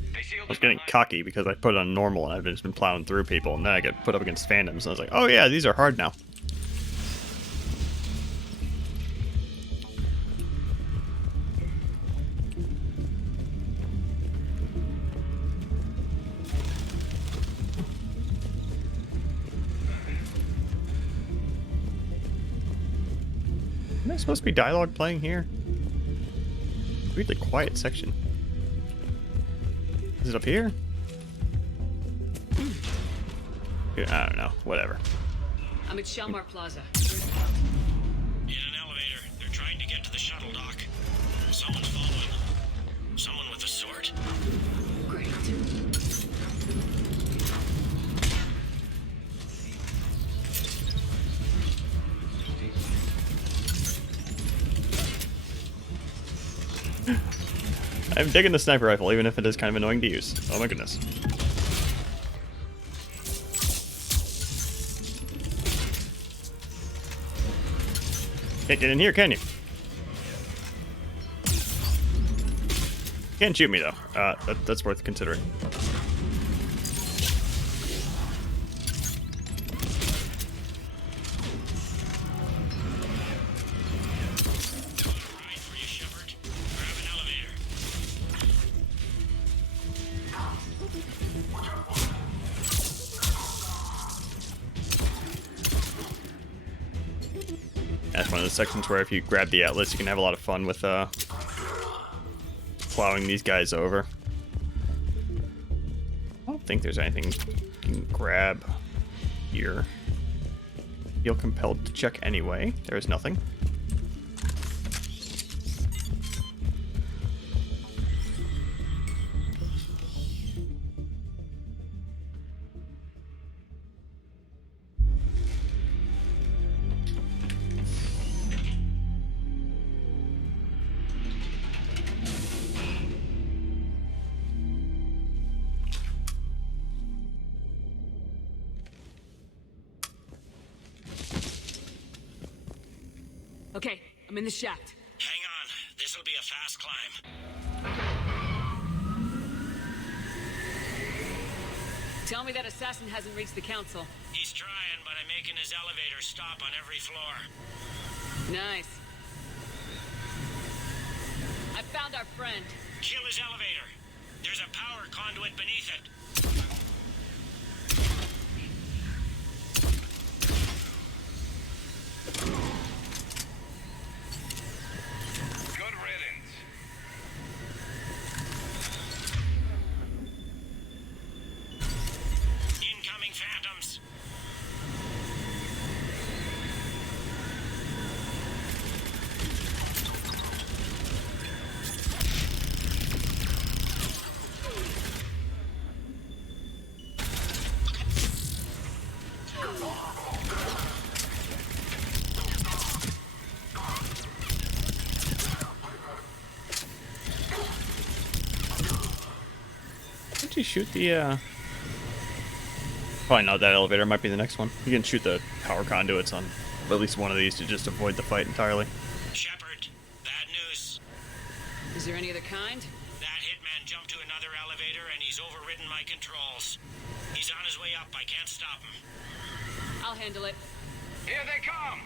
I was getting cocky because I put it on normal and I've just been plowing through people, and then I get put up against fandoms, and I was like, oh yeah, these are hard now. Isn't there supposed to be dialogue playing here? Weirdly quiet section. Is it up here? I don't know. Whatever. I'm at Shalmar Plaza. In an elevator. They're trying to get to the shuttle dock. Someone's following them. Someone with a sword. Great. I'm digging the sniper rifle, even if it is kind of annoying to use. Oh my goodness. Can't get in here, can you? Can't shoot me, though. That's worth considering. That's one of the sections where if you grab the atlas, you can have a lot of fun with plowing these guys over. I don't think there's anything you can grab here. Feel compelled to check anyway. There is nothing. Okay, I'm in the shaft. Hang on. This'll be a fast climb. Tell me that assassin hasn't reached the council. He's trying, but I'm making his elevator stop on every floor. Nice. I found our friend. Kill his elevator. There's a power conduit beneath it. Good riddance. Incoming phantoms. Did you shoot the, Probably not that elevator, might be the next one. You can shoot the power conduits on at least one of these to just avoid the fight entirely. Shepard, bad news. Is there any other kind? That hitman jumped to another elevator and he's overridden my controls. He's on his way up. I can't stop him. I'll handle it. Here they come!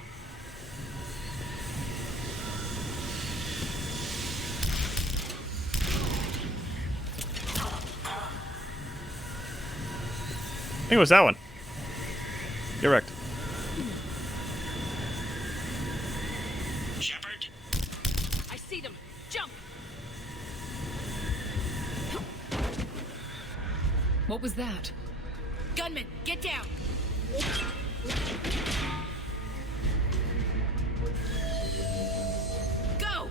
I think it was that one. You're wrecked. Shepard? I see them. Jump! What was that? Gunman, get down! Go!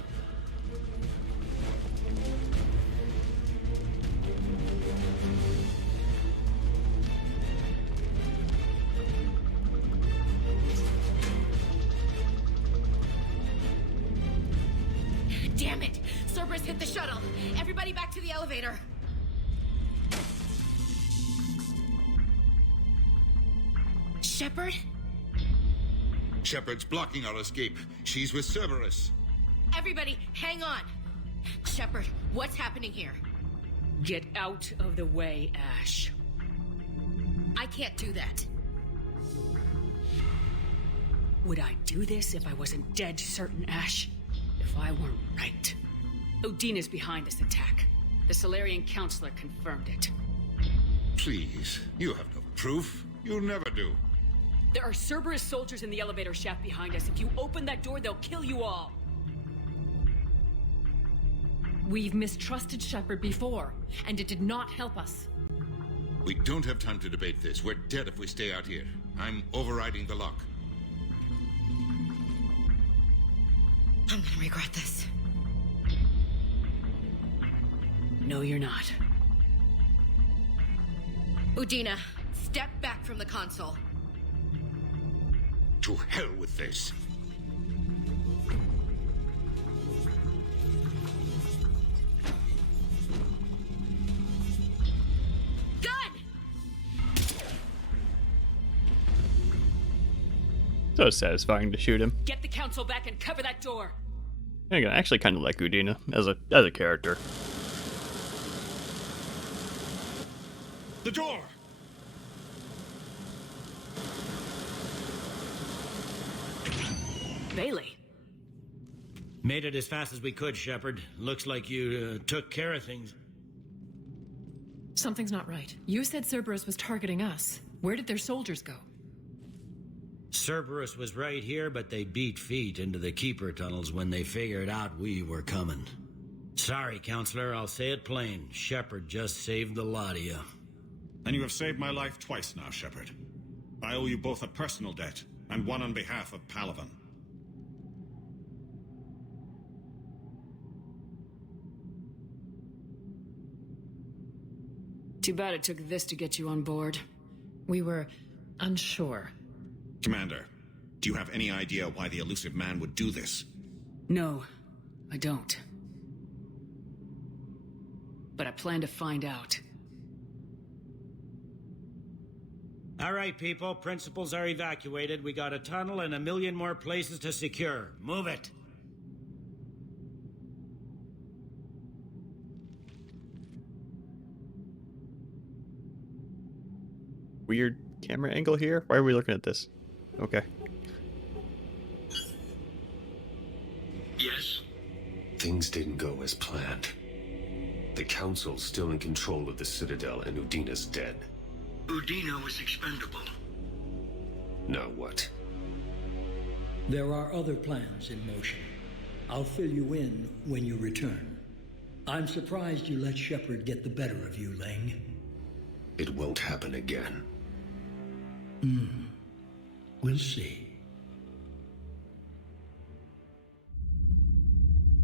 Damn it! Cerberus hit the shuttle! Everybody back to the elevator! Shepard? Shepard's blocking our escape. She's with Cerberus. Everybody, hang on! Shepard, what's happening here? Get out of the way, Ash. I can't do that. Would I do this if I wasn't dead certain, Ash? If I weren't right. Odina's behind this attack. The Solarian Counselor confirmed it. Please, you have no proof. You'll never do. There are Cerberus soldiers in the elevator shaft behind us. If you open that door, they'll kill you all. We've mistrusted Shepard before, and it did not help us. We don't have time to debate this. We're dead if we stay out here. I'm overriding the lock. I'm gonna regret this. No, you're not. Udina, step back from the console. To hell with this. So satisfying to shoot him. Get the council back and cover that door. I actually kind of like Udina as a character. The door! Bailey. Made it as fast as we could, Shepard. Looks like you took care of things. Something's not right. You said Cerberus was targeting us. Where did their soldiers go? Cerberus was right here, but they beat feet into the Keeper tunnels when they figured out we were coming. Sorry, Counselor, I'll say it plain. Shepard just saved the lot of you. And you have saved my life twice now, Shepard. I owe you both a personal debt, and one on behalf of Palavan. Too bad it took this to get you on board. We were unsure. Commander, do you have any idea why the elusive man would do this? No, I don't. But I plan to find out. All right, people. Principals are evacuated. We got a tunnel and 1 million more places to secure. Move it. Weird camera angle here. Why are we looking at this? Okay. Yes? Things didn't go as planned. The Council's still in control of the Citadel and Udina's dead. Udina was expendable. Now what? There are other plans in motion. I'll fill you in when you return. I'm surprised you let Shepard get the better of you, Ling. It won't happen again. We'll see.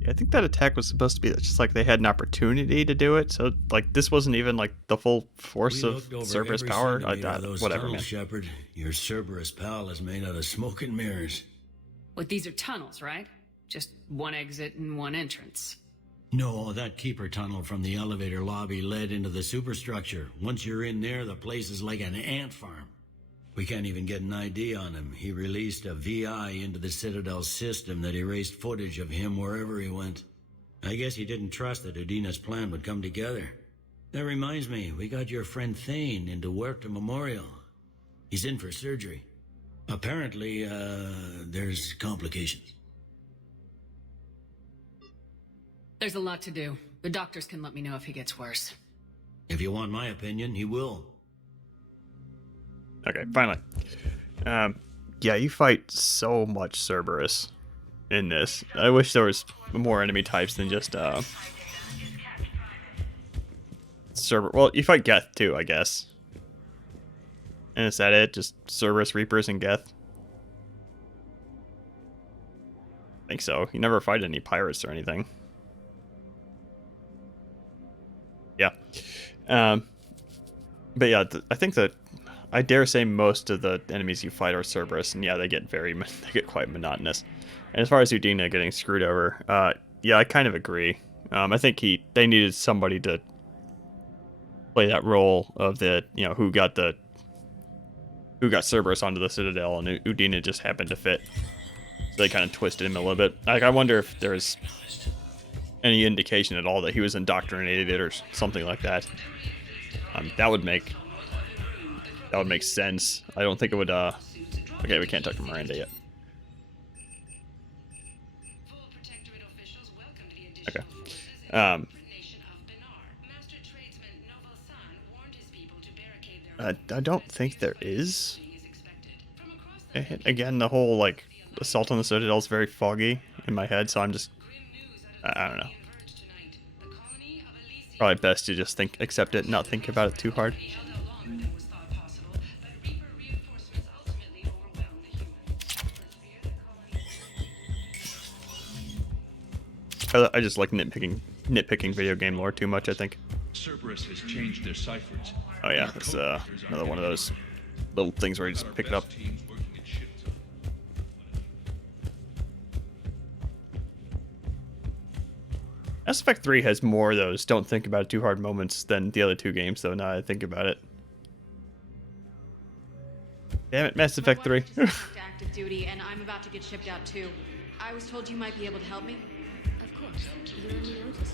I think that attack was supposed to be just like they had an opportunity to do it, so like this wasn't even like the full force of Cerberus power. Whatever, man. Shepard. Your Cerberus pal is made out of smoke and mirrors. But these are tunnels, right? Just one exit and one entrance. No, that keeper tunnel from the elevator lobby led into the superstructure. Once you're in there, the place is like an ant farm. We can't even get an ID on him. He released a VI into the Citadel system that erased footage of him wherever he went. I guess he didn't trust that Udina's plan would come together. That reminds me, we got your friend Thane into Huerta Memorial. He's in for surgery. Apparently, there's complications. There's a lot to do. The doctors can let me know if he gets worse. If you want my opinion, he will. Okay, finally. Yeah, you fight so much Cerberus in this. I wish there was more enemy types than just Cerberus. Well, you fight Geth too, I guess. And is that it? Just Cerberus, Reapers, and Geth? I think so. You never fight any pirates or anything. Yeah. But yeah, I think that I dare say most of the enemies you fight are Cerberus, and yeah, they get quite monotonous. And as far as Udina getting screwed over, yeah, I kind of agree. I think they needed somebody to play that role of who got Cerberus onto the Citadel, and Udina just happened to fit. So they kind of twisted him a little bit. Like, I wonder if there's any indication at all that he was indoctrinated or something like that. That would make sense. I don't think it would. Okay, we can't talk to Miranda yet. Okay. I don't think there is. Again, the whole like assault on the Citadel is very foggy in my head, so I'm just I don't know. Probably best to just accept it, not think about it too hard. I just like nitpicking video game lore too much, I think. Cerberus has changed their ciphers. Oh yeah, it's another one of those little things where you just pick it up. Mass Effect 3 has more of those don't think about it too hard moments than the other two games, though, now that I think about it. Damn it, Mass Effect 3. Active duty, and I'm about to get shipped out too. I was told you might be able to help me. Of course.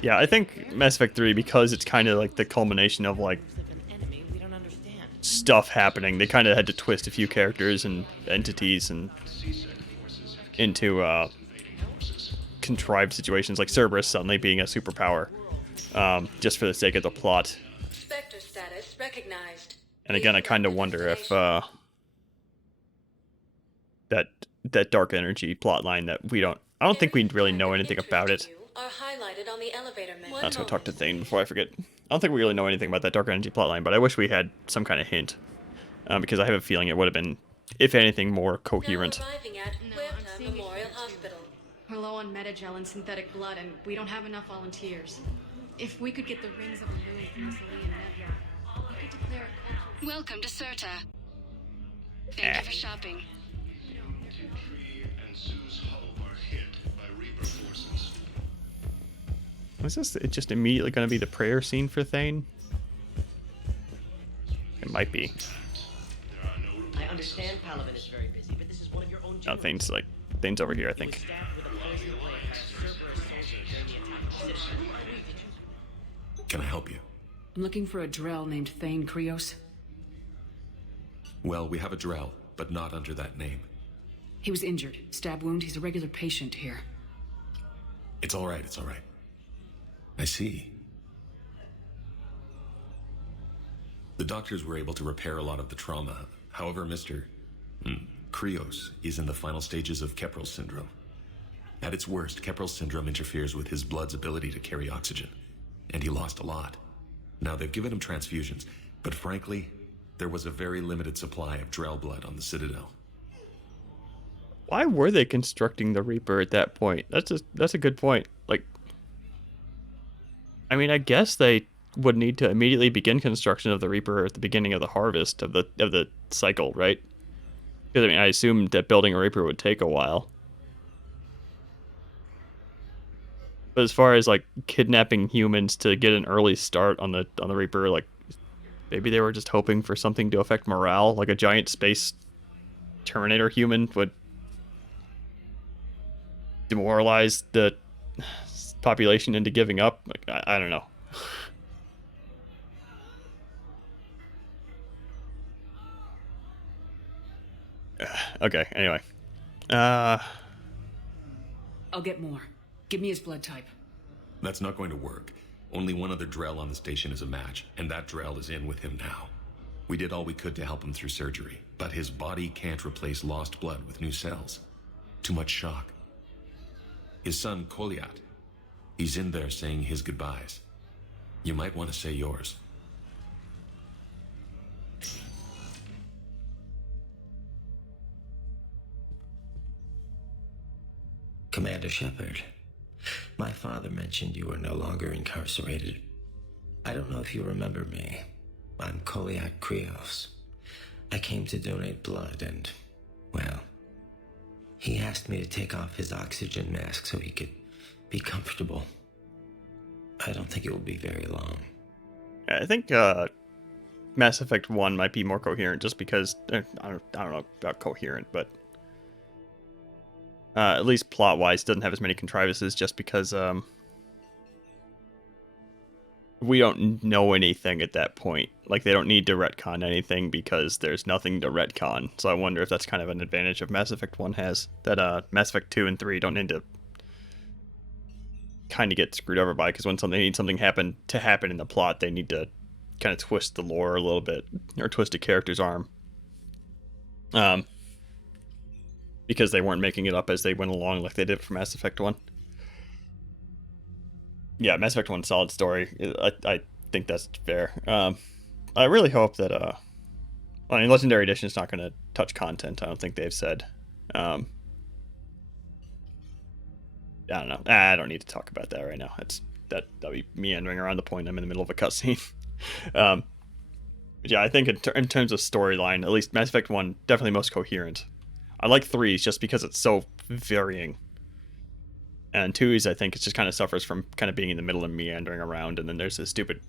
Yeah, I think Mass Effect 3, because it's kind of like the culmination of like stuff happening, they kind of had to twist a few characters and entities and into contrived situations, like Cerberus suddenly being a superpower, just for the sake of the plot. Spectre status recognized. And again, I kind of wonder if that dark energy plotline that I don't think we really know anything about it. Are highlighted on the elevator map. I was going to talk to Thane before I forget. I don't think we really know anything about that dark energy plotline, but I wish we had some kind of hint, because I have a feeling it would have been if anything, more coherent. Arriving at Puerta Memorial Hospital. We're low on metagel and synthetic blood, and we don't have enough volunteers. If we could get the rings of the moon from the Celine Nebula, we could declare it. Welcome to Serta. Thank you for shopping. Was this just immediately going to be the prayer scene for Thane? It might be. I understand Palaven is very busy, but this is one of your own No, Thane's over here, I think. Can I help you? I'm looking for a Drell named Thane Krios. Well, we have a Drell, but not under that name. He was injured. Stab wound. He's a regular patient here. It's all right, it's all right. I see. The doctors were able to repair a lot of the trauma. However, Mr. Krios is in the final stages of Keprel's syndrome. At its worst, Keprel's syndrome interferes with his blood's ability to carry oxygen, and he lost a lot. Now, they've given him transfusions, but frankly, there was a very limited supply of Drell blood on the Citadel. Why were they constructing the Reaper at that point? That's a good point. Like, I mean, I guess they would need to immediately begin construction of the Reaper at the beginning of the harvest of the cycle, right? Because I mean, I assumed that building a Reaper would take a while. But as far as like kidnapping humans to get an early start on the Reaper, like maybe they were just hoping for something to affect morale, like a giant space Terminator human would demoralize the population into giving up. Like, I don't know. Okay, anyway. I'll get more. Give me his blood type. That's not going to work. Only one other Drell on the station is a match, and that Drell is in with him now. We did all we could to help him through surgery, but his body can't replace lost blood with new cells. Too much shock. His son, Koliat, he's in there saying his goodbyes. You might want to say yours. Commander Shepard, my father mentioned you were no longer incarcerated. I don't know if you remember me. I'm Koliak Krios. I came to donate blood and, well, he asked me to take off his oxygen mask so he could be comfortable. I don't think it will be very long. I think Mass Effect 1 might be more coherent just because, I don't know about coherent, but at least plot-wise doesn't have as many contrivances just because we don't know anything at that point. Like, they don't need to retcon anything because there's nothing to retcon. So I wonder if that's kind of an advantage of Mass Effect 1 has, that Mass Effect 2 and 3 don't need to kind of get screwed over by, because when they need something happen in the plot, they need to kind of twist the lore a little bit, or twist a character's arm. Because they weren't making it up as they went along like they did for Mass Effect 1. Yeah, Mass Effect 1, solid story. I think that's fair. I really hope that, I mean, Legendary Edition is not going to touch content, I don't think they've said. I don't know. I don't need to talk about that right now. That'll be meandering around the point. I'm in the middle of a cutscene. Yeah, I think in terms of storyline, at least Mass Effect 1, definitely most coherent. I like 3's just because it's so varying. And 2's, I think, it just kind of suffers from kind of being in the middle and meandering around, and then there's this stupid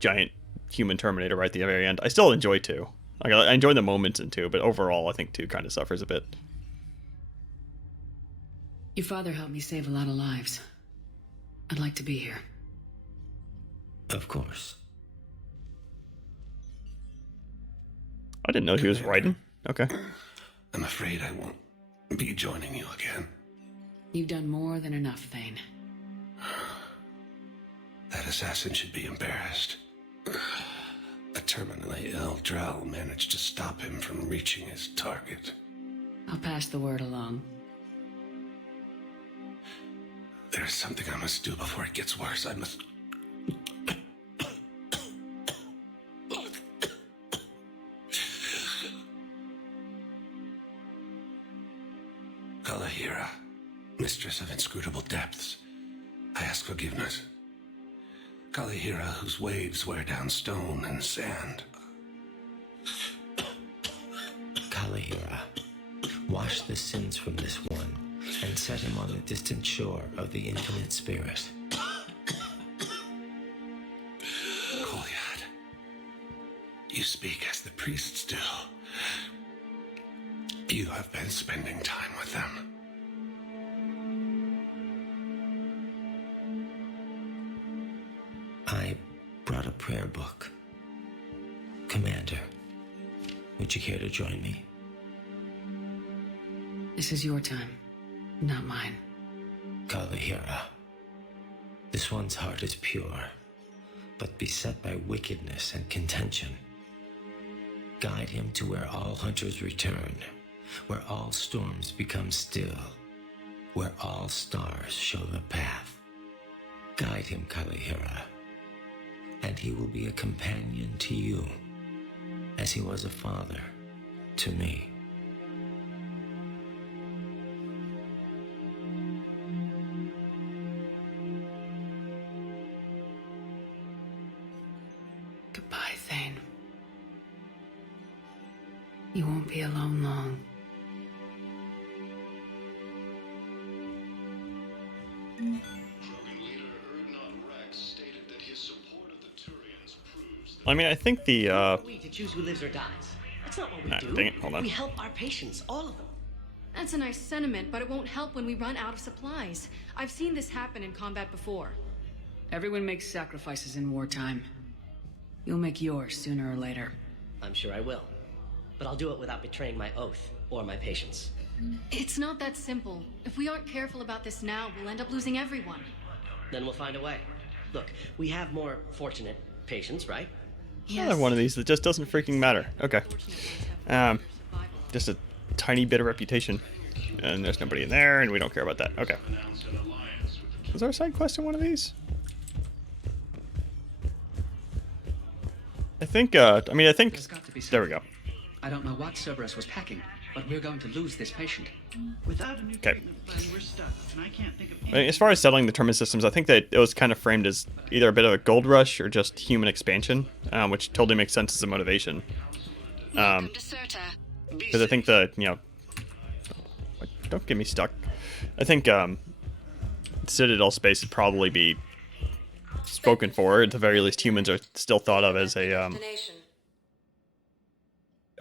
giant human Terminator right at the very end. I still enjoy 2. Like, I enjoy the moments in 2, but overall, I think 2 kind of suffers a bit. Your father helped me save a lot of lives. I'd like to be here. Of course. I didn't know he was writing. Okay. I'm afraid I won't be joining you again. You've done more than enough, Thane. That assassin should be embarrassed. A terminally ill Drell managed to stop him from reaching his target. I'll pass the word along. There's something I must do before it gets worse. I must... Kalahira, mistress of inscrutable depths, I ask forgiveness. Kalahira, whose waves wear down stone and sand. Kalahira, wash the sins from this one and set him on the distant shore of the infinite spirit. Kolyad, you speak as the priests do. You have been spending time with them. I brought a prayer book. Commander, would you care to join me? This is your time, not mine. Kalahira, this one's heart is pure, but beset by wickedness and contention. Guide him to where all hunters return, where all storms become still, where all stars show the path. Guide him, Kalahira, and he will be a companion to you, as he was a father to me. Goodbye, Thane. You won't be alone long. I mean, I think the We to choose who lives or dies. That's not what we do. Dang it, hold on. We help our patients, all of them. That's a nice sentiment, but it won't help when we run out of supplies. I've seen this happen in combat before. Everyone makes sacrifices in wartime. You'll make yours sooner or later. I'm sure I will. But I'll do it without betraying my oath or my patients. It's not that simple. If we aren't careful about this now, we'll end up losing everyone. Then we'll find a way. Look, we have more fortunate patients, right? Another one of these that just doesn't freaking matter. Okay. Just a tiny bit of reputation. And there's nobody in there, and we don't care about that. Okay. Is there a side quest in one of these? I think, I think... There we go. I don't know what Cerberus was packing, but we're going to lose this patient. Without a new treatment plan, we're stuck, and I can't think of I mean, as far as settling the terminus systems, I think that it was kind of framed as either a bit of a gold rush or just human expansion, which totally makes sense as a motivation. Because I think don't get me stuck. I think Citadel space would probably be spoken for. At the very least, humans are still thought of as a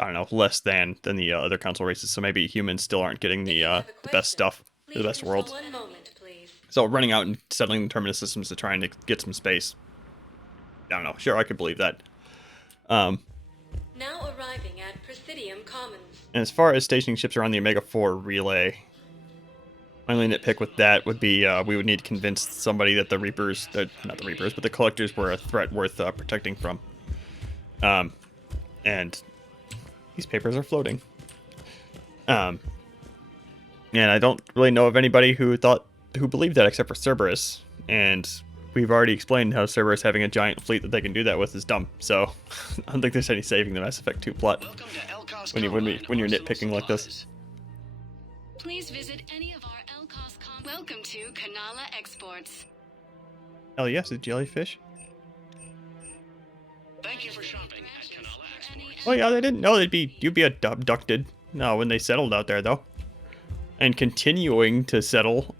I don't know, less than the other council races. So maybe humans still aren't getting the best stuff, the best worlds. So running out and settling the terminus systems to try and get some space. I don't know. Sure, I could believe that. Now arriving at Presidium Commons. And as far as stationing ships around the Omega-4 relay, my only nitpick with that would be we would need to convince somebody that the Reapers, not the Reapers, but the Collectors were a threat worth protecting from. And these papers are floating. And I don't really know of anybody who believed that except for Cerberus. And we've already explained how Cerberus having a giant fleet that they can do that with is dumb. So I don't think there's any saving the Mass Effect 2 plot when you're nitpicking like this. Please visit any of our LCOS Welcome to Kanala Exports. Hell yes, a jellyfish. Thank you for shopping at Kanala Exports. Oh yeah, they didn't know you'd be abducted. No, when they settled out there though, and continuing to settle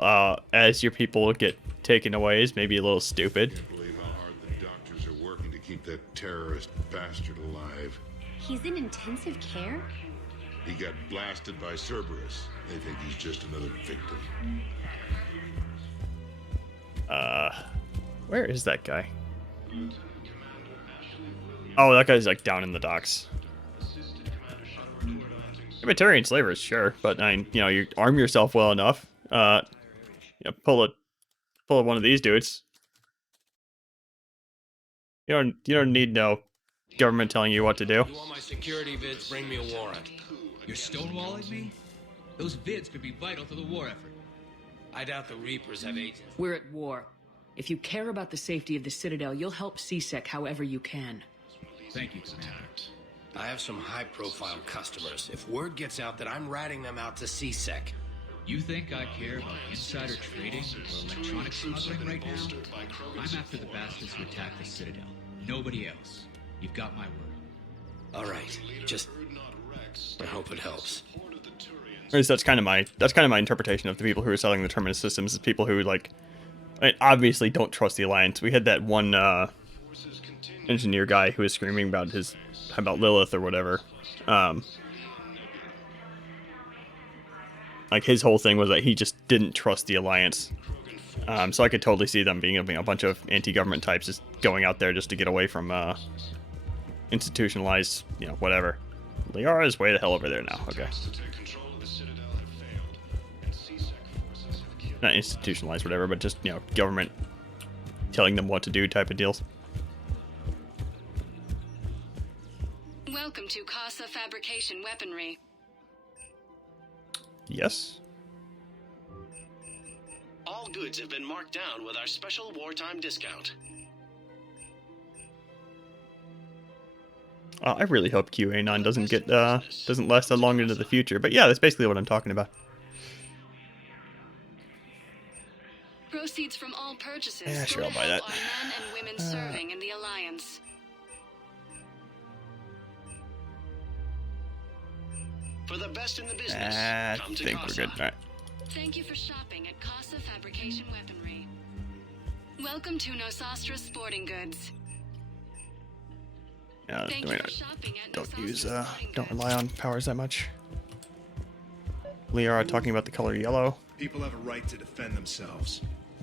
as your people get taken away is maybe a little stupid. I can't believe how hard the doctors are working to keep that terrorist bastard alive. He's in intensive care? He got blasted by Cerberus. They think he's just another victim. Where is that guy? Oh, that guy's like down in the docks. Libertarian slavers, sure, but I mean, you arm yourself well enough. Pull one of these dudes. You don't need no government telling you what to do. You want my security vids? Bring me a warrant. You're stonewalling me? Those vids could be vital to the war effort. I doubt the Reapers have agents. We're at war. If you care about the safety of the Citadel, you'll help CSEC however you can. Thank you, Commander. I have some high-profile customers. If word gets out that I'm ratting them out to CSEC, You think I care about insider trading or electronic smuggling right now? I'm after the bastards who attacked the Citadel. Nobody else. You've got my word. All right, just I hope it helps. At least that's kind of my interpretation of the people who are selling the Terminus systems, is people who like, I mean, obviously don't trust the Alliance. We had that one engineer guy who was screaming about Lilith or whatever. Like his whole thing was that he just didn't trust the Alliance. So I could totally see them being a bunch of anti-government types just going out there just to get away from institutionalized, whatever. Liara is way the hell over there now. Okay. Not institutionalized, whatever, but just, government telling them what to do type of deals. Welcome to Casa Fabrication Weaponry. Yes. All goods have been marked down with our special wartime discount. I really hope QA9 doesn't last that long into the future. But yeah, that's basically what I'm talking about. Proceeds from all purchases Yeah, sure, I'll buy that. are men and women serving in the Alliance. For the best in the business, I come to think Casa. we're good. All right. Thank you for shopping at Casa Fabrication Weaponry. Welcome to Nosastra Sporting Goods. Don't rely on powers that much. Liara talking about the color yellow. People have a right to defend themselves.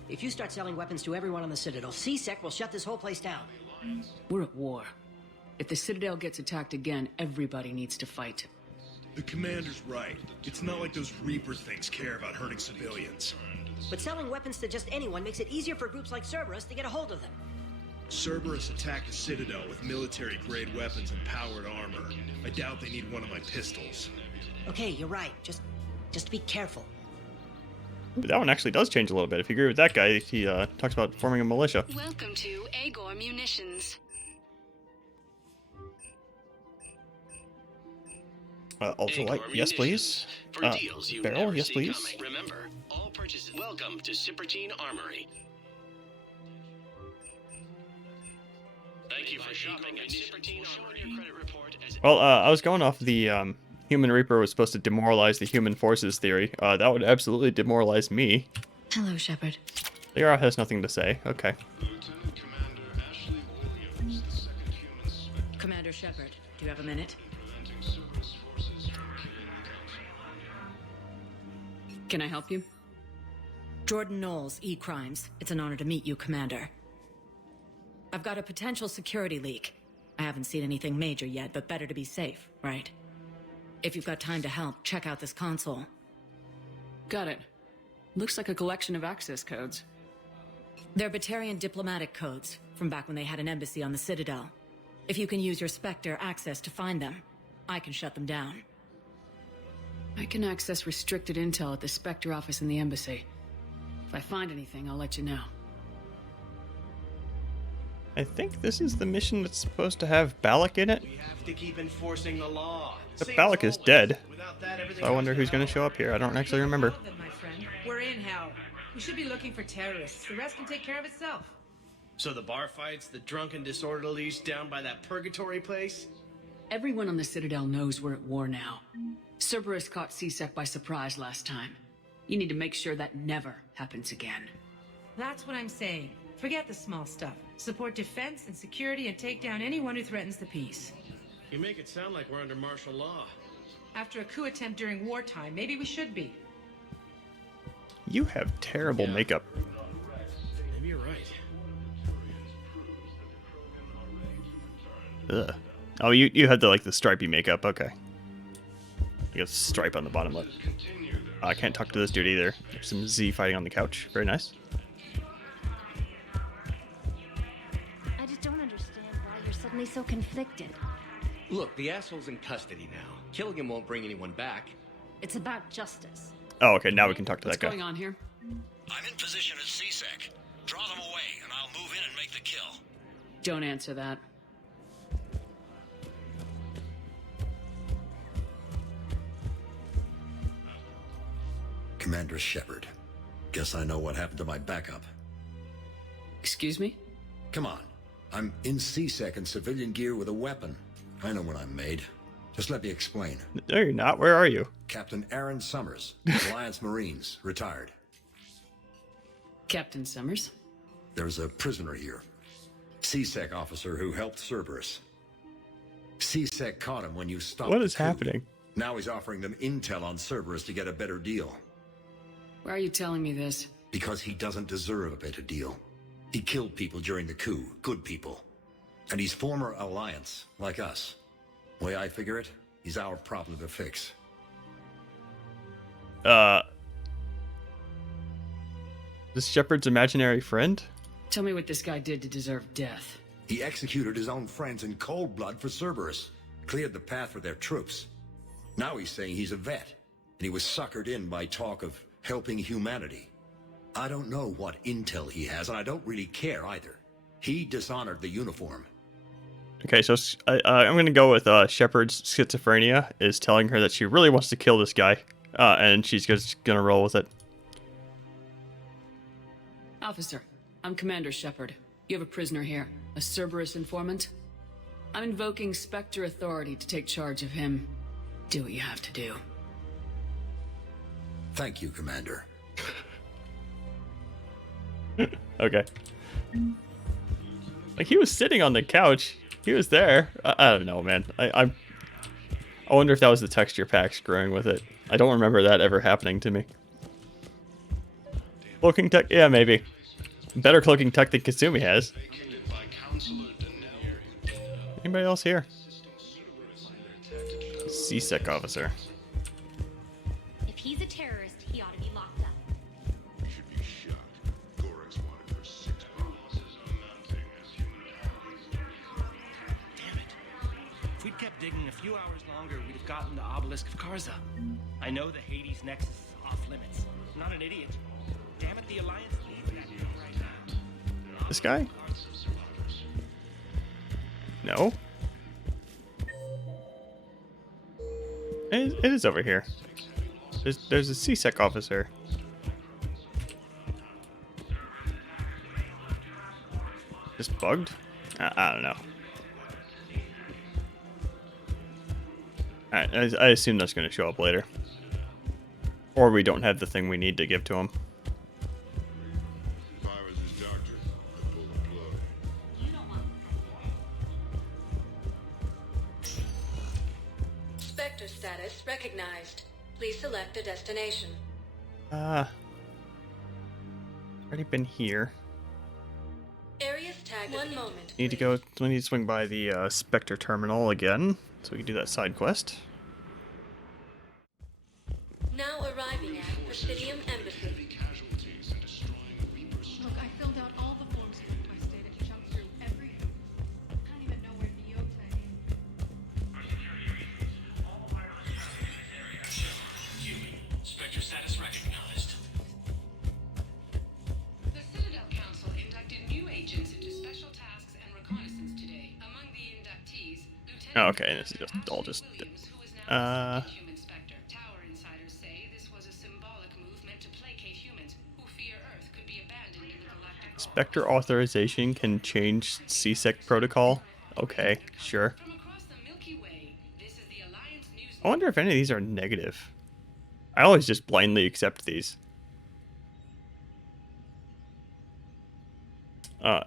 If you start selling weapons to everyone on the Citadel, CSEC will shut this whole place down. We're at war. If the Citadel gets attacked again, everybody needs to fight. The commander's right. It's not like those Reaper things care about hurting civilians. But selling weapons to just anyone makes it easier for groups like Cerberus to get a hold of them. Cerberus attacked the Citadel with military-grade weapons and powered armor. I doubt they need one of my pistols. Okay, you're right. Just be careful. But that one actually does change a little bit. If you agree with that guy, he talks about forming a militia. Welcome to Agor Munitions. Ultralight, yes please. Barrel, yes please. Remember, all purchases. Welcome to Cipertine Armory. Thank you for shopping at Cipertine Armory. Your credit report as Well, I was going off the Human Reaper was supposed to demoralize the human forces theory. That would absolutely demoralize me. Hello, Shepard. Liara has nothing to say. Okay. Commander Shepard, do you have a minute? Can I help you? Jordan Knowles, E-Crimes. It's an honor to meet you, Commander. I've got a potential security leak. I haven't seen anything major yet, but better to be safe, right? If you've got time to help, check out this console. Got it. Looks like a collection of access codes. They're Batarian diplomatic codes, from back when they had an embassy on the Citadel. If you can use your Spectre access to find them, I can shut them down. I can access restricted intel at the Spectre office in the embassy. If I find anything, I'll let you know. I think this is the mission that's supposed to have Balak in it. We have to keep enforcing the law. But Balak is dead. So I wonder who's going to show up here. I don't actually remember. My friend, we're in hell. We should be looking for terrorists. The rest can take care of itself. So the bar fights, the drunken disorderlies down by that purgatory place? Everyone on the Citadel knows we're at war now. Cerberus caught CSEC by surprise last time. You need to make sure that never happens again. That's what I'm saying. Forget the small stuff. Support defense and security and take down anyone who threatens the peace. You make it sound like we're under martial law. After a coup attempt during wartime, maybe we should be. You have terrible makeup. Maybe you're right. Ugh. Oh, you had the stripy makeup. Okay. You got a stripe on the bottom lip. I can't talk to this dude either. There's some Z fighting on the couch. Very nice. I just don't understand why you're suddenly so conflicted. Look, the asshole's in custody now. Killing him won't bring anyone back. It's about justice. Oh, okay. Now we can talk to What's that guy. going on here? I'm in position at CSEC. Draw them away, and I'll move in and make the kill. Don't answer that. Commander Shepard. Guess I know what happened to my backup. Excuse me? Come on. I'm in C-Sec in civilian gear with a weapon. I know what I'm made. Just let me explain. No, you're not. Where are you? Captain Aaron Summers, Alliance Marines, retired. Captain Summers? There's a prisoner here. C-Sec officer who helped Cerberus. C-Sec caught him when you stopped. What is happening? Now he's offering them intel on Cerberus to get a better deal. Why are you telling me this? Because he doesn't deserve a better deal. He killed people during the coup, good people. And he's former Alliance, like us. Way I figure it, he's our problem to fix. This Shepard's imaginary friend? Tell me what this guy did to deserve death. He executed his own friends in cold blood for Cerberus. Cleared the path for their troops. Now he's saying he's a vet. And he was suckered in by talk of helping humanity. I don't know what intel he has, and I don't really care either. He dishonored the uniform. Okay, so I'm going to go with Shepard's schizophrenia is telling her that she really wants to kill this guy, and she's just going to roll with it. Officer, I'm Commander Shepard. You have a prisoner here, a Cerberus informant. I'm invoking Spectre authority to take charge of him. Do what you have to do. Thank you, Commander. Okay. Like, he was sitting on the couch. He was there. I don't know, man. I wonder if that was the texture pack screwing with it. I don't remember that ever happening to me. Cloaking tech? Yeah, maybe. Better cloaking tech than Kasumi has. Anybody else here? C-Sec officer. If he's a terrorist, he ought to be locked up. You should be shot. Gorex wanted for 6 bombs. Damn it. If we'd kept digging a few hours longer, we'd have gotten the obelisk of Karza. I know the Hades Nexus is off limits. I'm not an idiot. Damn it, the Alliance needs that thing right now. This guy? No. It is over here. There's a C-Sec officer. Just bugged? I don't know. Alright, I assume that's going to show up later. Or we don't have the thing we need to give to him. If I was his doctor, I'd pull the plug. You don't want Spectre status recognized. Please select a destination. Already been here. Areas tagged. One moment. We need to swing by the Spectre terminal again, so we can do that side quest. Now arriving at Presidium Embassy. Look, I filled out all the forms you requested and jumped through every hoop. I don't even know where Nyota is. Spectre status recognized. The Citadel Council inducted new agents into special tasks and reconnaissance today. Among the inductees, Lieutenant Oh, okay, this is just all just. Human Spectre. Tower insiders say this was a symbolic move meant to placate humans who fear Earth could be abandoned in the galactic. Spectre authorization can change C-Sec protocol. Okay, sure. I wonder if any of these are negative. I always just blindly accept these.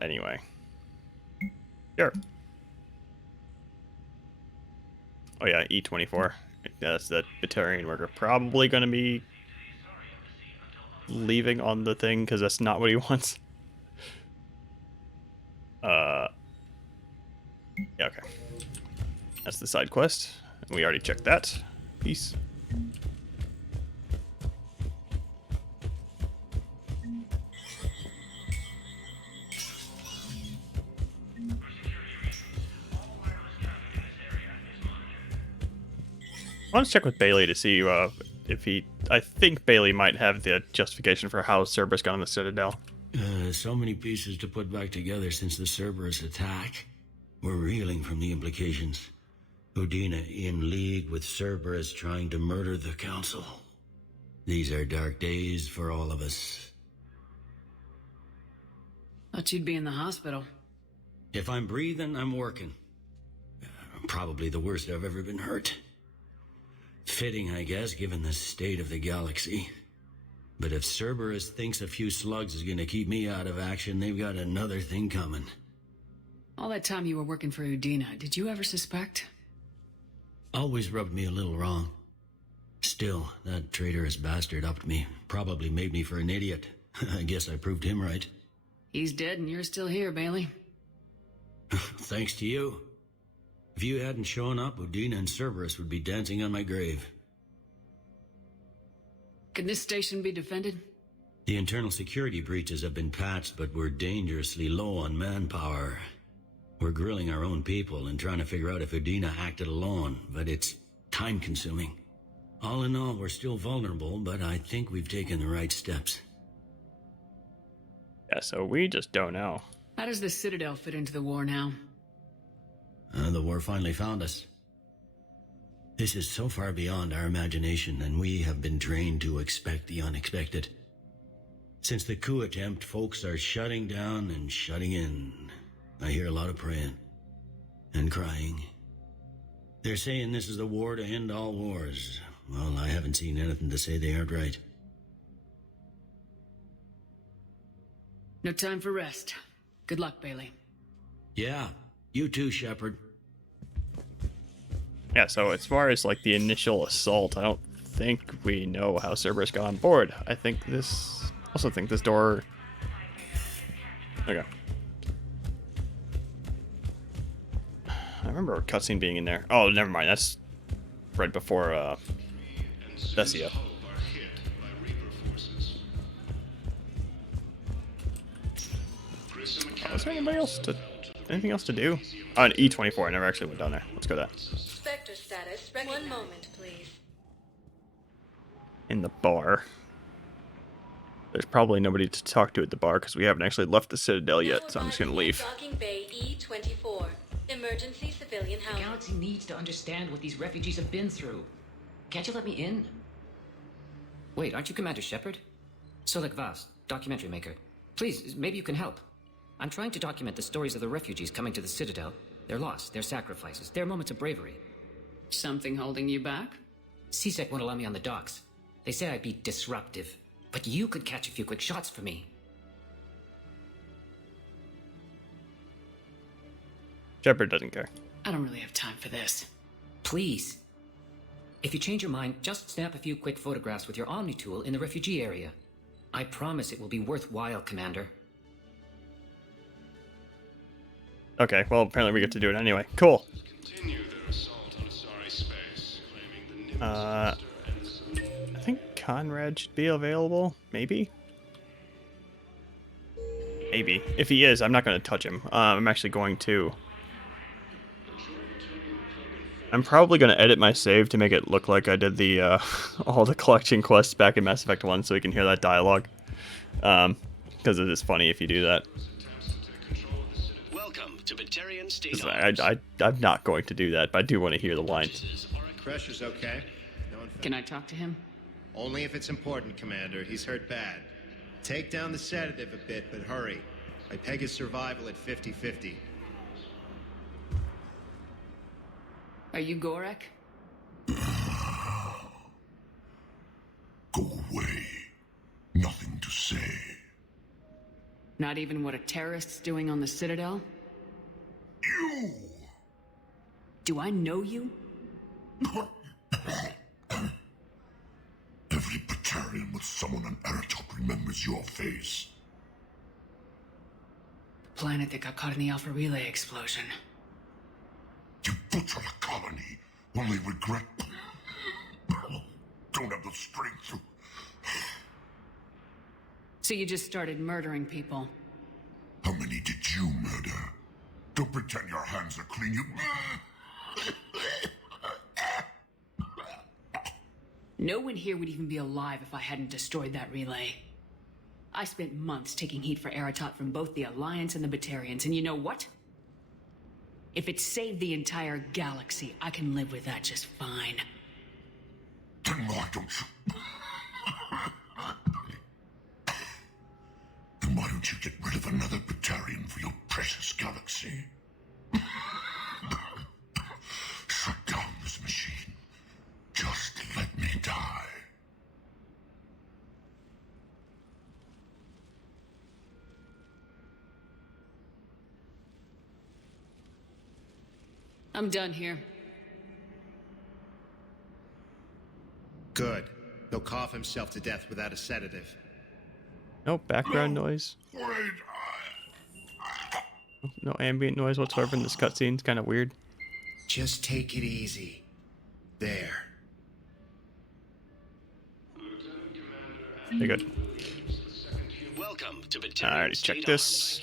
Anyway. Sure. Oh yeah, E24. That's that Batarian worker. Probably going to be leaving on the thing because that's not what he wants. Yeah, okay. That's the side quest. We already checked that. Peace. I want to check with Bailey to see if he... I think Bailey might have the justification for how Cerberus got on the Citadel. So many pieces to put back together since the Cerberus attack. We're reeling from the implications. Udina in league with Cerberus trying to murder the Council. These are dark days for all of us. Thought you'd be in the hospital. If I'm breathing, I'm working. Probably the worst I've ever been hurt. Fitting, I guess, given the state of the galaxy. But if Cerberus thinks a few slugs is gonna keep me out of action, they've got another thing coming. All that time you were working for Udina, did you ever suspect? Always rubbed me a little wrong. Still, that traitorous bastard upped me. Probably made me for an idiot. I guess I proved him right. He's dead and you're still here, Bailey. Thanks to you. If you hadn't shown up, Udina and Cerberus would be dancing on my grave. Can this station be defended? The internal security breaches have been patched, but we're dangerously low on manpower. We're grilling our own people and trying to figure out if Udina acted alone, but it's time-consuming. All in all, we're still vulnerable, but I think we've taken the right steps. Yeah, so we just don't know. How does the Citadel fit into the war now? The war finally found us. This is so far beyond our imagination, and we have been trained to expect the unexpected. Since the coup attempt, folks are shutting down and shutting in. I hear a lot of praying and crying. They're saying this is the war to end all wars. Well, I haven't seen anything to say they aren't right. No time for rest. Good luck, Bailey. Yeah, you too, Shepard. Yeah, so as far as like the initial assault, I don't think we know how Cerberus got on board. I also think this door. Okay. I remember a cutscene being in there. Oh, never mind. That's right before Thessia. Oh, is there anything else to do? Oh, an E24. I never actually went down there. Let's go that. Spectre status. One moment, please. In the bar. There's probably nobody to talk to at the bar because we haven't actually left the Citadel yet, so I'm just gonna leave. Docking Bay E24. Emergency civilian housing. The galaxy needs to understand what these refugees have been through. Can't you let me in? Wait, aren't you Commander Shepard? Solek Vaz, documentary maker. Please, maybe you can help. I'm trying to document the stories of the refugees coming to the Citadel. Their loss, their sacrifices, their moments of bravery. Something holding you back? CSEC won't allow me on the docks. They say I'd be disruptive. But you could catch a few quick shots for me. Shepard doesn't care. I don't really have time for this. Please. If you change your mind, just snap a few quick photographs with your Omni tool in the refugee area. I promise it will be worthwhile, Commander. Okay, well, apparently we get to do it anyway. Cool. I think Conrad should be available. Maybe? Maybe. If he is, I'm not going to touch him. I'm actually going to... I'm probably going to edit my save to make it look like I did the all the collection quests back in Mass Effect 1 so we can hear that dialogue. Because it is funny if you do that. Welcome to Batarian State. I'm not going to do that, but I do want to hear the lines. Pressure's okay. Can I talk to him? Only if it's important, Commander. He's hurt bad. Take down the sedative a bit, but hurry. I peg his survival at 50-50. Are you Gorek? Go away. Nothing to say. Not even what a terrorist's doing on the Citadel? You! Do I know you? Every Batarian with someone on ALOT remembers your face. The planet that got caught in the Alpha Relay explosion. You butchered a colony, only regret. Don't have the strength to... So you just started murdering people? How many did you murder? Don't pretend your hands are clean, you... No one here would even be alive if I hadn't destroyed that relay. I spent months taking heat for ALOT from both the Alliance and the Batarians, and you know what? If it saved the entire galaxy, I can live with that just fine. Then why don't you... another Batarian for your precious galaxy. Shut down this machine. Just let me die. I'm done here. Good. He'll cough himself to death without a sedative. No background noise. No ambient noise whatsoever in this cutscene. It's kind of weird. Just take it easy. There. You're good. Welcome to I already checked this.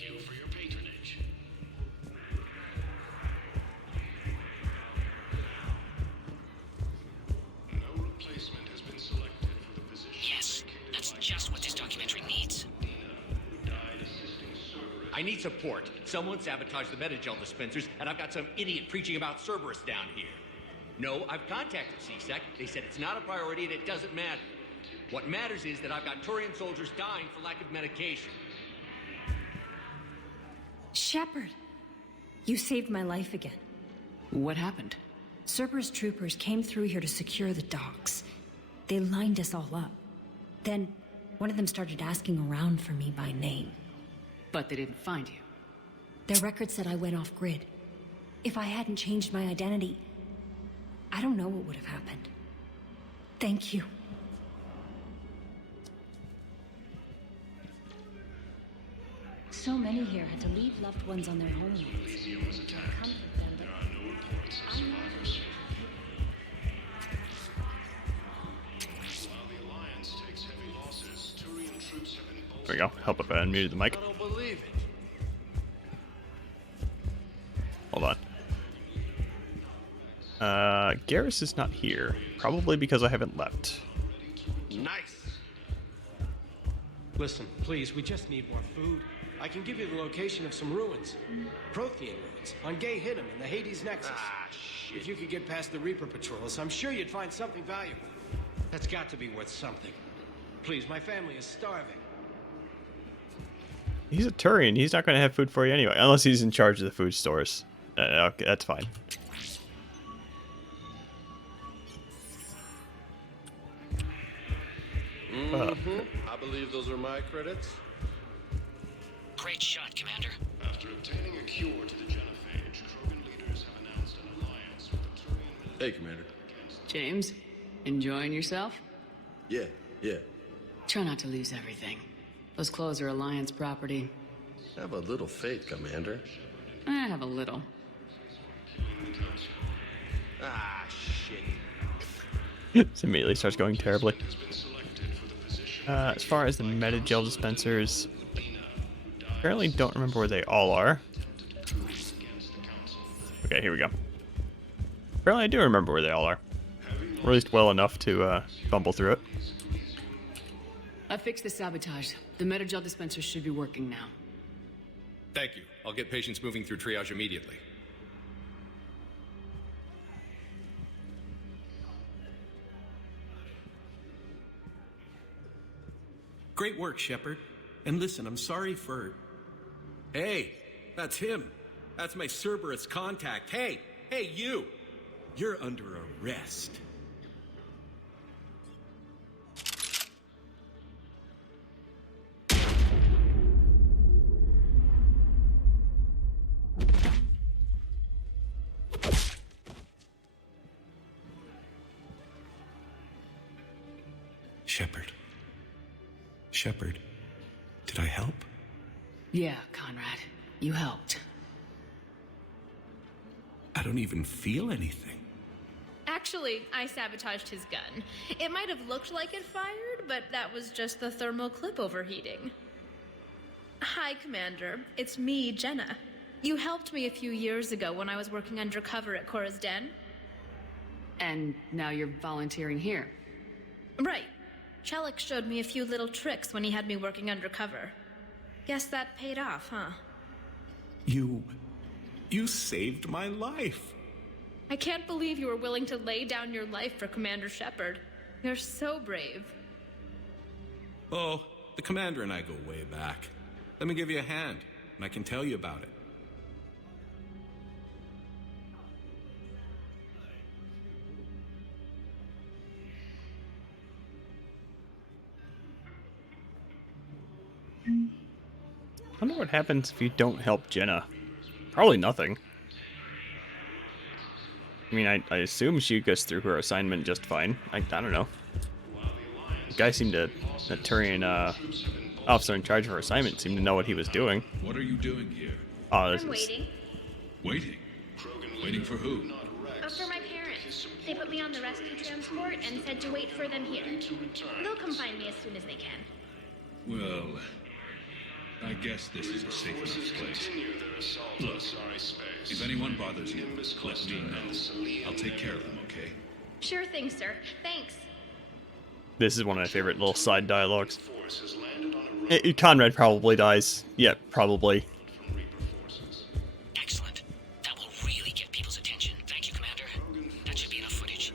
Yes, that's just what this documentary needs. I need support. Someone sabotaged the Metagel dispensers, and I've got some idiot preaching about Cerberus down here. No, I've contacted CSEC. They said it's not a priority and it doesn't matter. What matters is that I've got Turian soldiers dying for lack of medication. Shepard, you saved my life again. What happened? Cerberus troopers came through here to secure the docks. They lined us all up. Then, one of them started asking around for me by name. But they didn't find you. Their record said I went off-grid. If I hadn't changed my identity, I don't know what would have happened. Thank you. So many here had to leave loved ones on their homelands. Comfort them, but I know. There we go. Help if I unmuted the mic. I don't believe it. Hold on. Garrus is not here. Probably because I haven't left. Nice. Listen, please, we just need more food. I can give you the location of some ruins. Prothean ruins on Gay Hittim in the Hades Nexus. Ah, shit. If you could get past the Reaper patrols, I'm sure you'd find something valuable. That's got to be worth something. Please, my family is starving. He's a Turian. He's not going to have food for you anyway, unless he's in charge of the food stores. Okay, that's fine. I believe those are my credits. Great shot, Commander. After obtaining a cure to the genophage, Krogan leaders have announced an alliance with the Turian. Hey, Commander. James, enjoying yourself? Yeah. Try not to lose everything. Those clothes are Alliance property. Have a little faith, Commander. I have a little. Ah, shit. This immediately starts going terribly. As far as the Metagel dispensers, apparently don't remember where they all are. Okay, here we go. Apparently I do remember where they all are. Or at least well enough to fumble through it. I fixed the sabotage. The Metagel dispensers should be working now. Thank you. I'll get patients moving through triage immediately. Great work, Shepard. And listen, I'm sorry for... Hey, that's him. That's my Cerberus contact. Hey, you! You're under arrest. Shepard, did I help? Yeah, Conrad. You helped. I don't even feel anything. Actually, I sabotaged his gun. It might have looked like it fired, but that was just the thermal clip overheating. Hi, Commander. It's me, Jenna. You helped me a few years ago when I was working undercover at Cora's Den. And now you're volunteering here. Right. Chelik showed me a few little tricks when he had me working undercover. Guess that paid off, huh? You saved my life. I can't believe you were willing to lay down your life for Commander Shepard. You're so brave. Oh, the Commander and I go way back. Let me give you a hand, and I can tell you about it. I wonder what happens if you don't help Jenna. Probably nothing. I mean, I assume she goes through her assignment just fine. I don't know. The guy seemed to, the Turian officer in charge of her assignment seemed to know what he was doing. What are you doing here? Oh, this I'm is... waiting. Waiting? Waiting for who? For my parents. They put me on the rescue transport and said to wait for them here. They'll come find me as soon as they can. Well, I guess this is a safe enough place. Look, if anyone bothers you, let me know. I'll take care of them, okay? Sure thing, sir. Thanks. This is one of my favorite little side dialogues. Conrad probably dies. Yeah, probably. Excellent. That will really get people's attention. Thank you, Commander. That should be enough footage.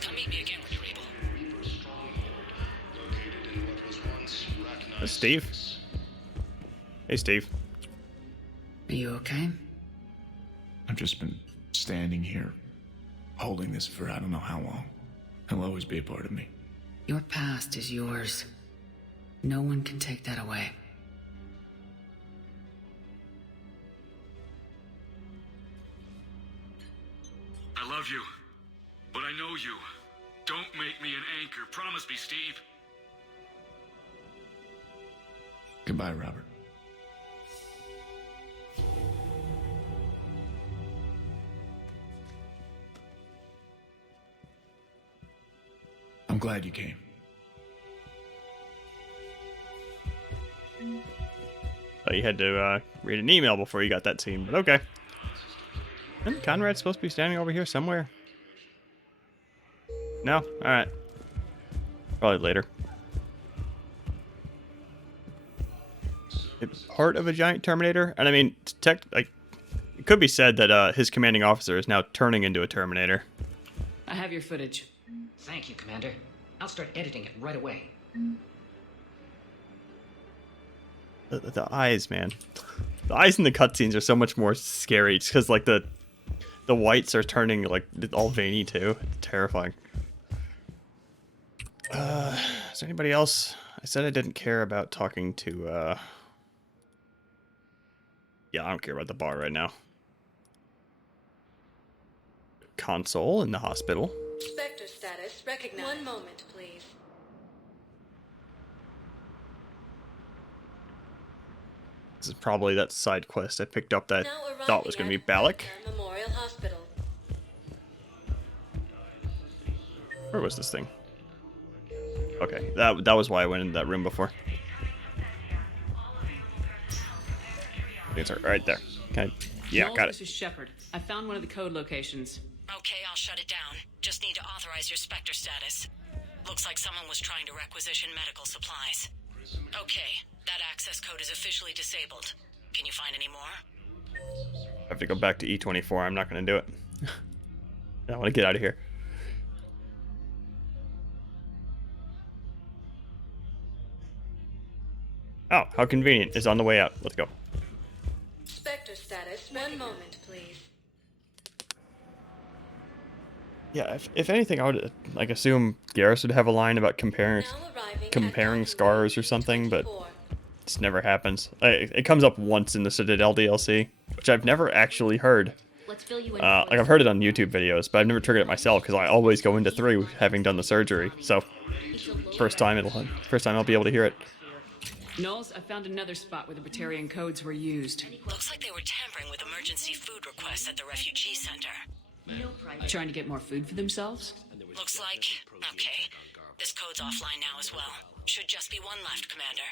Come meet me again when you're able. Steve? Hey, Steve. Are you okay? I've just been standing here, holding this for I don't know how long. It'll always be a part of me. Your past is yours. No one can take that away. I love you, but I know you. Don't make me an anchor. Promise me, Steve. Goodbye, Robert. I'm glad you came. Oh, you had to read an email before you got that scene, but okay. Isn't Conrad supposed to be standing over here somewhere? No? Alright. Probably later. It's part of a giant Terminator? And I mean, it could be said that his commanding officer is now turning into a Terminator. I have your footage. Thank you, Commander. I'll start editing it right away. The eyes, man. The eyes in the cutscenes are so much more scary. Just because, like, the whites are turning, like, all veiny, too. It's terrifying. Is there anybody else? I said I didn't care about talking to, Yeah, I don't care about the bar right now. Console in the hospital. Spectre status recognized. One moment, please. This is probably that side quest I picked up that I thought was going to be Balak. Memorial Hospital. Where was this thing? Okay, that was why I went into that room before. It's right there. Okay, yeah, Knowles, got it. This is Shepard. I found one of the code locations. Okay, I'll shut it down. Just need to authorize your Spectre status. Looks like someone was trying to requisition medical supplies. Okay, that access code is officially disabled. Can you find any more? I have to go back to E24. I'm not going to do it. I want to get out of here. Oh, how convenient. It's on the way out. Let's go. Spectre status. One moment, please. Yeah, if anything, I would like assume Garrus would have a line about comparing scars or something, but it never happens. It comes up once in the Citadel DLC, which I've never actually heard. Like I've heard it on YouTube videos, but I've never triggered it myself because I always go into 3 having done the surgery. So first time I'll be able to hear it. Knowles, I found another spot where the Batarian codes were used. Looks like they were tampering with emergency food requests at the refugee center. Trying to get more food for themselves? Looks like. Okay. This code's offline now as well. Should just be one left, Commander.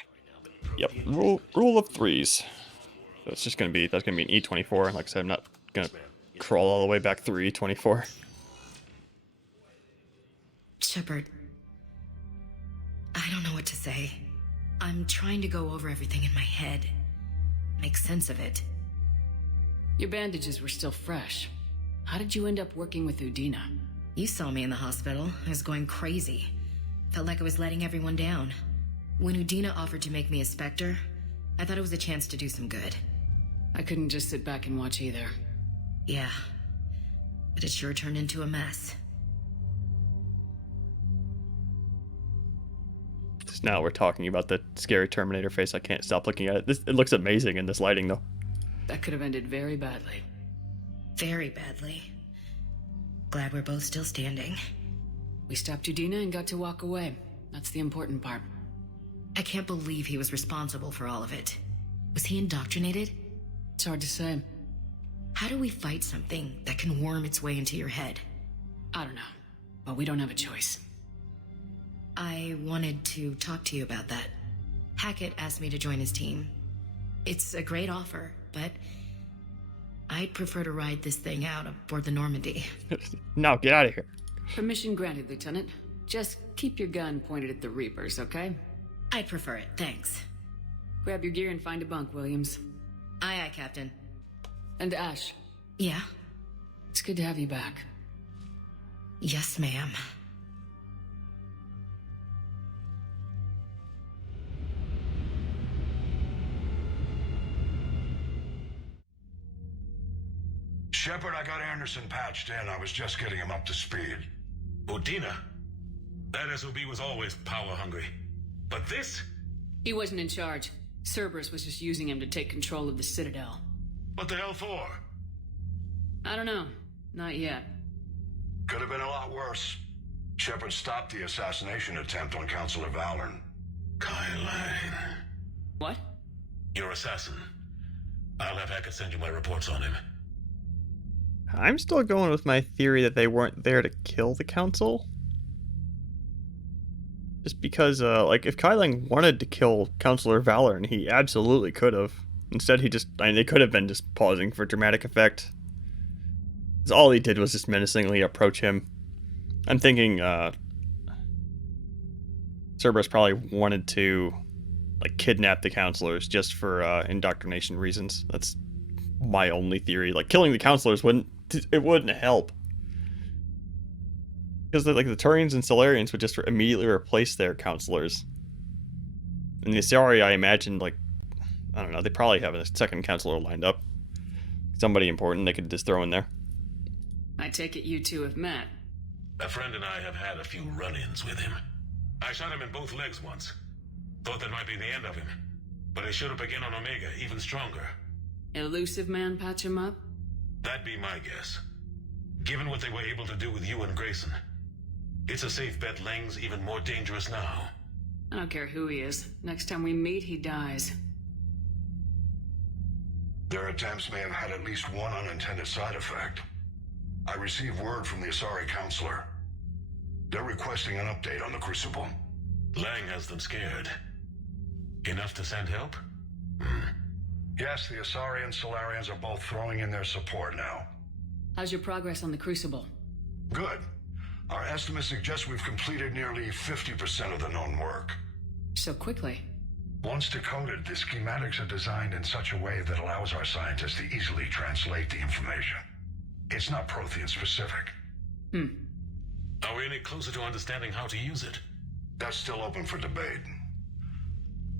Yep, rule of 3s. So it's just gonna be, that's gonna be an E24. Like I said, I'm not gonna crawl all the way back through E24. Shepard, I don't know what to say. I'm trying to go over everything in my head. Make sense of it. Your bandages were still fresh. How did you end up working with Udina? You saw me in the hospital. I was going crazy. Felt like I was letting everyone down. When Udina offered to make me a Spectre, I thought it was a chance to do some good. I couldn't just sit back and watch either. Yeah. But it sure turned into a mess. Just now we're talking about the scary Terminator face. I can't stop looking at it. It looks amazing in this lighting, though. That could have ended very badly. Very badly. Glad we're both still standing. We stopped Udina and got to walk away. That's the important part. I can't believe he was responsible for all of it. Was he indoctrinated? It's hard to say. How do we fight something that can worm its way into your head? I don't know, but we don't have a choice. I wanted to talk to you about that. Hackett asked me to join his team. It's a great offer, but I'd prefer to ride this thing out aboard the Normandy. No, get out of here. Permission granted, Lieutenant. Just keep your gun pointed at the Reapers, okay? I'd prefer it, thanks. Grab your gear and find a bunk, Williams. Aye, aye, Captain. And Ash. Yeah? It's good to have you back. Yes, ma'am. Shepard, I got Anderson patched in. I was just getting him up to speed. Udina? That SOB was always power-hungry. But this? He wasn't in charge. Cerberus was just using him to take control of the Citadel. What the hell for? I don't know. Not yet. Could have been a lot worse. Shepard stopped the assassination attempt on Counselor Valorn. Kai Lang. What? Your assassin. I'll have Hackett send you my reports on him. I'm still going with my theory that they weren't there to kill the council. Just because, if Kai Lang wanted to kill Counselor Valorn, he absolutely could have. Instead, they could have been just pausing for dramatic effect. Because all he did was just menacingly approach him. I'm thinking, Cerberus probably wanted to, kidnap the counselors just for, indoctrination reasons. That's my only theory. Killing the counselors wouldn't help. Because the Turians and Solarians would just immediately replace their counselors. And the Asari, I imagine, I don't know, they probably have a second counselor lined up. Somebody important they could just throw in there. I take it you two have met. A friend and I have had a few run-ins with him. I shot him in both legs once. Thought that might be the end of him. But he showed up again on Omega, even stronger. Elusive man patch him up? That'd be my guess. Given what they were able to do with you and Grayson. It's a safe bet Lang's even more dangerous now. I don't care who he is. Next time we meet, he dies. Their attempts may have had at least one unintended side effect. I received word from the Asari counselor. They're requesting an update on the Crucible. Lang has them scared. Enough to send help? Yes, the Asari and Solarians are both throwing in their support now. How's your progress on the Crucible? Good. Our estimates suggest we've completed nearly 50% of the known work. So quickly? Once decoded, the schematics are designed in such a way that allows our scientists to easily translate the information. It's not Prothean specific. Are we any closer to understanding how to use it? That's still open for debate.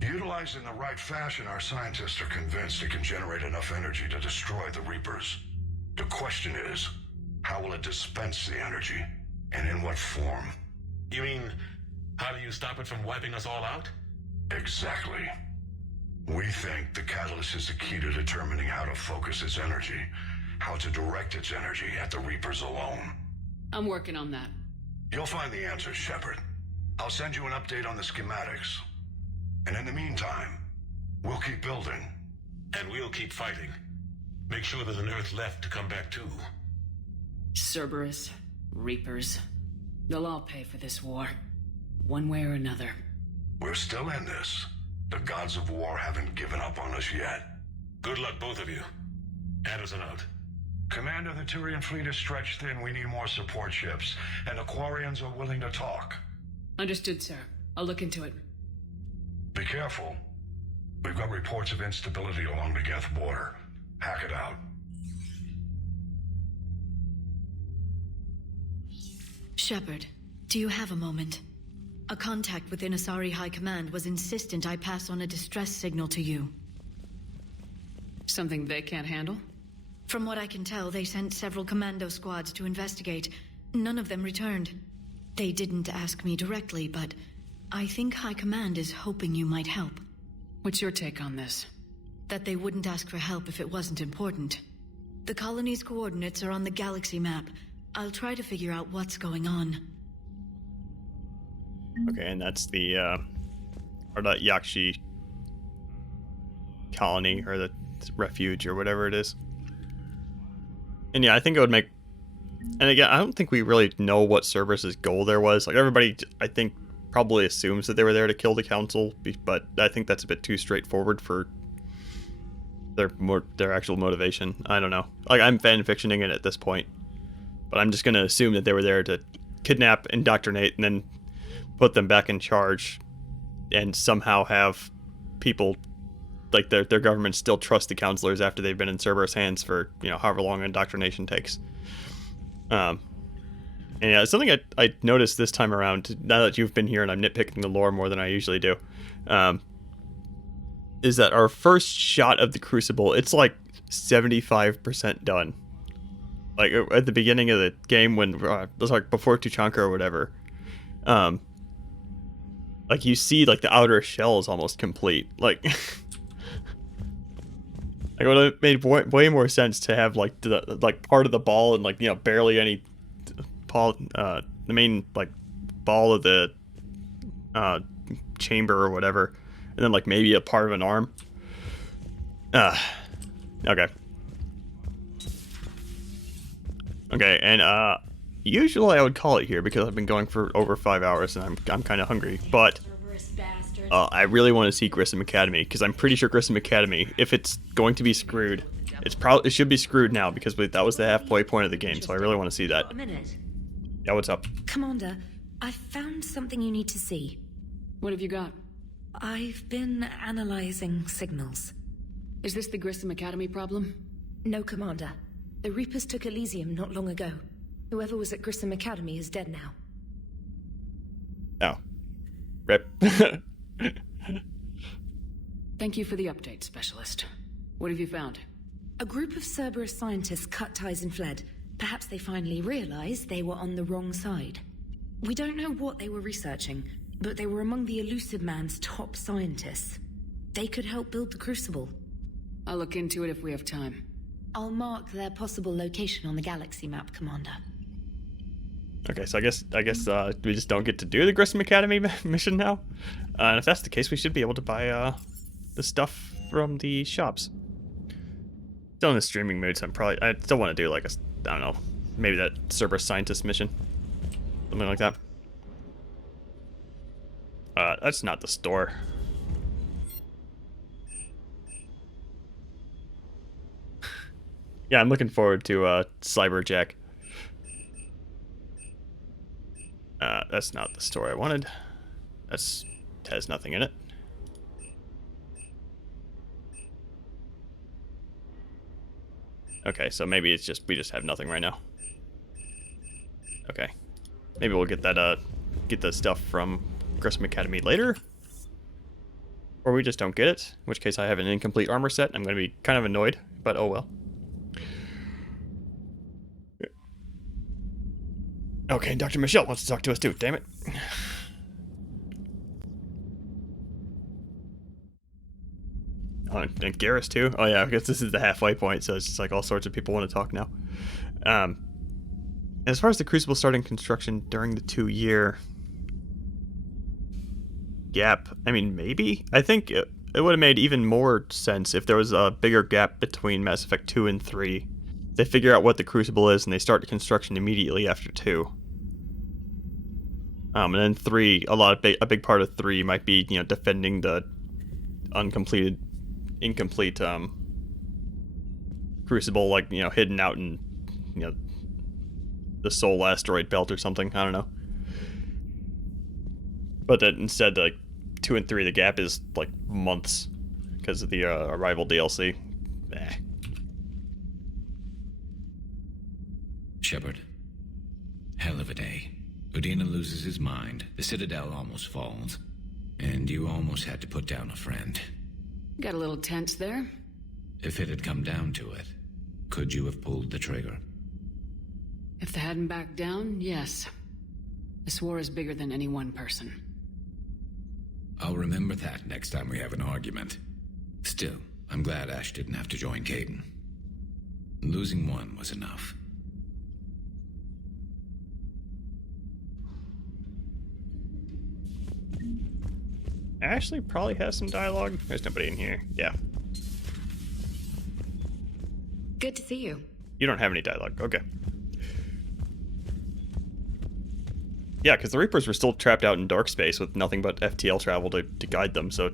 Utilized in the right fashion, our scientists are convinced it can generate enough energy to destroy the Reapers. The question is, how will it dispense the energy? And in what form? You mean, how do you stop it from wiping us all out? Exactly. We think the catalyst is the key to determining how to focus its energy, how to direct its energy at the Reapers alone. I'm working on that. You'll find the answers, Shepard. I'll send you an update on the schematics. And in the meantime, we'll keep building. And we'll keep fighting. Make sure there's an Earth left to come back to. Cerberus, Reapers, they'll all pay for this war. One way or another. We're still in this. The gods of war haven't given up on us yet. Good luck, both of you. Anderson out. Commander, the Turian fleet is stretched thin. We need more support ships. And the Quarians are willing to talk. Understood, sir. I'll look into it. Be careful. We've got reports of instability along the Geth border. Hack it out. Shepard, do you have a moment? A contact within Asari High Command was insistent I pass on a distress signal to you. Something they can't handle? From what I can tell, they sent several commando squads to investigate. None of them returned. They didn't ask me directly, but I think High Command is hoping you might help. What's your take on this? That they wouldn't ask for help if it wasn't important. The colony's coordinates are on the galaxy map. I'll try to figure out what's going on. Okay, and that's the, or that Yakshi colony, or the refuge, or whatever it is. And yeah, I think it would make... And again, I don't think we really know what Cerberus's goal there was. Like, everybody, I think, probably assumes that they were there to kill the Council, but I think that's a bit too straightforward for their actual motivation. I don't know. Like, I'm fan-fictioning it at this point, but I'm just going to assume that they were there to kidnap, indoctrinate, and then put them back in charge, and somehow have people, like their government, still trust the counselors after they've been in Cerberus' hands for, you know, however long indoctrination takes. And yeah, it's something I noticed this time around, now that you've been here and I'm nitpicking the lore more than I usually do, is that our first shot of the Crucible, it's like 75% done. Like, at the beginning of the game, when it was like before Tuchanka or whatever, like, you see, like, the outer shell is almost complete. Like, like, it would have made way more sense to have, like, the part of the ball and, like, you know, barely any the main, like, ball of the chamber or whatever, and then, like, maybe a part of an arm. Okay. Okay, and usually I would call it here because I've been going for over 5 hours and I'm kind of hungry, but I really want to see Grissom Academy, because I'm pretty sure Grissom Academy, if it's going to be screwed, it should be screwed now, because that was the halfway point of the game, so I really want to see that. A minute. Yeah, what's up? Commander, I found something you need to see. What have you got? I've been analyzing signals. Is this the Grissom Academy problem? No, Commander. The Reapers took Elysium not long ago. Whoever was at Grissom Academy is dead now. Oh. Rip. Thank you for the update, Specialist. What have you found? A group of Cerberus scientists cut ties and fled. Perhaps they finally realized they were on the wrong side. We don't know what they were researching, but they were among the Elusive Man's top scientists. They could help build the Crucible. I'll look into it if we have time. I'll mark their possible location on the galaxy map, Commander. Okay, so I guess we just don't get to do the Grissom Academy mission now. And if that's the case, we should be able to buy the stuff from the shops. Still in the streaming mood, so I still want to do, like, I don't know, maybe that Cerberus scientist mission, something like that. That's not the store. Yeah, I'm looking forward to Cyberjack. That's not the store I wanted. It has nothing in it. Okay, so maybe it's just, we just have nothing right now. Okay. Maybe we'll get that, get the stuff from Grissom Academy later. Or we just don't get it, in which case I have an incomplete armor set. I'm going to be kind of annoyed, but oh well. Okay, Dr. Michelle wants to talk to us too, damn it. Oh, and Garrus too? Oh yeah, I guess this is the halfway point, so it's just like all sorts of people want to talk now. As far as the Crucible starting construction during the 2-year gap, I mean, maybe? I think it would have made even more sense if there was a bigger gap between Mass Effect 2 and 3. They figure out what the Crucible is and they start construction immediately after 2. And then 3, a big part of 3 might be, you know, defending the incomplete Crucible, like, you know, hidden out in, you know, the Sol asteroid belt or something. I don't know. But that instead, like, 2 and 3, the gap is like months because of the Arrival DLC. Shepard, hell of a day. Udina loses his mind, the Citadel almost falls, and you almost had to put down a friend. Got a little tense there. If it had come down to it, could you have pulled the trigger? If they hadn't backed down, yes. This war is bigger than any one person. I'll remember that next time we have an argument. Still, I'm glad Ash didn't have to join Caden. Losing one was enough. Ashley probably has some dialogue. There's nobody in here. Yeah. Good to see you. You don't have any dialogue. Okay. Yeah, because the Reapers were still trapped out in dark space with nothing but FTL travel to guide them, so...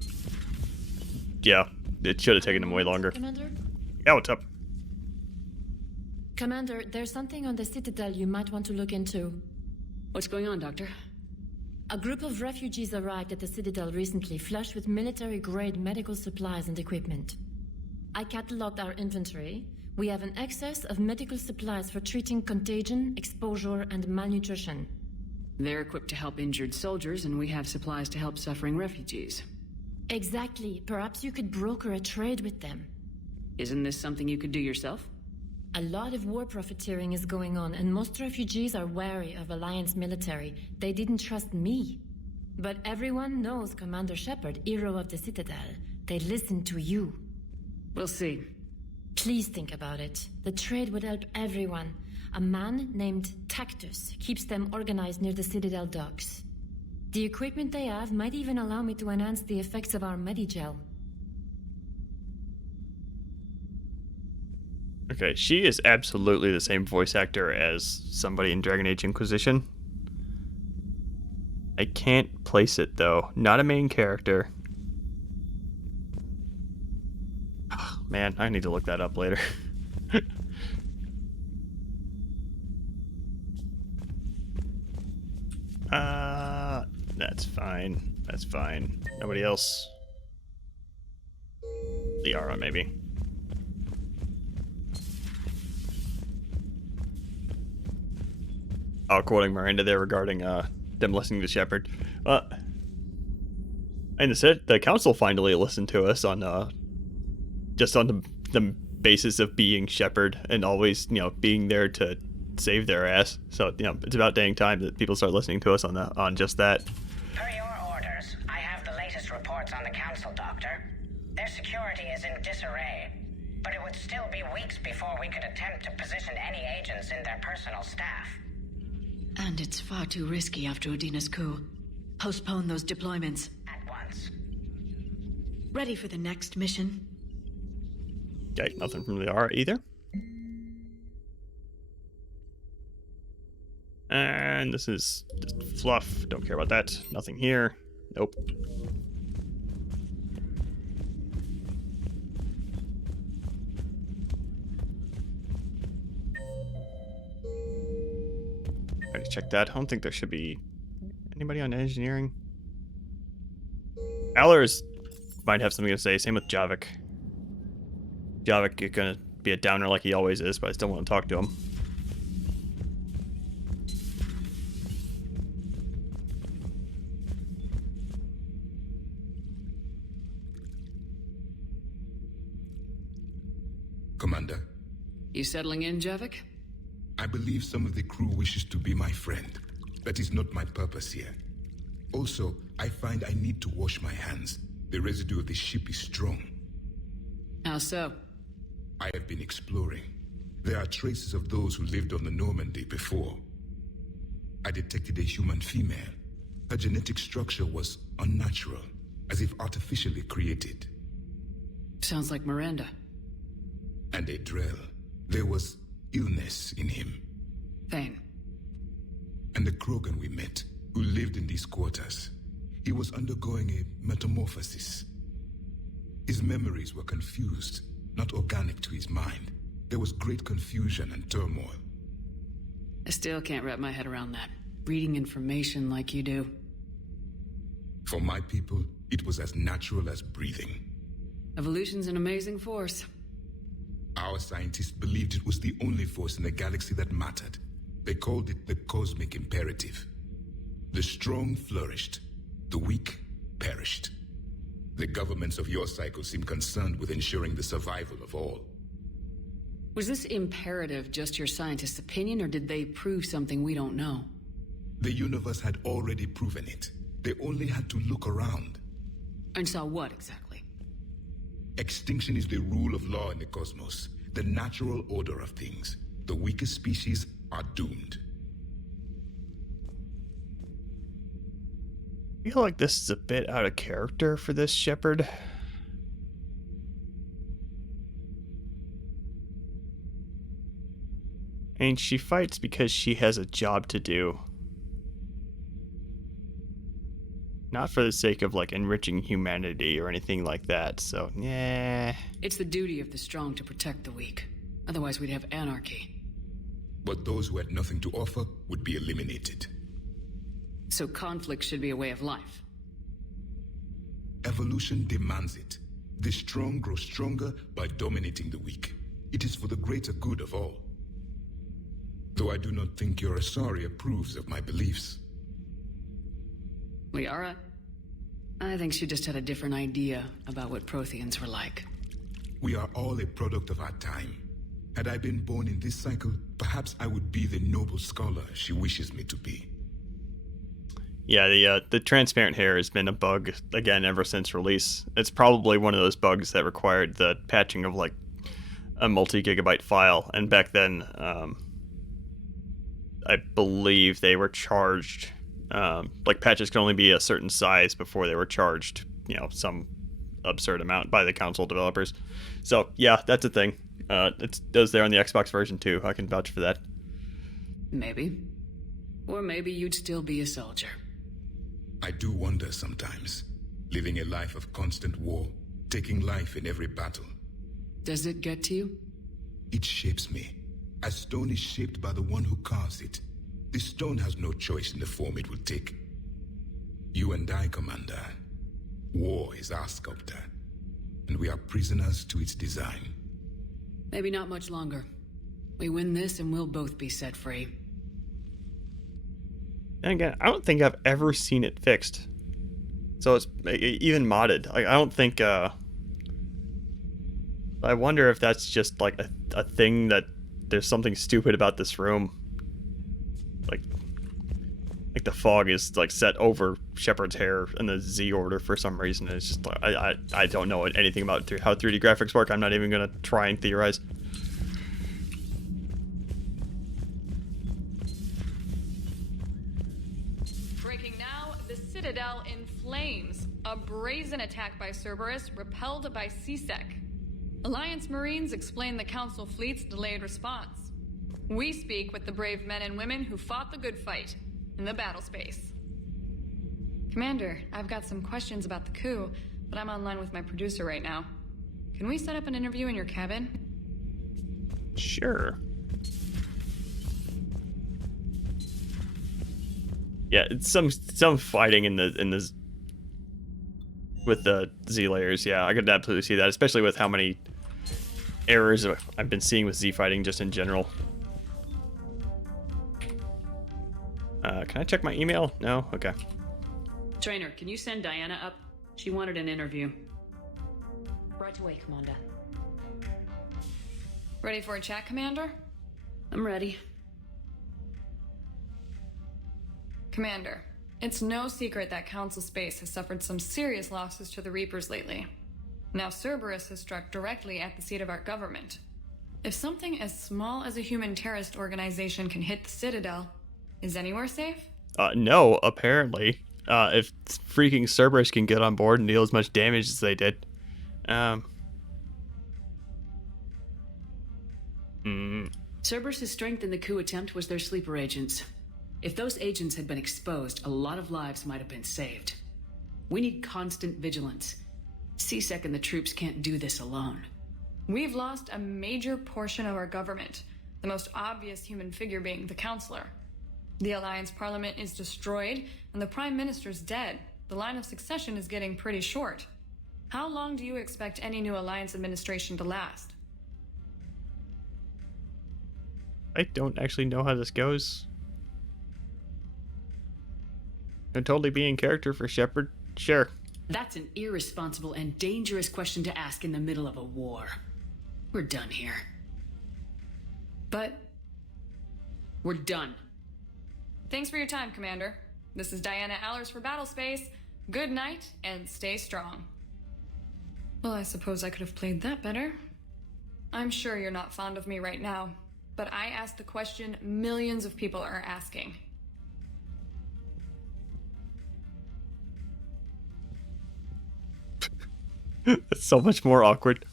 Yeah, it should have taken them way longer. Commander? Yeah, what's up? Commander, there's something on the Citadel you might want to look into. What's going on, Doctor? A group of refugees arrived at the Citadel recently, flushed with military-grade medical supplies and equipment. I cataloged our inventory. We have an excess of medical supplies for treating contagion, exposure, and malnutrition. They're equipped to help injured soldiers, and we have supplies to help suffering refugees. Exactly. Perhaps you could broker a trade with them. Isn't this something you could do yourself? A lot of war profiteering is going on, and most refugees are wary of Alliance military. They didn't trust me. But everyone knows Commander Shepard, hero of the Citadel. They listen to you. We'll see. Please think about it. The trade would help everyone. A man named Tactus keeps them organized near the Citadel docks. The equipment they have might even allow me to enhance the effects of our Medigel. Okay, she is absolutely the same voice actor as somebody in Dragon Age Inquisition. I can't place it, though. Not a main character. Oh, man, I need to look that up later. That's fine. That's fine. Nobody else? Liara, maybe. Oh, quoting Miranda there regarding them listening to Shepard. And the council finally listened to us on just on the basis of being Shepard and always, being there to save their ass. So, it's about dang time that people start listening to us on just that. Per your orders, I have the latest reports on the council, Doctor. Their security is in disarray, but it would still be weeks before we could attempt to position any agents in their personal staff. And it's far too risky after Udina's coup. Postpone those deployments. At once. Ready for the next mission? Okay, nothing from Liara either. And this is just fluff. Don't care about that. Nothing here. Nope. Already checked that. I don't think there should be anybody on engineering. Allers might have something to say. Same with Javik. Javik is gonna be a downer like he always is, but I still want to talk to him. Commander. You settling in, Javik? I believe some of the crew wishes to be my friend. That is not my purpose here. Also, I find I need to wash my hands. The residue of the ship is strong. How so? I have been exploring. There are traces of those who lived on the Normandy before. I detected a human female. Her genetic structure was unnatural, as if artificially created. Sounds like Miranda. And a Drell. There was illness in him. Thane. And the Krogan we met, who lived in these quarters. He was undergoing a metamorphosis. His memories were confused, not organic to his mind. There was great confusion and turmoil. I still can't wrap my head around that. Reading information like you do. For my people, it was as natural as breathing. Evolution's an amazing force. Our scientists believed it was the only force in the galaxy that mattered. They called it the cosmic imperative. The strong flourished, the weak perished. The governments of your cycle seem concerned with ensuring the survival of all. Was this imperative just your scientist's opinion, or did they prove something we don't know? The universe had already proven it. They only had to look around. And saw what exactly? Extinction is the rule of law in the cosmos, the natural order of things. The weakest species are doomed. I feel like this is a bit out of character for this Shepard. I mean, she fights because she has a job to do. Not for the sake of, like, enriching humanity or anything like that, so, yeah. It's the duty of the strong to protect the weak. Otherwise, we'd have anarchy. But those who had nothing to offer would be eliminated. So conflict should be a way of life. Evolution demands it. The strong grow stronger by dominating the weak. It is for the greater good of all. Though I do not think your Asari approves of my beliefs. Liara? I think she just had a different idea about what Protheans were like. We are all a product of our time. Had I been born in this cycle, perhaps I would be the noble scholar she wishes me to be. Yeah, the transparent hair has been a bug, again, ever since release. It's probably one of those bugs that required the patching of, like, a multi-gigabyte file. And back then, I believe they were charged... like, patches could only be a certain size before they were charged, you know, some absurd amount by the console developers. So, yeah, that's a thing. It does there on the Xbox version, too. I can vouch for that. Maybe. Or maybe you'd still be a soldier. I do wonder sometimes, living a life of constant war, taking life in every battle. Does it get to you? It shapes me, as stone is shaped by the one who carves it. The stone has no choice in the form it will take. You and I, Commander. War is our sculptor, and we are prisoners to its design. Maybe not much longer. We win this and we'll both be set free. And again, I don't think I've ever seen it fixed. So it's even modded. Like, I don't think, I wonder if that's just, like, a thing that there's something stupid about this room. Like the fog is, like, set over Shepard's hair in the Z order for some reason. It's just, I don't know anything about how 3D graphics work. I'm not even going to try and theorize. Breaking now, the Citadel in flames. A brazen attack by Cerberus repelled by C-Sec. Alliance Marines explain the Council fleet's delayed response. We speak with the brave men and women who fought the good fight in the battle space. Commander, I've got some questions about the coup, but I'm online with my producer right now. Can we set up an interview in your cabin? Sure. Yeah, it's some fighting in the with the Z layers. Yeah, I could absolutely see that, especially with how many errors I've been seeing with Z fighting just in general. Can I check my email? No? Okay. Trainer, can you send Diana up? She wanted an interview. Right away, Commander. Ready for a chat, Commander? I'm ready. Commander, it's no secret that Council Space has suffered some serious losses to the Reapers lately. Now Cerberus has struck directly at the seat of our government. If something as small as a human terrorist organization can hit the Citadel, is anywhere safe? No, apparently. If freaking Cerberus can get on board and deal as much damage as they did. Cerberus' strength in the coup attempt was their sleeper agents. If those agents had been exposed, a lot of lives might have been saved. We need constant vigilance. C-Sec and the troops can't do this alone. We've lost a major portion of our government, the most obvious human figure being the Counselor. The Alliance Parliament is destroyed, and the Prime Minister's dead. The line of succession is getting pretty short. How long do you expect any new Alliance administration to last? I don't actually know how this goes. I'd totally be in character for Shepard. Sure. That's an irresponsible and dangerous question to ask in the middle of a war. We're done here. But we're done. Thanks for your time, Commander. This is Diana Allers for Battlespace. Good night, and stay strong. Well, I suppose I could have played that better. I'm sure you're not fond of me right now, but I asked the question millions of people are asking. It's so much more awkward.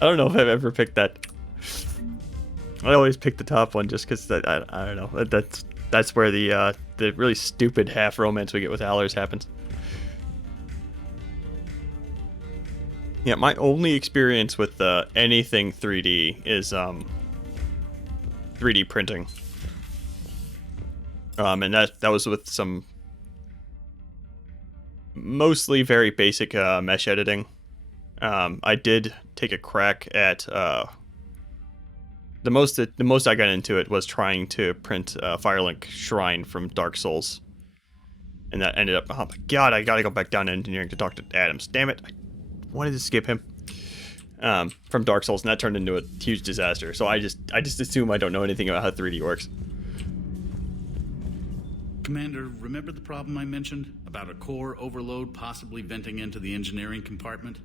I don't know if I've ever picked that. I always pick the top one just because I don't know. That's where the really stupid half romance we get with Allers happens. Yeah, my only experience with anything 3D is 3D printing. And that was with some mostly very basic mesh editing. I did take a crack at the most I got into it was trying to print Firelink Shrine from Dark Souls, and that ended up, oh my god, I gotta go back down to engineering to talk to Adams. Damn it, I wanted to skip him. From Dark Souls, and that turned into a huge disaster. So I just assume I don't know anything about how 3D works. Commander, remember the problem I mentioned about a core overload possibly venting into the engineering compartment?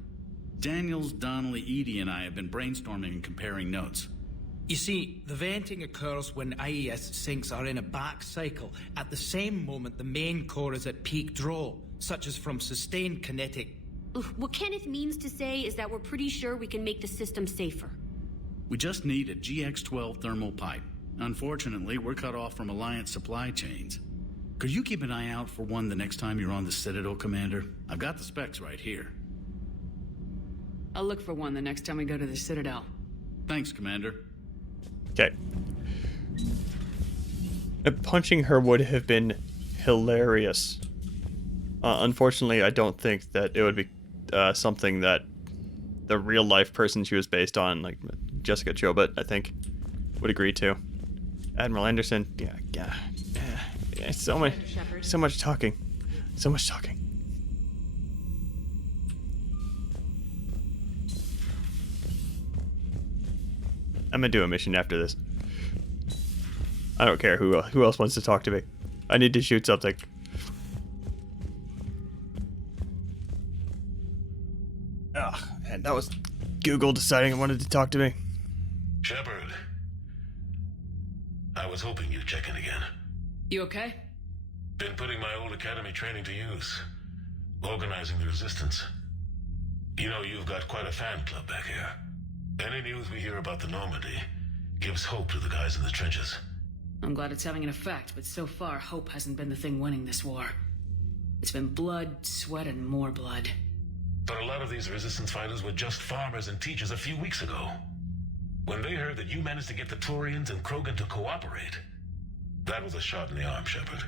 Daniels, Donnelly, Edie, and I have been brainstorming and comparing notes. You see, the venting occurs when IES sinks are in a back cycle at the same moment the main core is at peak draw, such as from sustained kinetic. What Kenneth means to say is that we're pretty sure we can make the system safer. We just need a GX-12 thermal pipe. Unfortunately, we're cut off from Alliance supply chains. Could you keep an eye out for one the next time you're on the Citadel, Commander? I've got the specs right here. I'll look for one the next time we go to the Citadel. Thanks, Commander. Okay. Punching her would have been hilarious. Unfortunately, I don't think that it would be something that the real life person she was based on, like Jessica Chobot, I think, would agree to. Admiral Anderson, yeah, so much talking. I'm gonna do a mission after this. I don't care who else wants to talk to me. I need to shoot something. Ugh, and that was Google deciding it wanted to talk to me. Shepard, I was hoping you'd check in again. You okay? Been putting my old academy training to use. Organizing the resistance. You know, you've got quite a fan club back here. Any news we hear about the Normandy gives hope to the guys in the trenches. I'm glad it's having an effect, but so far, hope hasn't been the thing winning this war. It's been blood, sweat, and more blood. But a lot of these resistance fighters were just farmers and teachers a few weeks ago. When they heard that you managed to get the Turians and Krogan to cooperate, that was a shot in the arm, Shepard.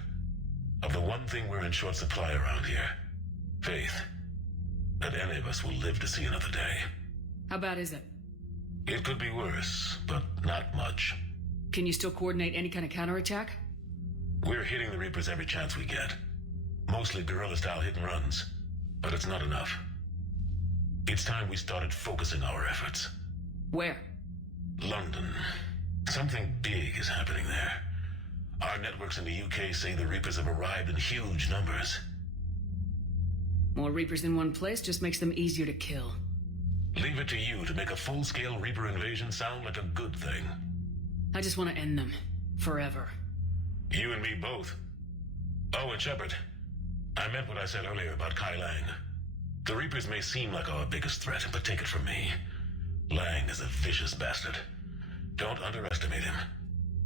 Of the one thing we're in short supply around here, faith. That any of us will live to see another day. How bad is it? It could be worse, but not much. Can you still coordinate any kind of counterattack? We're hitting the Reapers every chance we get. Mostly guerrilla-style hit-and-runs, but it's not enough. It's time we started focusing our efforts. Where? London. Something big is happening there. Our networks in the UK say the Reapers have arrived in huge numbers. More Reapers in one place just makes them easier to kill. Leave it to you to make a full-scale Reaper invasion sound like a good thing. I just want to end them. Forever. You and me both. Oh, and Shepard, I meant what I said earlier about Kai Lang. The Reapers may seem like our biggest threat, but take it from me. Lang is a vicious bastard. Don't underestimate him.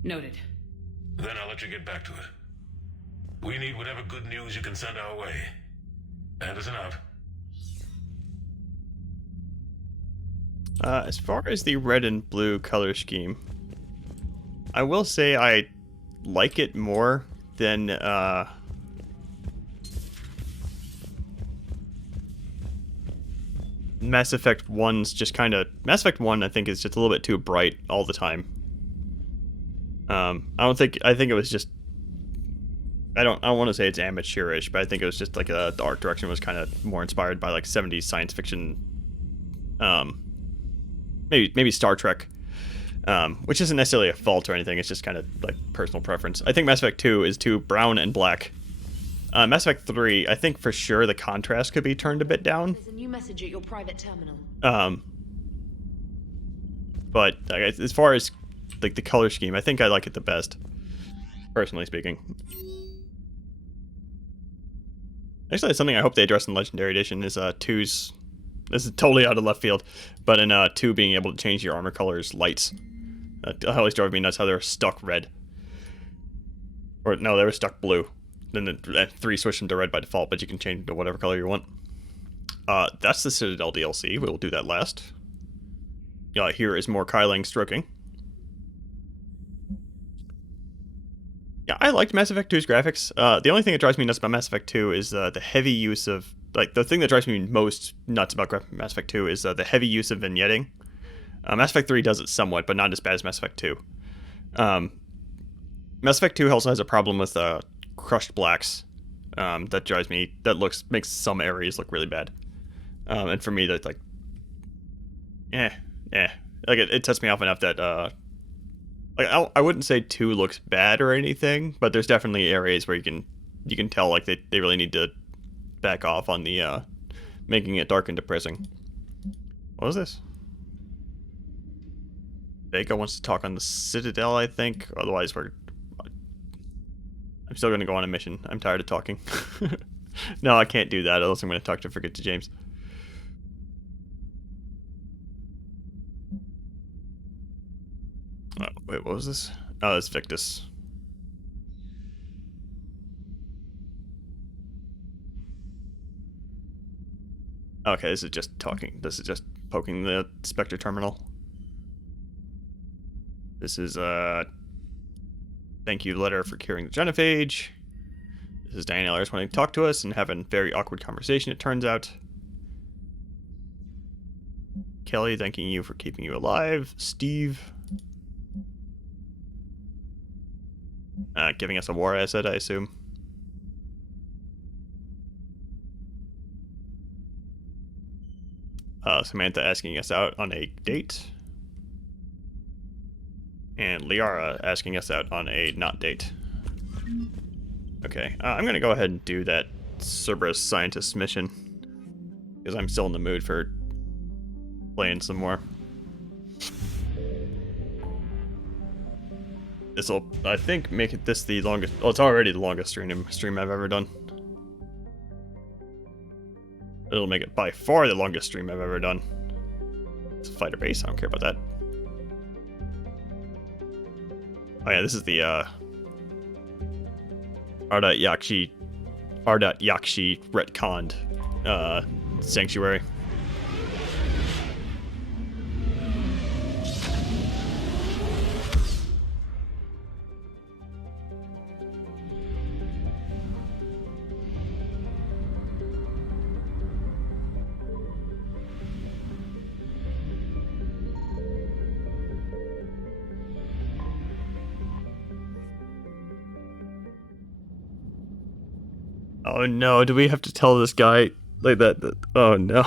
Noted. Then I'll let you get back to it. We need whatever good news you can send our way. Anderson out. As far as the red and blue color scheme, I will say I like it more than Mass Effect 1's just kind of... Mass Effect 1, I think, is just a little bit too bright all the time. I think it was just I don't want to say it's amateurish, but I think it was just like the art direction was kind of more inspired by like 70s science fiction, maybe Star Trek, which isn't necessarily a fault or anything. It's just kind of like personal preference. I think Mass Effect 2 is too brown and black. Mass Effect 3, I think for sure the contrast could be turned a bit down. There's a new message at your private terminal. But like, as far as like the color scheme, I think I like it the best, personally speaking. Actually, that's something I hope they address in Legendary Edition is 2's. This is totally out of left field, but in 2 being able to change your armor colors lights. That always drove me nuts how they were stuck red. Or no, they were stuck blue. Then the 3 switched them to red by default, but you can change to whatever color you want. That's the Citadel DLC. We will do that last. Here is more Kyling stroking. Yeah, I liked Mass Effect 2's graphics. The only thing that drives me nuts about Mass Effect 2 is the heavy use of... Like, the thing that drives me most nuts about Mass Effect 2 is the heavy use of vignetting. Mass Effect 3 does it somewhat, but not as bad as Mass Effect 2. Mass Effect 2 also has a problem with crushed blacks. That drives me... That makes some areas look really bad. And for me, that's like... Like, it sets me off enough that... Like, I wouldn't say 2 looks bad or anything, but there's definitely areas where you can tell like they really need to back off on the making it dark and depressing. What was this? Vega wants to talk on the Citadel, I think. Otherwise, I'm still going to go on a mission. I'm tired of talking. No, I can't do that unless I'm going to talk to Forget to James. Oh, wait, what was this? Oh, that's Victus. Okay, this is just talking. This is just poking the Spectre terminal. This is a thank you letter for curing the genophage. This is Diane Ellers wanting to talk to us and have a very awkward conversation, it turns out. Kelly, thanking you for keeping you alive. Steve. Giving us a war asset, I assume. Samantha asking us out on a date. And Liara asking us out on a not date. Okay, I'm going to go ahead and do that Cerberus scientist mission. Because I'm still in the mood for playing some more. This will, I think, make it this the longest... Well, it's already the longest stream I've ever done. It'll make it by far the longest stream I've ever done. It's a fighter base, I don't care about that. Oh yeah, this is the Ardat Yakshi retconned sanctuary. Oh no, do we have to tell this guy like that? Oh no.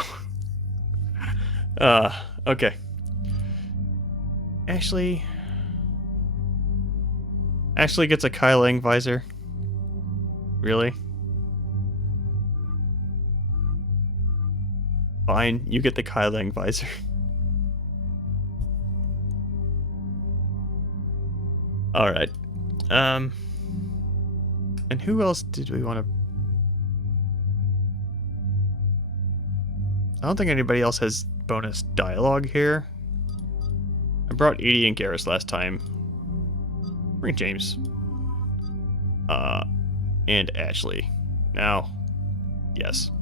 Okay. Ashley gets a Kyling visor. Really? Fine, you get the Kyling visor. Alright. And who else did we want to... I don't think anybody else has bonus dialogue here. I brought Edie and Garrus last time. Bring James. And Ashley. Now, yes.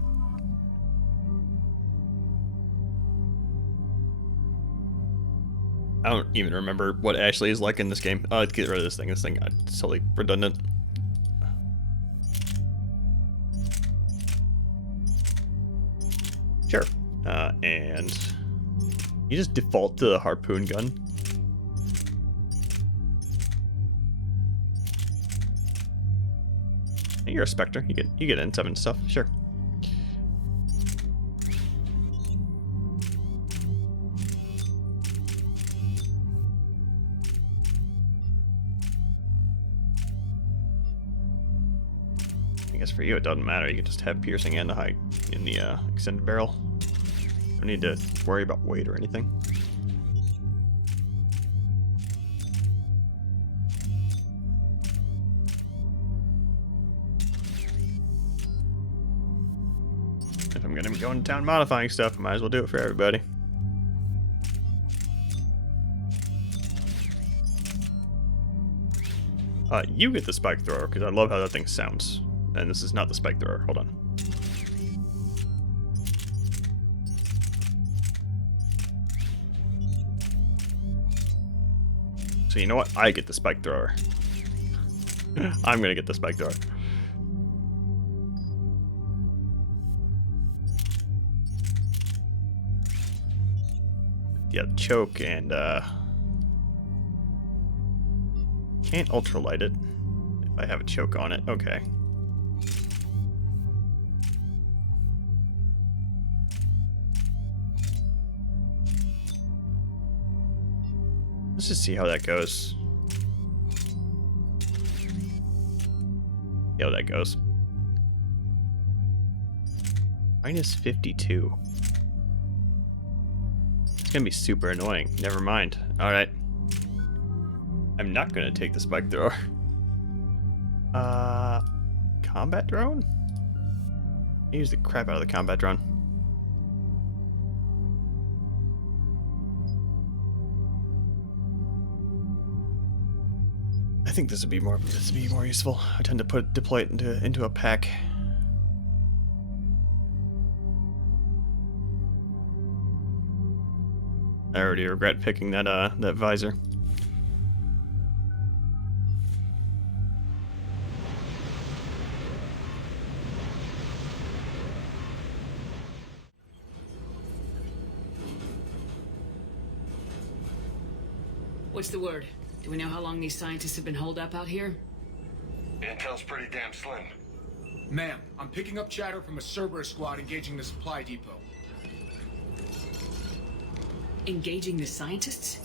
I don't even remember what Ashley is like in this game. Let's get rid of this thing. This thing is totally redundant. Sure. And you just default to the harpoon gun. You're a Spectre. You get N7 and stuff. Sure. I guess for you it doesn't matter. You can just have piercing and the height in the extended barrel. Don't need to worry about weight or anything. If I'm gonna be going down modifying stuff, I might as well do it for everybody. You get the spike thrower, because I love how that thing sounds. And this is not the spike thrower. Hold on. So you know what? I get the spike thrower. I'm gonna get the spike thrower. Yeah, choke and can't ultralight it if I have a choke on it. Okay. Let's just see how that goes. See how that goes. Minus 52. It's gonna be super annoying. Never mind. Alright. I'm not gonna take the spike thrower. Combat drone? I use the crap out of the combat drone. I think this would be more useful. I tend to deploy it into a pack. I already regret picking that that visor. What's the word? Do we know how long these scientists have been holed up out here? Intel's pretty damn slim. Ma'am, I'm picking up chatter from a Cerberus squad engaging the supply depot. Engaging the scientists?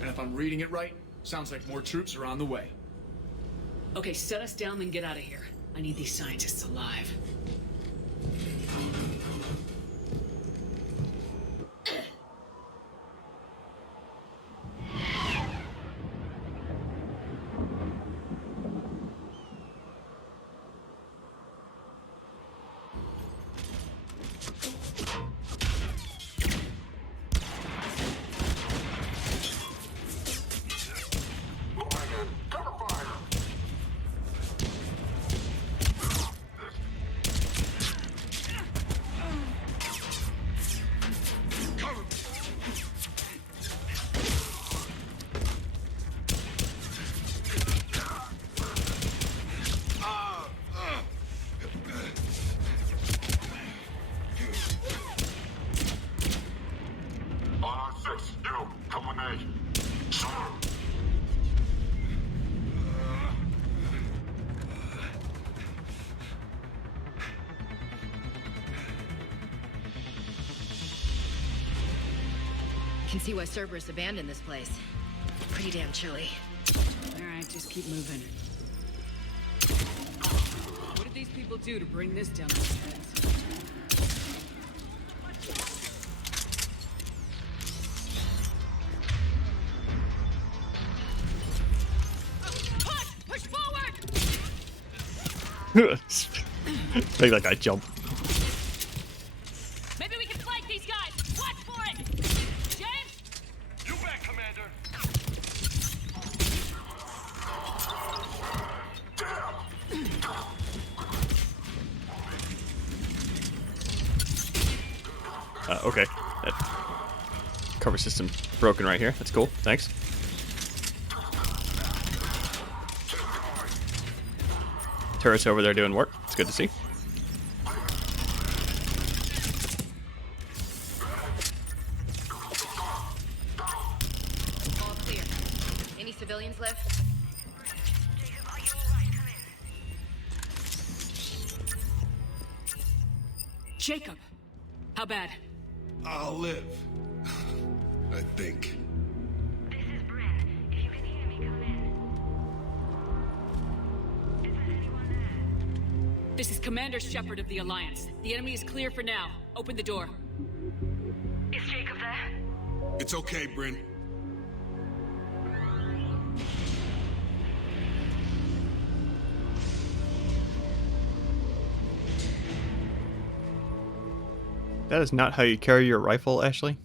And if I'm reading it right, sounds like more troops are on the way. Okay, set us down, then get out of here. I need these scientists alive. Can see why Cerberus abandoned this place. Pretty damn chilly. Alright, just keep moving. What did these people do to bring this down their heads? Push forward! Make that guy jump. Maybe we can flank these guys. Watch for it. James? You bet, Commander. Okay. That cover system broken right here. That's cool. Thanks. Turrets over there doing work. It's good to see. All clear. Any civilians left? Jacob! How bad? I'll live. I think. This is Bryn. If you can hear me, come in. Is there anyone there? This is Commander Shepard of the Alliance. The enemy is clear for now. Open the door. Is Jacob there? It's okay, Bryn. That is not how you carry your rifle, Ashley.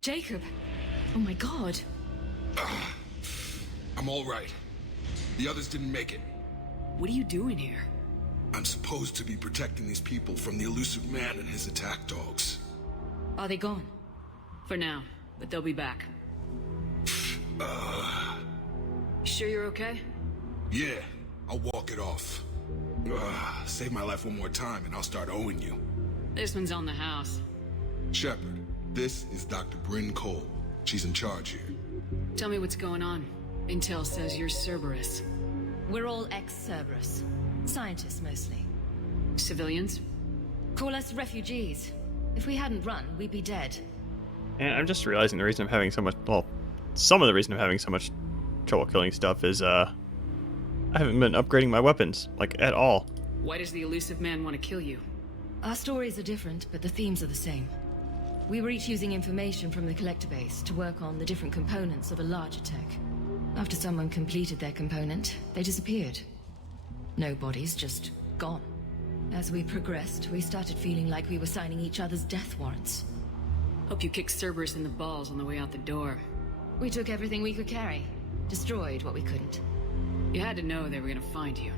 Jacob! Oh my god. I'm all right. The others didn't make it. What are you doing here? I'm supposed to be protecting these people from the elusive man and his attack dogs. Are they gone? For now, but they'll be back. Sure you're okay? Yeah, I'll walk it off. Save my life one more time and I'll start owing you. This one's on the house. Shepard, this is Dr. Bryn Cole. She's in charge here. Tell me what's going on. Intel says you're Cerberus. We're all ex-Cerberus. Scientists, mostly. Civilians? Call us refugees. If we hadn't run, we'd be dead. And I'm just realizing the reason I'm having so much, well, some of the reason I'm having so much trouble killing stuff is, I haven't been upgrading my weapons, like, at all. Why does the elusive man want to kill you? Our stories are different, but the themes are the same. We were each using information from the collector base to work on the different components of a larger tech. After someone completed their component, they disappeared. No bodies, just gone. As we progressed, we started feeling like we were signing each other's death warrants. Hope you kicked Cerberus in the balls on the way out the door. We took everything we could carry. Destroyed what we couldn't. You had to know they were gonna find you.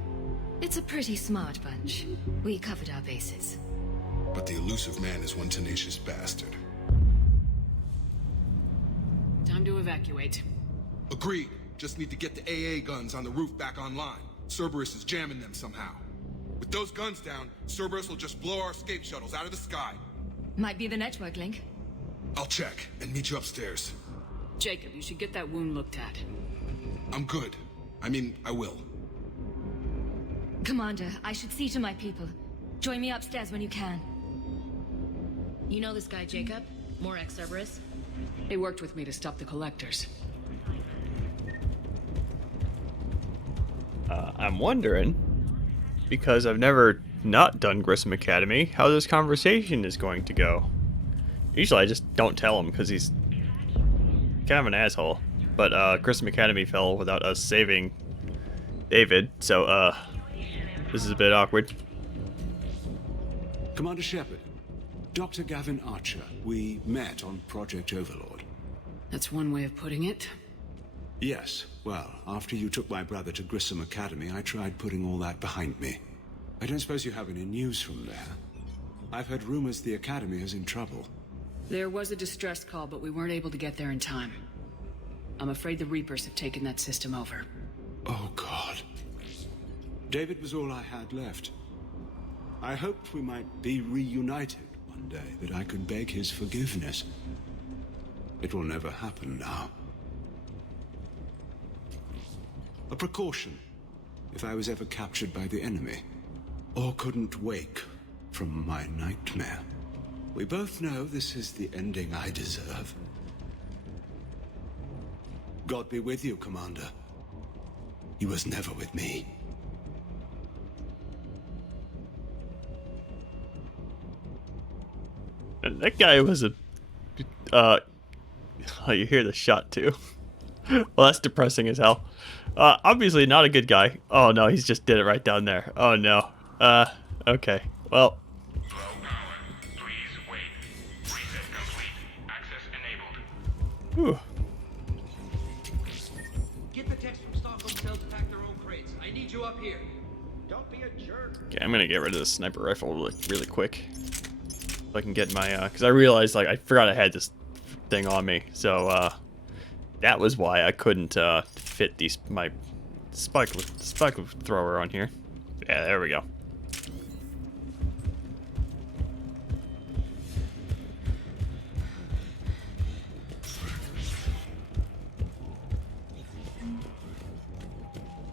It's a pretty smart bunch. We covered our bases. But the elusive man is one tenacious bastard. Time to evacuate. Agreed. Just need to get the AA guns on the roof back online. Cerberus is jamming them somehow. With those guns down, Cerberus will just blow our escape shuttles out of the sky. Might be the network link. I'll check and meet you upstairs. Jacob, you should get that wound looked at. I'm good. I mean, I will. Commander, I should see to my people. Join me upstairs when you can. You know this guy, Jacob? More ex-Cerberus? He worked with me to stop the collectors. I'm wondering, because I've never not done Grissom Academy, how this conversation is going to go. Usually I just don't tell him because he's kind of an asshole. But Grissom Academy fell without us saving David, so this is a bit awkward. Commander Shepard, Dr. Gavin Archer, we met on Project Overlord. That's one way of putting it. Yes, well, after you took my brother to Grissom Academy, I tried putting all that behind me. I don't suppose you have any news from there. I've heard rumors the Academy is in trouble. There was a distress call, but we weren't able to get there in time. I'm afraid the Reapers have taken that system over. Oh, God. David was all I had left. I hoped we might be reunited one day, that I could beg his forgiveness. It will never happen now. A precaution, if I was ever captured by the enemy, or couldn't wake from my nightmare. We both know this is the ending I deserve. God be with you, Commander. He was never with me. And that guy was a... oh, you hear the shot too. Well, that's depressing as hell. Obviously not a good guy. Oh no, he's just did it right down there. Oh no. Okay. Well. Whew. Get the text from Stockholm cells to pack their own crates. I need you up here. Don't be a jerk. Okay, I'm gonna get rid of this sniper rifle really quick. So I can get my, because I realized, like, I forgot I had this thing on me. So, that was why I couldn't, fit my spike thrower on here. Yeah, there we go.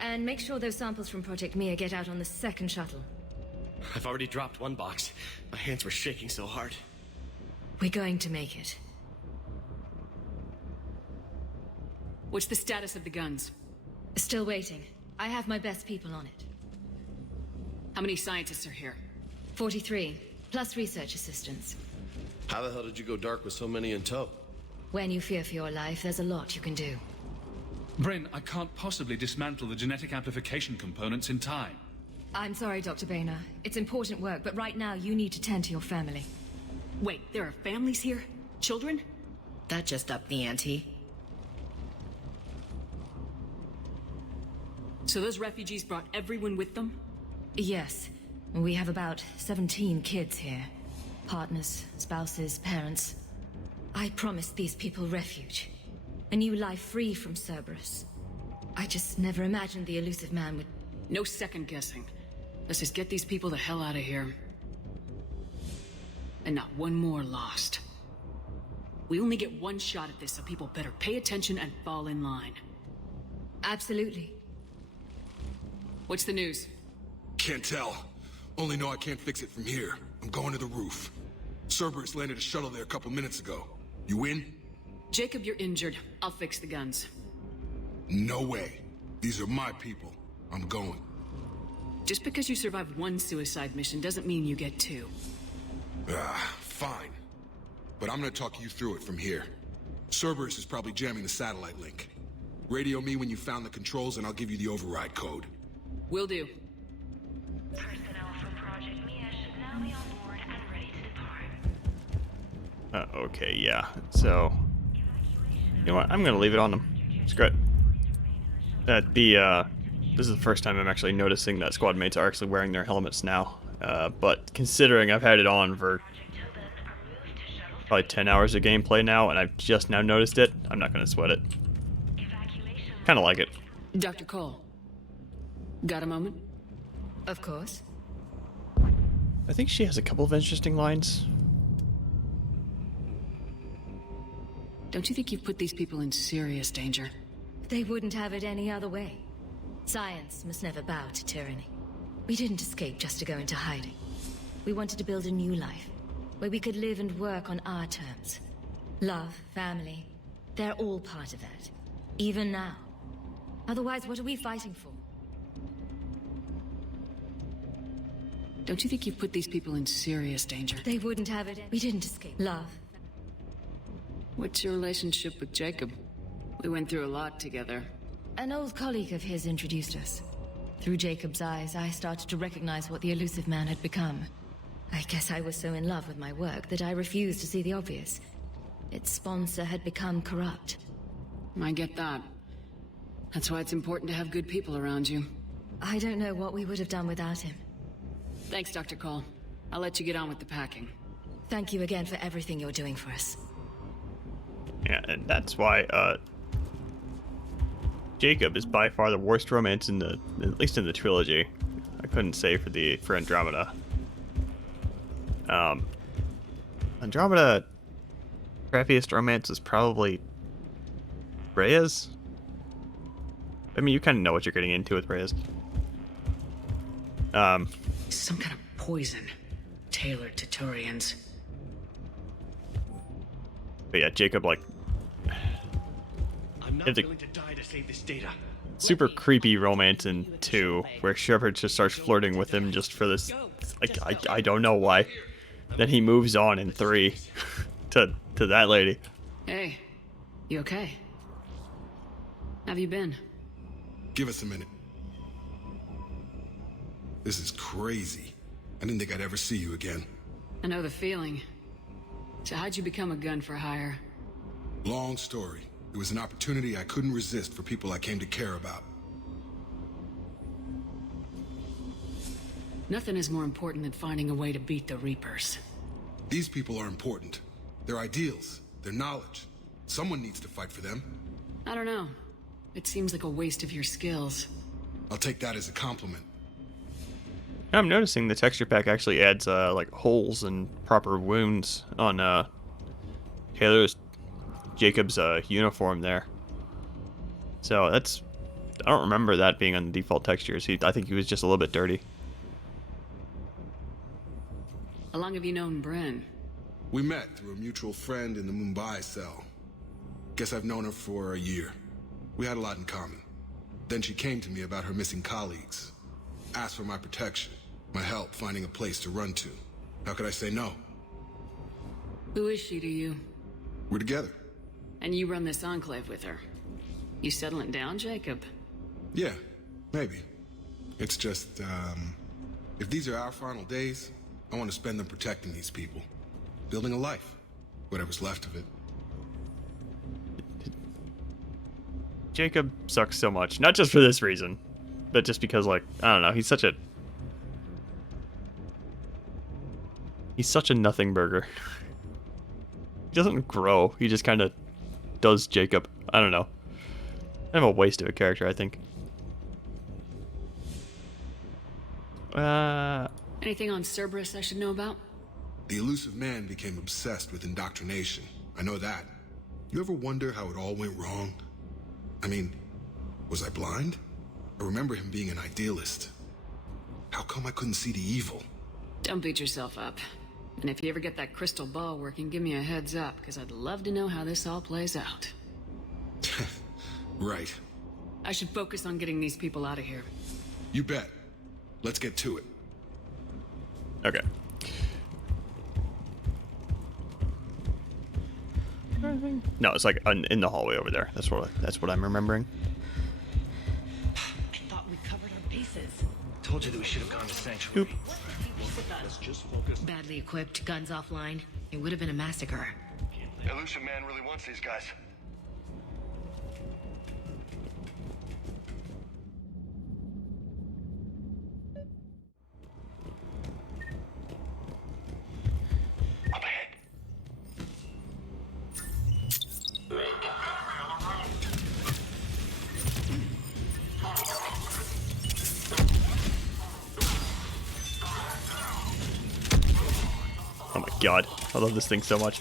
And make sure those samples from Project Mia get out on the second shuttle. I've already dropped one box. My hands were shaking so hard. We're going to make it. What's the status of the guns? Still waiting. I have my best people on it. How many scientists are here? 43, plus research assistants. How the hell did you go dark with so many in tow? When you fear for your life, there's a lot you can do. Bryn, I can't possibly dismantle the genetic amplification components in time. I'm sorry, Dr. Boehner. It's important work, but right now you need to tend to your family. Wait, there are families here? Children? That just upped the ante. So those refugees brought everyone with them? Yes. We have about 17 kids here. Partners, spouses, parents. I promised these people refuge. A new life free from Cerberus. I just never imagined the elusive man would... No second guessing. Let's just get these people the hell out of here. And not one more lost. We only get one shot at this, so people better pay attention and fall in line. Absolutely. What's the news? Can't tell. Only know I can't fix it from here. I'm going to the roof. Cerberus landed a shuttle there a couple minutes ago. You in? Jacob, you're injured. I'll fix the guns. No way. These are my people. I'm going. Just because you survived one suicide mission doesn't mean you get two. Fine. But I'm gonna talk you through it from here. Cerberus is probably jamming the satellite link. Radio me when you found the controls and I'll give you the override code. Will do. Personnel from Project Mia should now be on board and ready to depart. Okay, yeah. So, you know what? I'm gonna leave it on them. It's good. This is the first time I'm actually noticing that squad mates are actually wearing their helmets now. But considering I've had it on for probably 10 hours of gameplay now, and I've just now noticed it, I'm not gonna sweat it. Kind of like it. Dr. Cole, got a moment? Of course. I think she has a couple of interesting lines. Don't you think you've put these people in serious danger? They wouldn't have it any other way. Science must never bow to tyranny. We didn't escape just to go into hiding. We wanted to build a new life, where we could live and work on our terms. Love, family, they're all part of that. Even now. Otherwise, what are we fighting for? Don't you think you've put these people in serious danger? They wouldn't have it. We didn't escape. Love. What's your relationship with Jacob? We went through a lot together. An old colleague of his introduced us. Through Jacob's eyes, I started to recognize what the elusive man had become. I guess I was so in love with my work that I refused to see the obvious. Its sponsor had become corrupt. I get that. That's why it's important to have good people around you. I don't know what we would have done without him. Thanks, Dr. Cole. I'll let you get on with the packing. Thank you again for everything you're doing for us. Yeah, and that's why, Jacob is by far the worst romance in the, at least in the trilogy. I couldn't say for Andromeda. Andromeda, crappiest romance is probably Reyes. I mean, you kind of know what you're getting into with Reyes. Some kind of poison tailored to Turians. But yeah, Jacob, like, I'm not willing to die to save this data. super creepy romance in 2, where Shepard just starts flirting with him just for this, like, I don't know why. Then he moves on in 3 to that lady. Hey, you okay? Have you been? Give us a minute. This is crazy. I didn't think I'd ever see you again. I know the feeling. So how'd you become a gun for hire? Long story. It was an opportunity I couldn't resist for people I came to care about. Nothing is more important than finding a way to beat the Reapers. These people are important. Their ideals, their knowledge. Someone needs to fight for them. I don't know. It seems like a waste of your skills. I'll take that as a compliment. I'm noticing the texture pack actually adds like holes and proper wounds on Jacob's uniform there. So that's I don't remember that being on the default textures. I think he was just a little bit dirty. How long have you known Bryn? We met through a mutual friend in the Mumbai cell. Guess I've known her for a year. We had a lot in common. Then she came to me about her missing colleagues. Asked for my protection, my help finding a place to run to. How could I say no? Who is she to you? We're together. And you run this enclave with her. You settling down, Jacob? Yeah, maybe. It's just, if these are our final days, I want to spend them protecting these people. Building a life. Whatever's left of it. Jacob sucks so much. Not just for this reason, but just because, like, I don't know, he's such a nothing burger. He doesn't grow. He just kind of does Jacob. I don't know. Kind of a waste of a character, I think. Anything on Cerberus I should know about? The elusive man became obsessed with indoctrination. I know that. You ever wonder how it all went wrong? I mean, was I blind? I remember him being an idealist. How come I couldn't see the evil? Don't beat yourself up. And if you ever get that crystal ball working, give me a heads up, because I'd love to know how this all plays out. Right. I should focus on getting these people out of here. You bet. Let's get to it. Okay. No, it's like in the hallway over there. That's what I'm remembering. I thought we covered our bases. Told you that we should have gone to Sanctuary. Let's just focus. Badly equipped, guns offline. It would have been a massacre. Elusive Man really wants these guys. Oh my god, I love this thing so much.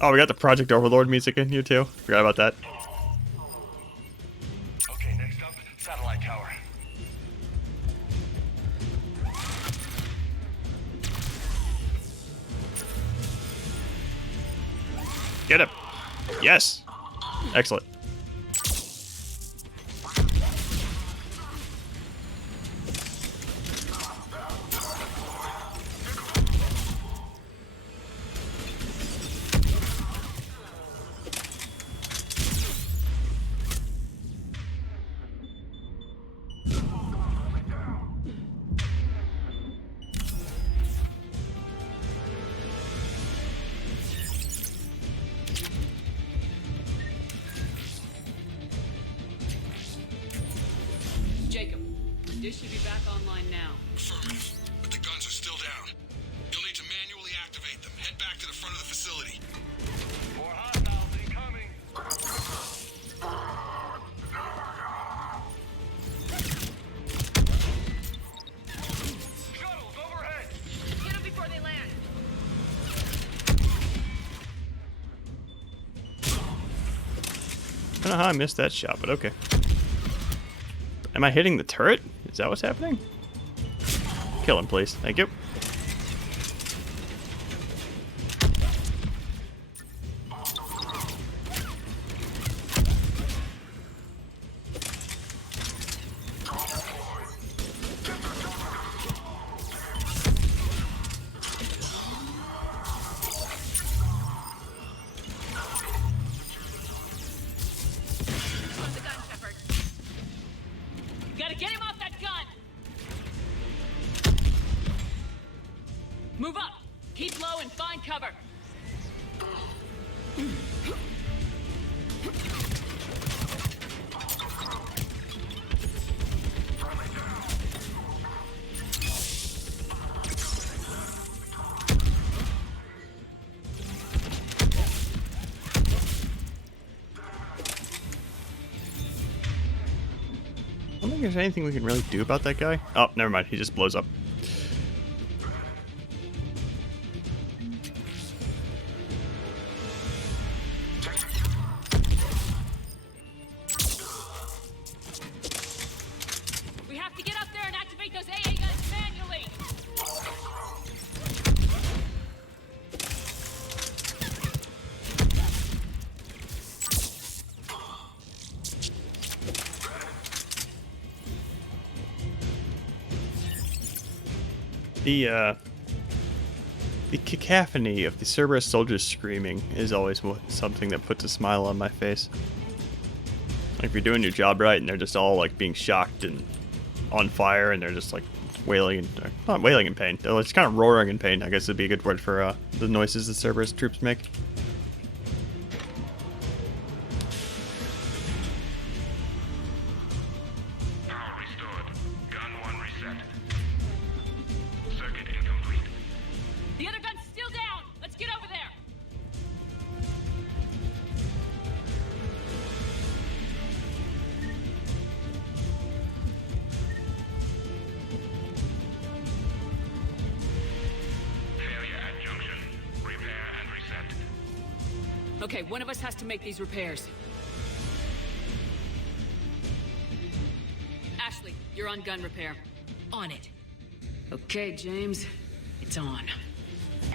Oh, we got the Project Overlord music in here too. Forgot about that. Okay, next up, satellite tower. Get him. Yes. Excellent. Jacob, this should be back online now. Affirmative. But the guns are still down. You'll need to manually activate them. Head back to the front of the facility. More hostiles incoming. Shuttles overhead. Get them before they land. I don't know how I missed that shot, but okay. Am I hitting the turret? Is that what's happening? Kill him, please. Thank you. Gotta get him off that gun! Move up! Keep low and find cover! I don't think there's anything we can really do about that guy. Oh, never mind. He just blows up. The cacophony of the Cerberus soldiers screaming is always something that puts a smile on my face. Like, if you're doing your job right and they're just all like being shocked and on fire and they're just like wailing and not wailing in pain. They're just kind of roaring in pain. I guess would be a good word for the noises the Cerberus troops make. Power restored. Gun 1 reset. Circuit incomplete. The other gun's still down. Let's get over there. Failure at junction. Repair and reset. Okay, one of us has to make these repairs. Ashley, you're on gun repair. On it. Okay, James. It's on.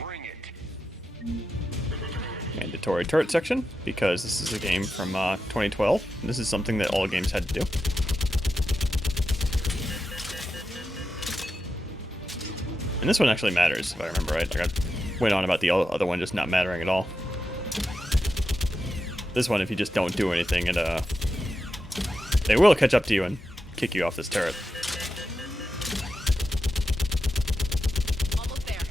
Bring it. Mandatory turret section, because this is a game from 2012. This is something that all games had to do. And this one actually matters, if I remember right. Like, I went on about the other one just not mattering at all. This one, if you just don't do anything, they will catch up to you and kick you off this turret. Almost there.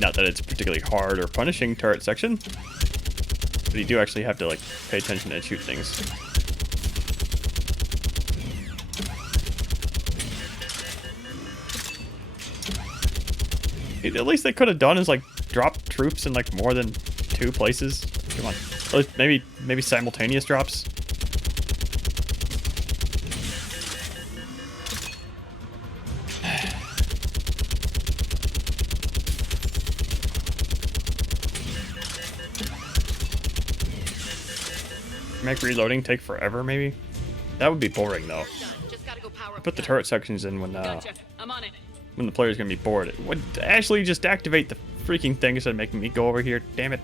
Not that it's a particularly hard or punishing turret section, but you do actually have to like pay attention and shoot things. At least they could have done is like drop troops in like more than 2 places. Come on, or maybe simultaneous drops. Make reloading take forever, maybe? That would be boring, though. Just gotta go power up. Put the turret sections in when Gotcha. I'm on it. when the player's gonna be bored. Would Ashley just activate the freaking thing instead of making me go over here? Damn it.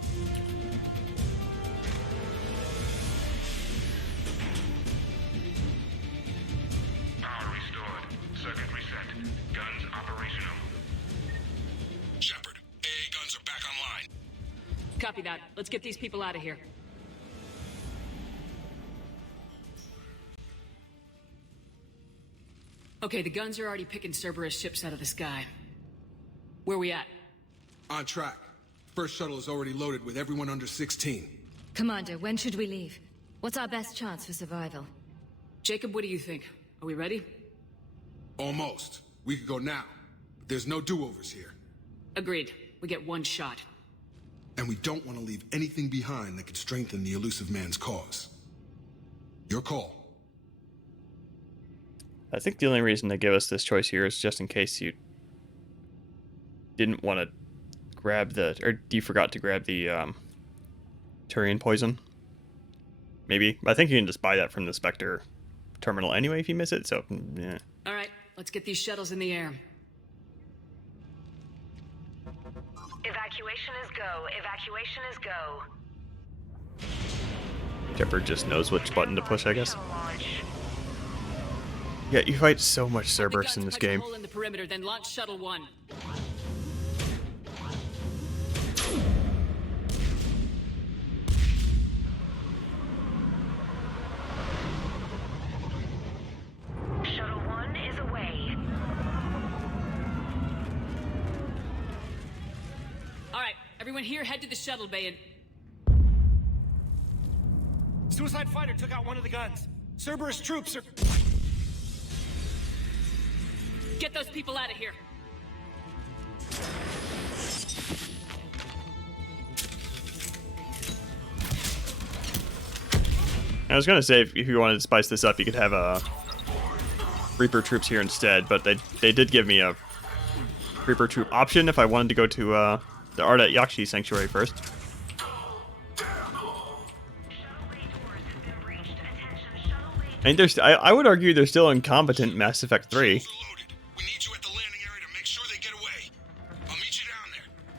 Power restored. Circuit reset. Guns operational. Shepard, AA guns are back online. Copy that. Let's get these people out of here. Okay, the guns are already picking Cerberus ships out of the sky. Where we at? On track. First shuttle is already loaded with everyone under 16. Commander, when should we leave? What's our best chance for survival? Jacob, what do you think? Are we ready? Almost. We could go now. But there's no do-overs here. Agreed. We get one shot. And we don't want to leave anything behind that could strengthen the elusive man's cause. Your call. I think the only reason they give us this choice here is just in case you didn't want to grab or you forgot to grab the Turian poison. Maybe. I think you can just buy that from the Spectre terminal anyway if you miss it, so yeah. Alright, let's get these shuttles in the air. Evacuation is go. Evacuation is go. Shepard just knows which button to push, I guess. Yeah, you fight so much Cerberus in this game. Hole in the perimeter, then launch shuttle 1. Shuttle 1 is away. Alright, everyone here, head to the shuttle bay and... Suicide fighter took out one of the guns. Cerberus troops are... Get those people out of here. I was gonna say if you wanted to spice this up, you could have Reaper troops here instead, but they did give me a Reaper troop option if I wanted to go to the Ardat Yakshi Sanctuary first. And I would argue they're still incompetent Mass Effect 3.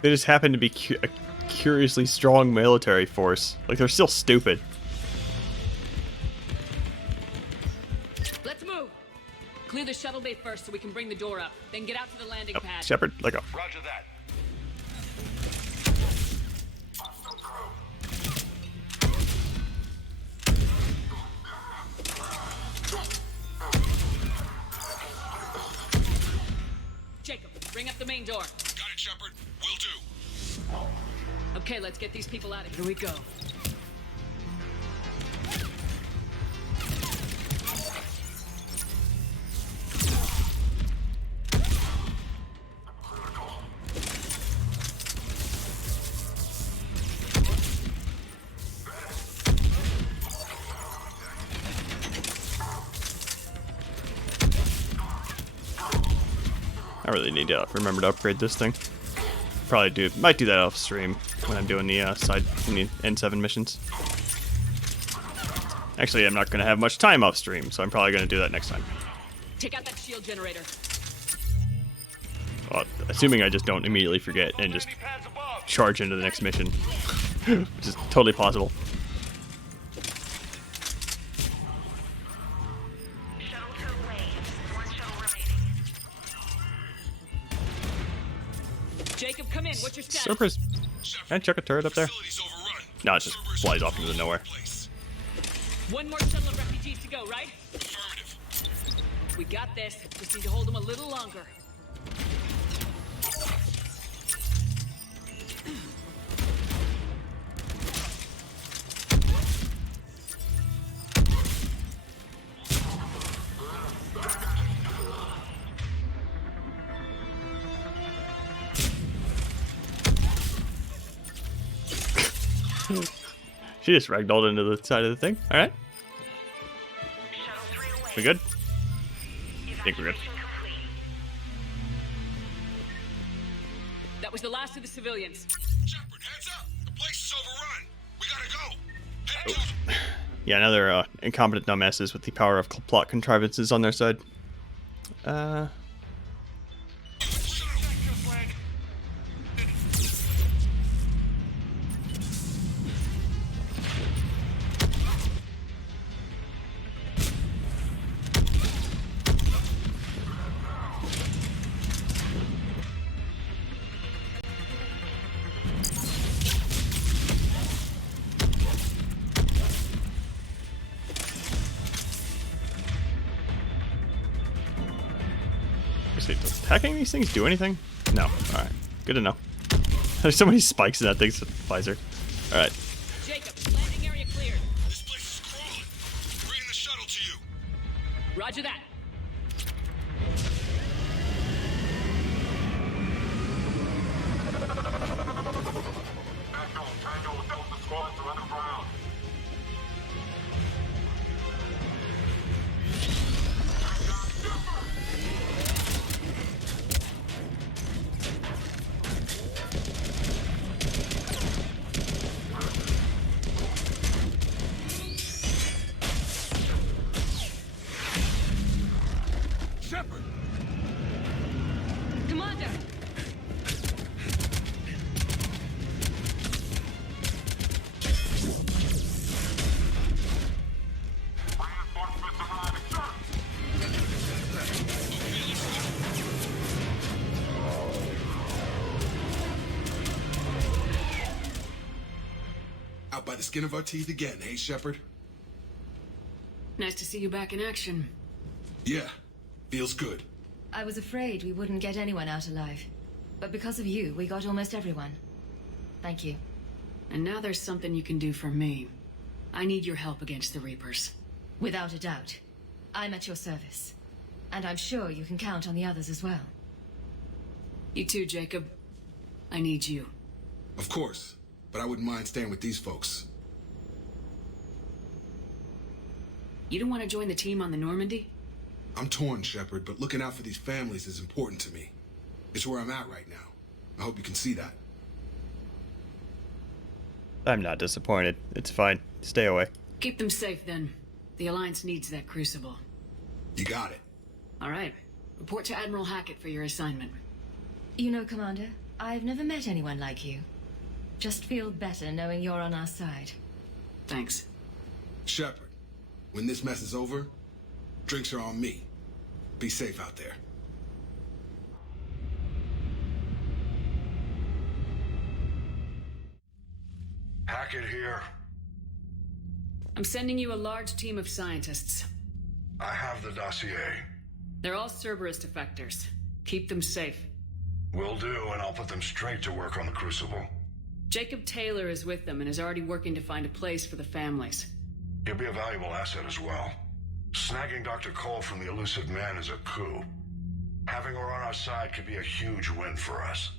They just happen to be a curiously strong military force. Like, they're still stupid. Let's move. Clear the shuttle shuttle bay first so we can bring the door up. Then get out to the landing pad. Shepard, let go. Roger that. Jacob, bring up the main door. Got it, Shepard. Will do. Okay, let's get these people out of here. Here we go. I really need to remember to upgrade this thing. Might do that off stream when I'm doing the the N7 missions. Actually, I'm not going to have much time off stream, so I'm probably going to do that next time. Take out that shield generator. Well, assuming I just don't immediately forget and just charge into the next mission, which is totally possible. Jacob, come in. What's your status? Surprise. Can I chuck a turret up there? No, it just flies off into nowhere. One more shuttle of refugees to go, right? Affirmative. We got this. Just need to hold them a little longer. She just ragdolled into the side of the thing. Alright. We good? I think we're good. That was the last of the civilians. Shepard, heads up. The place is overrun. We gotta go. Heads up. Yeah, now they're incompetent dumbasses with the power of plot contrivances on their side. Does attacking these things do anything? No. Alright. Good to know. There's so many spikes in that thing's visor. Alright. Jacob, landing area cleared. This place is crawling. Bringing the shuttle to you. Roger that. Shepard. Commander. Out by the skin of our teeth again, hey, Shepard? Nice to see you back in action. Yeah, feels good. I was afraid we wouldn't get anyone out alive. But because of you, we got almost everyone. Thank you. And now there's something you can do for me. I need your help against the Reapers. Without a doubt. I'm at your service. And I'm sure you can count on the others as well. You too, Jacob. I need you. Of course, but I wouldn't mind staying with these folks. You don't want to join the team on the Normandy? I'm torn, Shepard, but looking out for these families is important to me. It's where I'm at right now. I hope you can see that. I'm not disappointed. It's fine. Stay away. Keep them safe, then. The Alliance needs that crucible. You got it. All right. Report to Admiral Hackett for your assignment. You know, Commander, I've never met anyone like you. Just feel better knowing you're on our side. Thanks. Shepard, when this mess is over, drinks are on me. Be Be safe out there. Hackett here. I'm sending you a large team of scientists. I have the dossier. They're all Cerberus defectors. Keep them safe. Will do, and I'll put them straight to work on the Crucible. Jacob Taylor is with them and is already working to find a place for the families. He'll be a valuable asset as well. Snagging Dr. Cole from the elusive man is a coup. Having her on our side could be a huge win for us.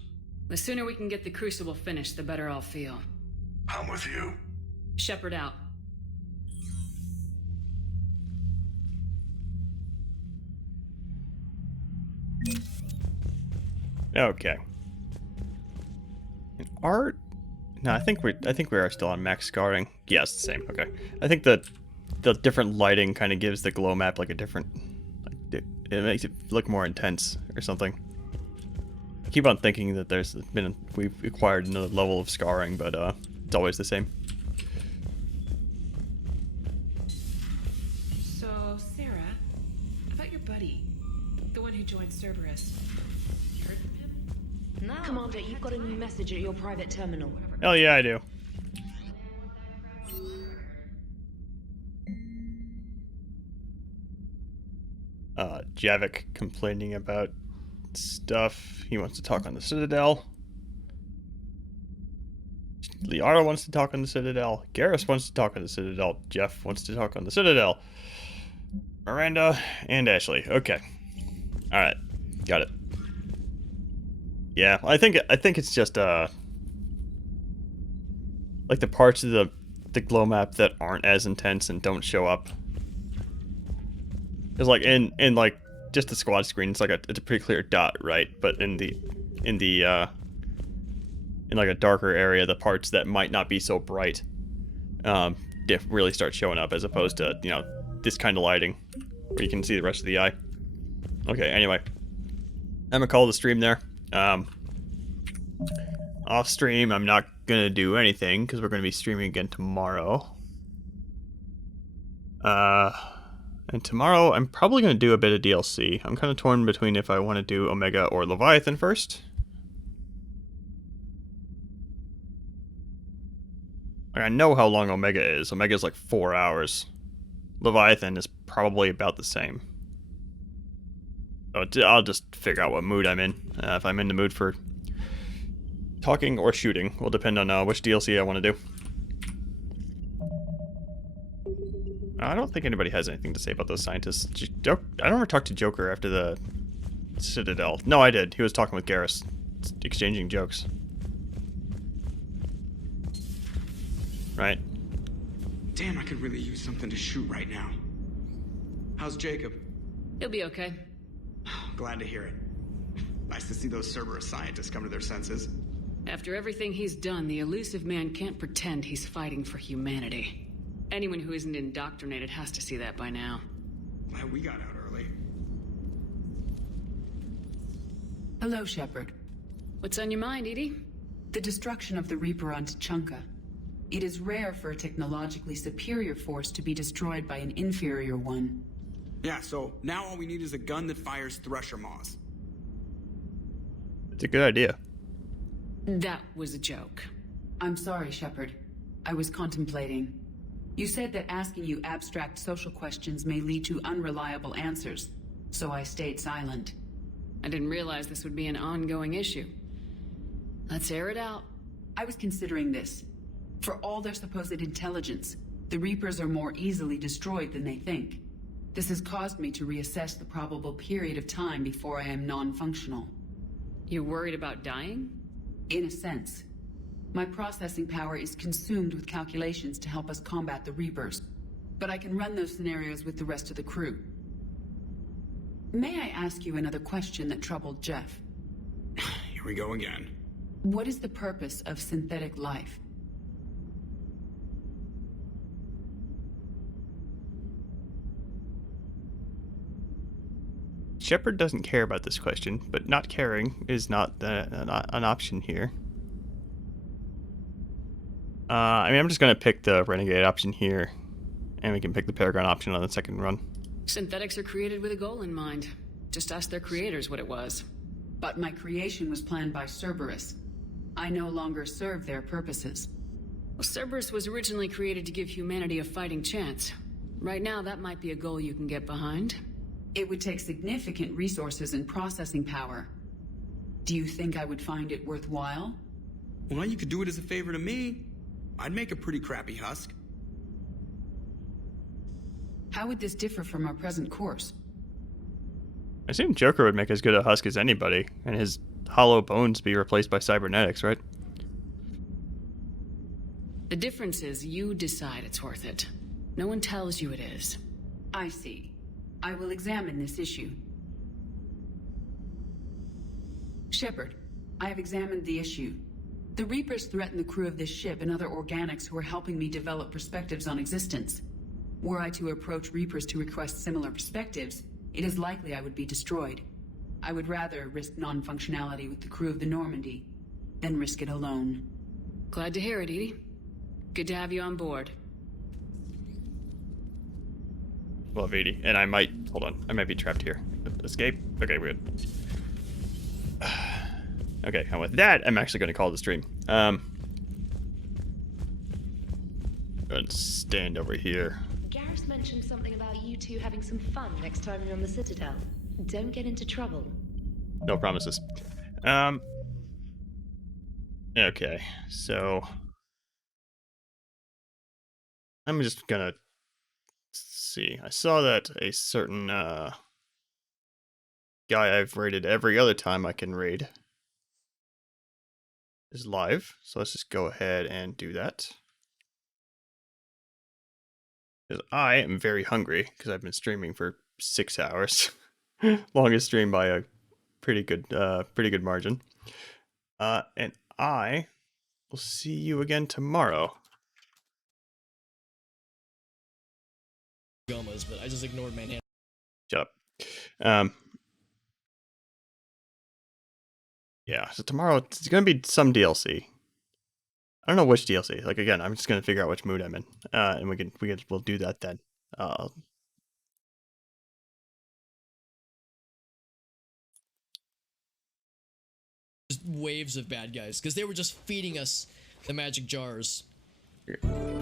The sooner we can get the Crucible finished, the better I'll feel. I'm with you. Shepard out. Okay. And art? No, I think we are still on max scarring. Yeah, it's the same. Okay. I think the different lighting kind of gives the glow map like a different. Like, it makes it look more intense or something. I keep on thinking that we've acquired another level of scarring, but it's always the same. So, Sarah, about your buddy, the one who joined Cerberus. You heard from him? No. Commander, you've got a new message at your private terminal. Hell yeah, I do. Javik complaining about stuff. He wants to talk on the Citadel. Liara wants to talk on the Citadel. Garrus wants to talk on the Citadel. Jeff wants to talk on the Citadel. Miranda and Ashley. Okay. Alright. Got it. Yeah, I think it's just like the parts of the glow map that aren't as intense and don't show up. It's like in like just the squad screen, it's a pretty clear dot, right? But in like a darker area, the parts that might not be so bright really start showing up, as opposed to, you know, this kind of lighting where you can see the rest of the eye. Okay, anyway, I'm gonna call the stream there. Off stream, I'm not gonna do anything because we're gonna be streaming again tomorrow. And tomorrow I'm probably gonna do a bit of DLC. I'm kind of torn between if I want to do Omega or Leviathan first. Like, I know how long Omega is. Omega is like 4 hours. Leviathan is probably about the same. So I'll just figure out what mood I'm in. If I'm in the mood for talking or shooting, will depend on which DLC I want to do. I don't think anybody has anything to say about those scientists. I don't ever talk to Joker after the Citadel. No, I did. He was talking with Garrus, exchanging jokes. Right? Damn, I could really use something to shoot right now. How's Jacob? He'll be okay. Glad to hear it. Nice to see those Cerberus scientists come to their senses. After everything he's done, the elusive man can't pretend he's fighting for humanity. Anyone who isn't indoctrinated has to see that by now. Glad we got out early. Hello, Shepard. What's on your mind, Edie? The destruction of the Reaper on Tuchanka. It is rare for a technologically superior force to be destroyed by an inferior one. Yeah, so now all we need is a gun that fires Thresher Maws. It's a good idea. That was a joke. I'm sorry, Shepard. I was contemplating. You said that asking you abstract social questions may lead to unreliable answers, so I stayed silent. I didn't realize this would be an ongoing issue. Let's air it out. I was considering this. For all their supposed intelligence, the Reapers are more easily destroyed than they think. This has caused me to reassess the probable period of time before I am non-functional. You're worried about dying? In a sense. My processing power is consumed with calculations to help us combat the Reapers, but I can run those scenarios with the rest of the crew. May I ask you another question that troubled Jeff? Here we go again. What is the purpose of synthetic life? Shepard doesn't care about this question, but not caring is not an option here. I mean, I'm just going to pick the Renegade option here, and we can pick the Paragon option on the second run. Synthetics are created with a goal in mind. Just ask their creators what it was. But my creation was planned by Cerberus. I no longer serve their purposes. Well, Cerberus was originally created to give humanity a fighting chance. Right now, that might be a goal you can get behind. It would take significant resources and processing power. Do you think I would find it worthwhile? Well, you could do it as a favor to me. I'd make a pretty crappy husk. How would this differ from our present course? I assume Joker would make as good a husk as anybody, and his hollow bones be replaced by cybernetics, right? The difference is you decide it's worth it. No one tells you it is. I see. I will examine this issue. Shepard, I have examined the issue. The Reapers threaten the crew of this ship and other organics who are helping me develop perspectives on existence. Were I to approach Reapers to request similar perspectives, it is likely I would be destroyed. I would rather risk non-functionality with the crew of the Normandy than risk it alone. Glad to hear it, Edie. Good to have you on board. Well, Edie, and I might... Hold on. I might be trapped here. Escape? Okay, we're good. Okay, and with that, I'm actually going to call the stream. Go and stand over here. Garrus mentioned something about you two having some fun next time you're on the Citadel. Don't get into trouble. No promises. Okay, so... I'm just gonna see. I saw that a certain guy I've raided every other time I can raid is live. So let's just go ahead and do that. Because I am very hungry because I've been streaming for 6 hours. Longest stream by a pretty good margin. And I will see you again tomorrow. Gomas, but I just ignored Manhattan. Shut up. Yeah, so tomorrow it's gonna be some DLC. I don't know which DLC. Like again, I'm just gonna figure out which mood I'm in, and we'll do that then. Just waves of bad guys because they were just feeding us the magic jars. Okay.